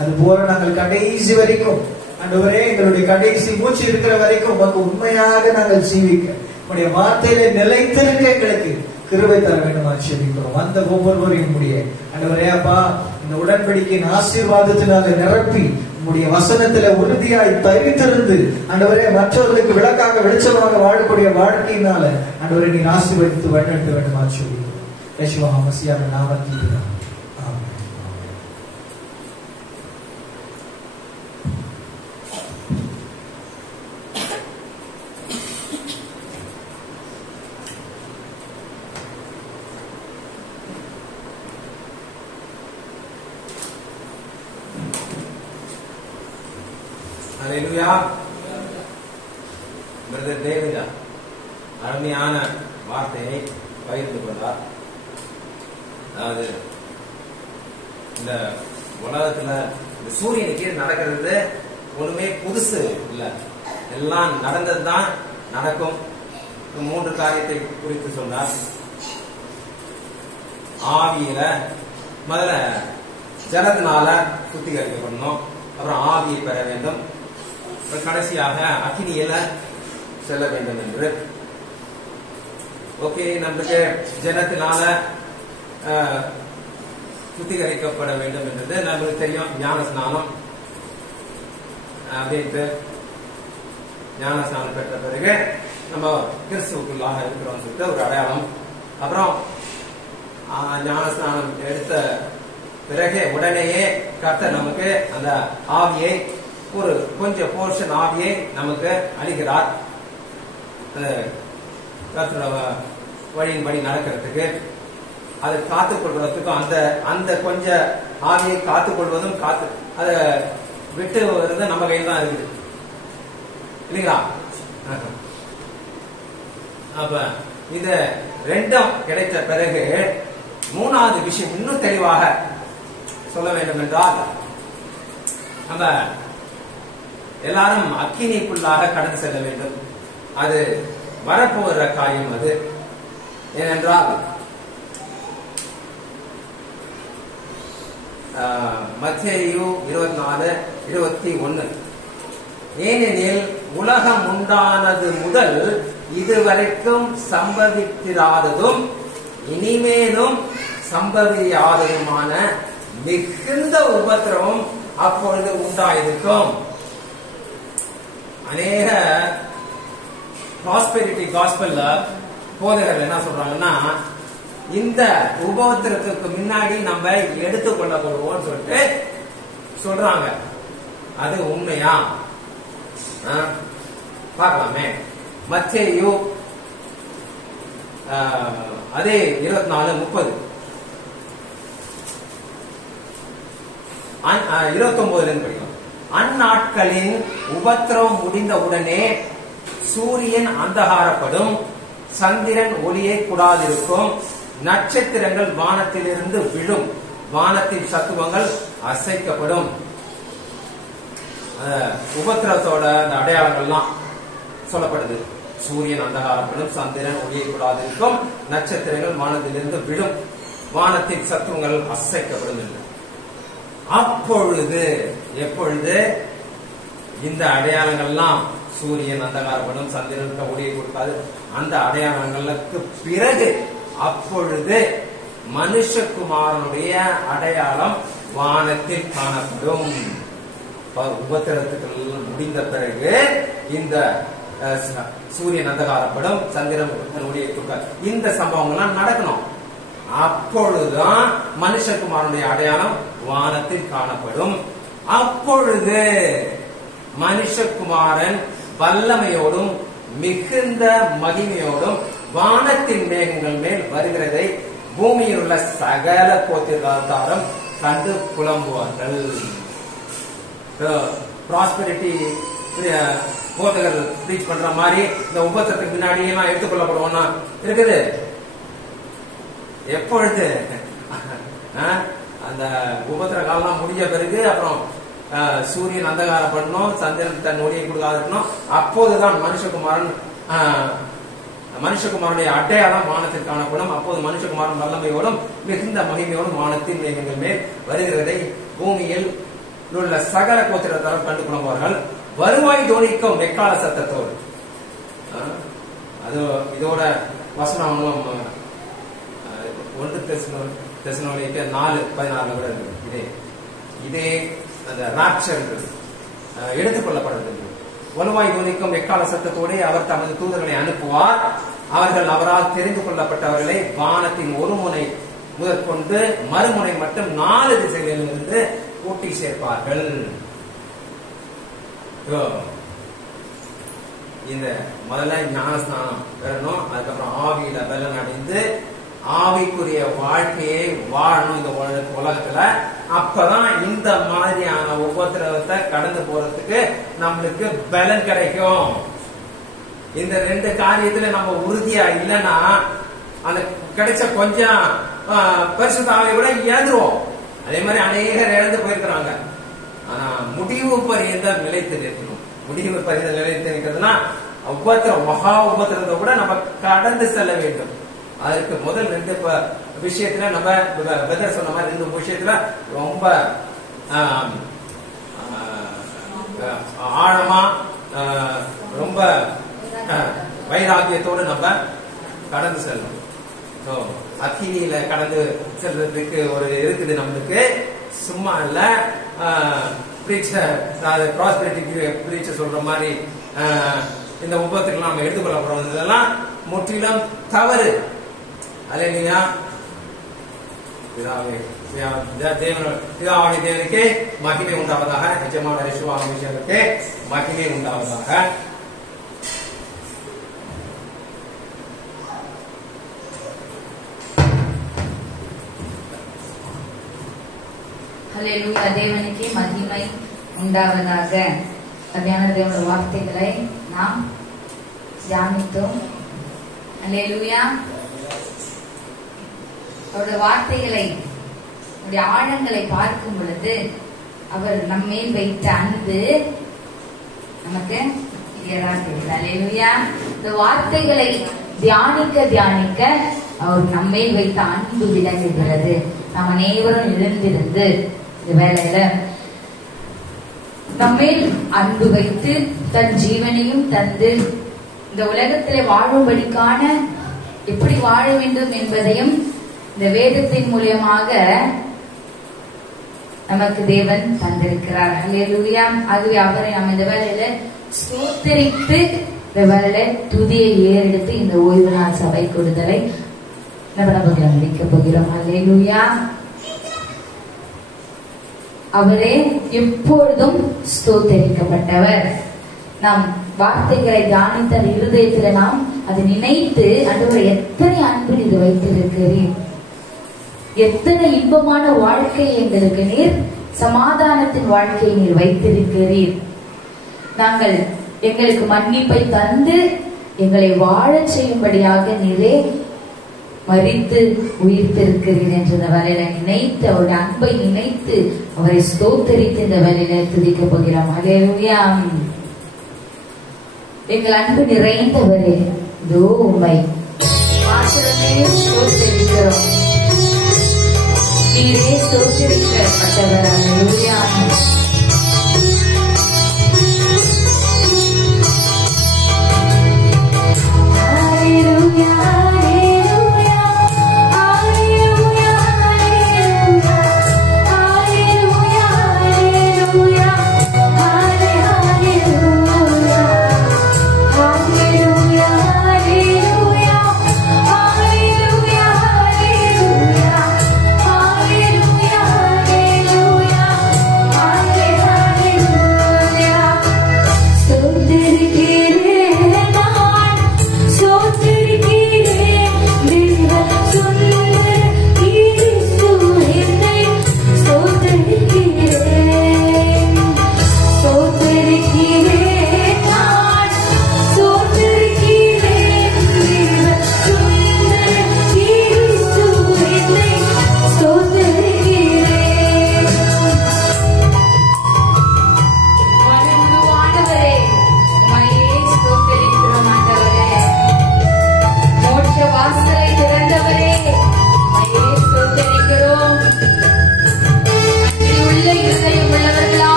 அது போல நாங்கள் கடைசி வரைக்கும் ஆண்டவரே எங்களுடைய கடைசி மூச்சு இருக்கிற வரைக்கும் உமக்கு உண்மையாக நாங்கள் ஜீவிக்க, உங்களுடைய வார்த்தையில நிலைத்திருக்க எங்களுக்கு கிருபை தர வேண்டுமா ஜெபிக்கிறோம். அந்த ஒவ்வொருவரையும் முடிய ஆண்டவரே அப்பா, இந்த உடன்படிக்கையின் ஆசீர்வாதத்தினால நிரப்பி உங்களுடைய வசனத்தில உறுதியாய் தரித்திருந்து ஆண்டவரே மற்றவர்களுக்கு விளக்காக வெளிச்சமாக வாழக்கூடிய வாழ்க்கையினால ஆண்டவரே நீர் ஆசீர்வதித்து வழிநடத்த வேண்டுமா ஜெபிக்கிறோம். யேசுவா மசியாவின் நாமத்தில் ஆமென். ஹல்லேலூயா. பிரதர் தேவிதா அருமையான வார்த்தையை பகிர்ந்து கொண்டார். அதாவது இந்த உலகத்துல இந்த சூரியன் கீழ் நடக்கிறது ஒண்ணுமே புதுசு இல்ல, எல்லாம் நடந்ததுதான் நடக்கும். 3 காரியத்தை குறித்து சொன்னார். ஆவியில முதல்ல ஜலத்தினால சுத்திகரிக்கப்படணும், அப்புறம் ஆவியை பெற வேண்டும், கடைசியாக அக்கினியில செல்ல வேண்டும் என்று. ஓகே, நம்மளுக்கு ஜலத்தினால சுத்திகரிக்கப்பட வேண்டும் என்றது நம்மளுக்கு தெரியும். ஞான ஸ்நானம் அப்படின்ட்டு ஞான ஸ்நானம் பெற்ற பிறகு நம்ம கிறிஸ்துவுக்குள்ளாக இருக்கிறோம் சொல்லிட்டு ஒரு அடையாளம். அப்புறம் ஞான ஸ்நானம் எடுத்த பிறகு உடனேயே கர்த்தர் நமக்கு அந்த ஆவியை, ஒரு கொஞ்சம் போர்ஷன் ஆவியை நமக்கு அளிக்கிறார். கர்த்தர் வழியின்படி நடக்கிறதுக்கு, அதை காத்துக் கொள்வதற்கும், அந்த கொஞ்ச ஆவியை காத்துக் கொள்வதும் அதை விட்டு வருது நம்ம கையில் தான் இருக்குது இல்லைங்களா? அப்ப இந்த 2ம் கிடைத்த பிறகு 3வது விஷயம் இன்னும் தெளிவாக சொல்ல வேண்டும் என்றால், நம்ம எல்லாரும் அக்கினிக்குள்ளாக கடந்து செல்ல வேண்டும். அது வரப்போகிற காரியம். அது ஏனென்றால் மத்தேயு 24:21, ஏனெனில் உலகம் உண்டானது முதல் இதுவரைக்கும் சம்பவித்திராததும் இனிமேலும் சம்பவியாததுமான மிகுந்த உபத்திரவம் அப்பொழுது உண்டாயிருக்கும். அநேக ப்ராஸ்பெரிட்டி காஸ்பல்ல போதகர்கள் என்ன சொல்றாங்கன்னா, இந்த உபத்திரத்துக்கு முன்னாடி நம்ம எடுத்துக்கொள்ளப்படுவோம் சொல்லிட்டு சொல்றாங்க. அது உண்மையா? பார்க்கலாமே. மத்தேயு அதே 24:30 29 படிக்கும். அந்நாட்களின் உபத்திரவம் முடிந்த உடனே சூரியன் அந்தகாரப்படும், சந்திரன் ஒளியை கூடாதிருக்கும், நட்சத்திரங்கள் வானத்திலிருந்து விழும், வானத்தின் சத்துவங்கள் அசைக்கப்படும். உபத்திரவத்தோட அந்த அடையாளங்கள்லாம் சொல்லப்படுது. சூரியன் அந்தகாரப்படும், சந்திரன் ஒளியை கூடாதிருக்கும், நட்சத்திரங்கள் வானத்திலிருந்து விழும், வானத்தின் சத்துவங்கள் அசைக்கப்படும் என்று. அப்பொழுது எப்பொழுது இந்த அடையாளங்கள்லாம் சூரியன் அந்தகாரப்படும், சந்திரனுக்கு ஒளியை கொடுக்காது, அந்த அடையாளங்களுக்கு பிறகு அப்பொழுது மனுஷகுமாரனுடைய அடையாளம் வானத்தில் காணப்படும். உபத்திரத்துக்கள் முடிந்த பிறகு இந்த சூரியன் அந்தகாரப்படும், சந்திரன் ஒளியை கொடுக்காது, இந்த சம்பவங்கள்லாம் நடக்கணும். அப்பொழுதுதான் மனுஷகுமாரனுடைய அடையாளம் வானத்தில் காணப்படும். அப்பொழுது மனுஷகுமாரன் வல்லமையோடும் மிகுந்த மகிமையோடும் வானத்தின் மேகங்கள் மேல் வருகிறதை பூமியில் உள்ள சகல கோத்திரத்தாரும் கண்டு புலம்புவார்கள். ப்ராஸ்பெரிட்டி போதகர் ப்ரீச் பண்ற மாதிரி இந்த உபத்திரத்துக்கு முன்னாடியே எடுத்துக்கொள்ளப்படுவோம்னா இருக்குது. எப்பொழுது அந்த உபத்திர காலம் முடிஞ்ச பிறகு அப்புறம் சூரியன் அந்தகாரம் பண்ணணும், சந்திரன் தன் ஒளியை கொடுக்காது இருக்கணும், அப்போதுதான் மனுஷகுமாரனுடைய அடையாளம் வானத்தில் காணப்படும். அப்போது மனுஷகுமாரன் வல்லமையோடும் மிகுந்த மகிமையோடும் வானத்தின் மேகங்கள் மேல் வருகிறதை பூமியில் உள்ள சகல கோத்திரத்தாரும் கண்டு புலம்புவார்கள். வருவாய் தோனிக்கும் எக்கால சத்தத்தோடு. அது இதோட வசனம் 1 தெசலோனிக்கே 4:14 கூட இருக்கு. இதே அந்த ராப்சர் எடுத்துக்கொள்ளப்படுகிறது. வருவாய் தோனிக்கும் எக்கால சத்தத்தோடு அவர் தமது தூதர்களை அனுப்புவார். அவர்கள் அவரால் தெரிந்து கொள்ளப்பட்டவர்களை வானத்தின் ஒரு முனை முதற்கொண்டு மறுமுனை மட்டும் 4 திசைகளில் இருந்து கூட்டி சேர்ப்பார்கள். இந்த முதல்ல ஞானஸ்நானம் பெறணும், அதுக்கப்புறம் ஆவியில பலன் அடைந்து ஆவிக்குரிய வாழ்க்கையை வாழணும் இந்த உலகத்துல. அப்பதான் இந்த மாதிரியான உபத்திரவத்தை கடந்து போறதுக்கு நம்மளுக்கு பலன் கிடைக்கும். இந்த 2 காரியத்துல நம்ம உறுதியா இல்லைன்னா அந்த கிடைச்ச கொஞ்சம் பரிசுத்த ஆவியை கூட இழந்துருவோம். அதே மாதிரி அநேகர் இழந்து போயிருக்கிறாங்க. ஆனா முடிவு பரியந்த நிலைத்து நிற்கணும். முடிவு பரியந்த நிலைத்து நிற்கிறதுனா உபத்திரம், மகா உபத்திரத்தை கூட நம்ம கடந்து செல்ல வேண்டும். அதுக்கு முதல் 2 விஷயத்துல நம்ம வெதர் சொன்ன மாதிரி 2 விஷயத்துல ரொம்ப ஆழமா ரொம்ப வைராக்கியத்தோடு நம்ம கடந்து செல்லணும். அக்கினியில கடந்து செல்றதுக்கு ஒரு இருக்குது நம்மளுக்கு, சும்மா இல்ல. ப்ராஸ்பெரிட்டி சொல்ற மாதிரி இந்த உபத்திரங்களை நம்ம எடுத்துக்கொள்ள போறோம். இதெல்லாம் முற்றிலும் தவறு. அல்லேலூயா. பிதாவாகிய தேவனுக்கு மகிமை உண்டாவதாக. நிஜமான யேசுவுக்கு மகிமை உண்டாவதாக. அல்லேலூயா. தேவனுக்கு மகிமை உண்டாவதாக. அருமையான தேவனுடைய வார்த்தைகளை நாம் தியானித்தோம். அல்லேலூயா. அவருடைய வார்த்தைகளை, அவருடைய ஆழங்களை பார்க்கும் பொழுது அவர் நம்மேல் வைத்த அன்பு நமக்கு அல்லேலூயா. இந்த வார்த்தைகளை தியானிக்க தியானிக்க அவர் நம்மேல் வைத்த அன்பு விளங்குகிறது. நாம் அனைவரும் எழுந்திருந்து இந்த வேளையில நம்மேல் அன்பு வைத்து தன் ஜீவனையும் தந்து இந்த உலகத்திலே வாழும்படிக்கான எப்படி வாழ வேண்டும் என்பதையும் இந்த வேதத்தின் மூலமாக நமக்கு தேவன் தந்திருக்கிறார். அல்லேலூயா. ஆகவே அவரை நாம் இந்த வேளையில ஸ்தோத்திரித்து இந்த வேலை துதியை ஏறெடுத்து இந்த ஓய்வு நாள் சபை கொடுத்தலை என்ன பண்ண போகிறோம், முடிக்க போகிறோம். அல்லேலூயா. அவரே எப்பொழுதும் ஸ்தோத்தரிக்கப்பட்டவர். நாம் வார்த்தைகளை தியானித்த இருதயத்துல நாம் அதை நினைத்து ஆண்டவரே எத்தனை அன்பு இது வைத்திருக்கிறீர், எத்தனை இன்பமான வாழ்க்கை எங்களுக்கு நீர், சமாதானத்தின் வாழ்க்கையை நீர் வைத்திருக்கிறீர். நாங்கள் எங்களுக்கு மன்னிப்பை தந்து எங்களை வாழச் செய்யும்படியாக நீரே மரித்து உயிர்த்திருக்கிறீர் என்ற வேலையில நினைத்து அவருடைய அன்பை நினைத்து அவரை ஸ்தோத்தரித்து இந்த வேலையில துதிக்க போகிறோம். அல்லேலூயா. எங்கள் அன்பு நிறைந்தவரே, இதோ உம்மை ஆசிரியரையும் ஸ்தோத்தரிக்கிறோம். நீரே ஸ்தோத்தரிக்கப்பட்டவர். அல்லேலூயா. Hallelujah.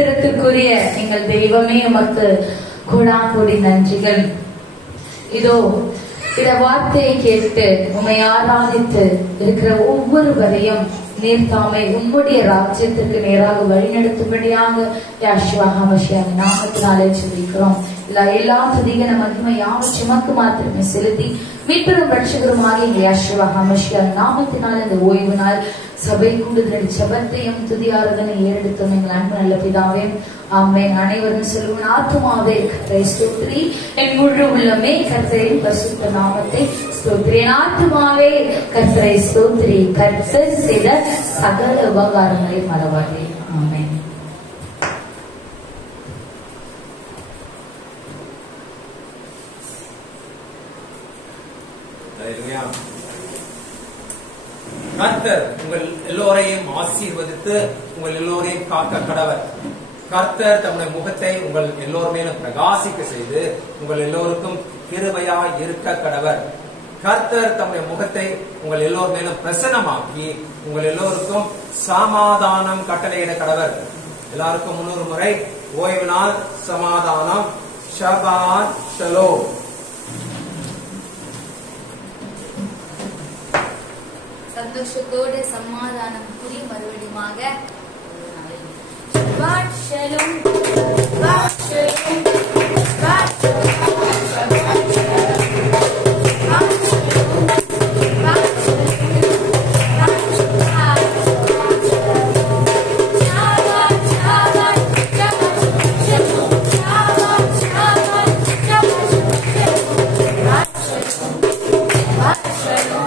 ஸ்தோத்திரத்துக்குரிய எங்கள் தெய்வமே உமக்கு கோடாகோடி நன்றிகள். இதோ இந்த வார்த்தையை கேட்டு உம்மை ஆராதித்து இருக்கிற ஒவ்வொருவரையும் நீர் தாமே உம்முடைய ராஜ்யத்திற்கு நேராக வழிநடத்தும்படியாக யாஷுவா ஹமஷியாவின் நாமத்தினாலே ஜெபிக்கிறோம். எல்லா துதிகன மகிமை யாவும் சுமக்கு மாத்திரமே செலுத்தி மீட்பெரும் ரட்சகருமாக எங்கள் யாஷுவா ஹமஷியாவின் நாமத்தினால் இந்த ஓய்வு நாள் சபை கூடுதல் ஜெபத்தையும் துதி ஆராதனை ஏறெடுத்தோம் எங்கள் அன்பு நல்ல பிதாவே, ஆமென். அனைவரும் சொல்லுவோம், ஆத்துமாவே கர்த்தரை ஸ்தோத்திரி, என் முழு உள்ளமே கர்த்தரின் பரிசுத்த நாமத்தை ஸ்தோத்திரி. என் ஆத்துமாவே கர்த்தரை ஸ்தோத்திரி, கர்த்தர் செய்த சகல உபகாரங்களை மறவாதே. ஆமென். கர்த்தர் உங்கள் எல்லோரையும் ஆசீர்வதித்து உங்கள் எல்லோரையும் காக்க கடவர். கர்த்தர் தம்முடைய முகத்தை உங்கள் எல்லோர் மேலும் பிரகாசிக்க செய்து உங்கள் எல்லோருக்கும் கிருபையாய் இருக்க கடவர். கர்த்தர் தம்முடைய முகத்தை உங்கள் எல்லோர் மேலும் பிரசன்னமாக்கி உங்கள் எல்லோருக்கும் சமாதானம் கட்டளையிட கடவர். எல்லாருக்கும் 300 முறை ஓய்வு நாள் சமாதானம். ஷபாத் ஷலோம். சந்தோஷத்தோடு சமாதானம் கூறி மறுபடியுமாக ஷபாத் ஷலோம், ஷபாத் ஷலோம், ஷபாத் ஷலோம், ஷபாத் ஷலோம், ஷபாத் ஷலோம், ஷபாத் ஷலோம், ஷபாத் ஷலோம்.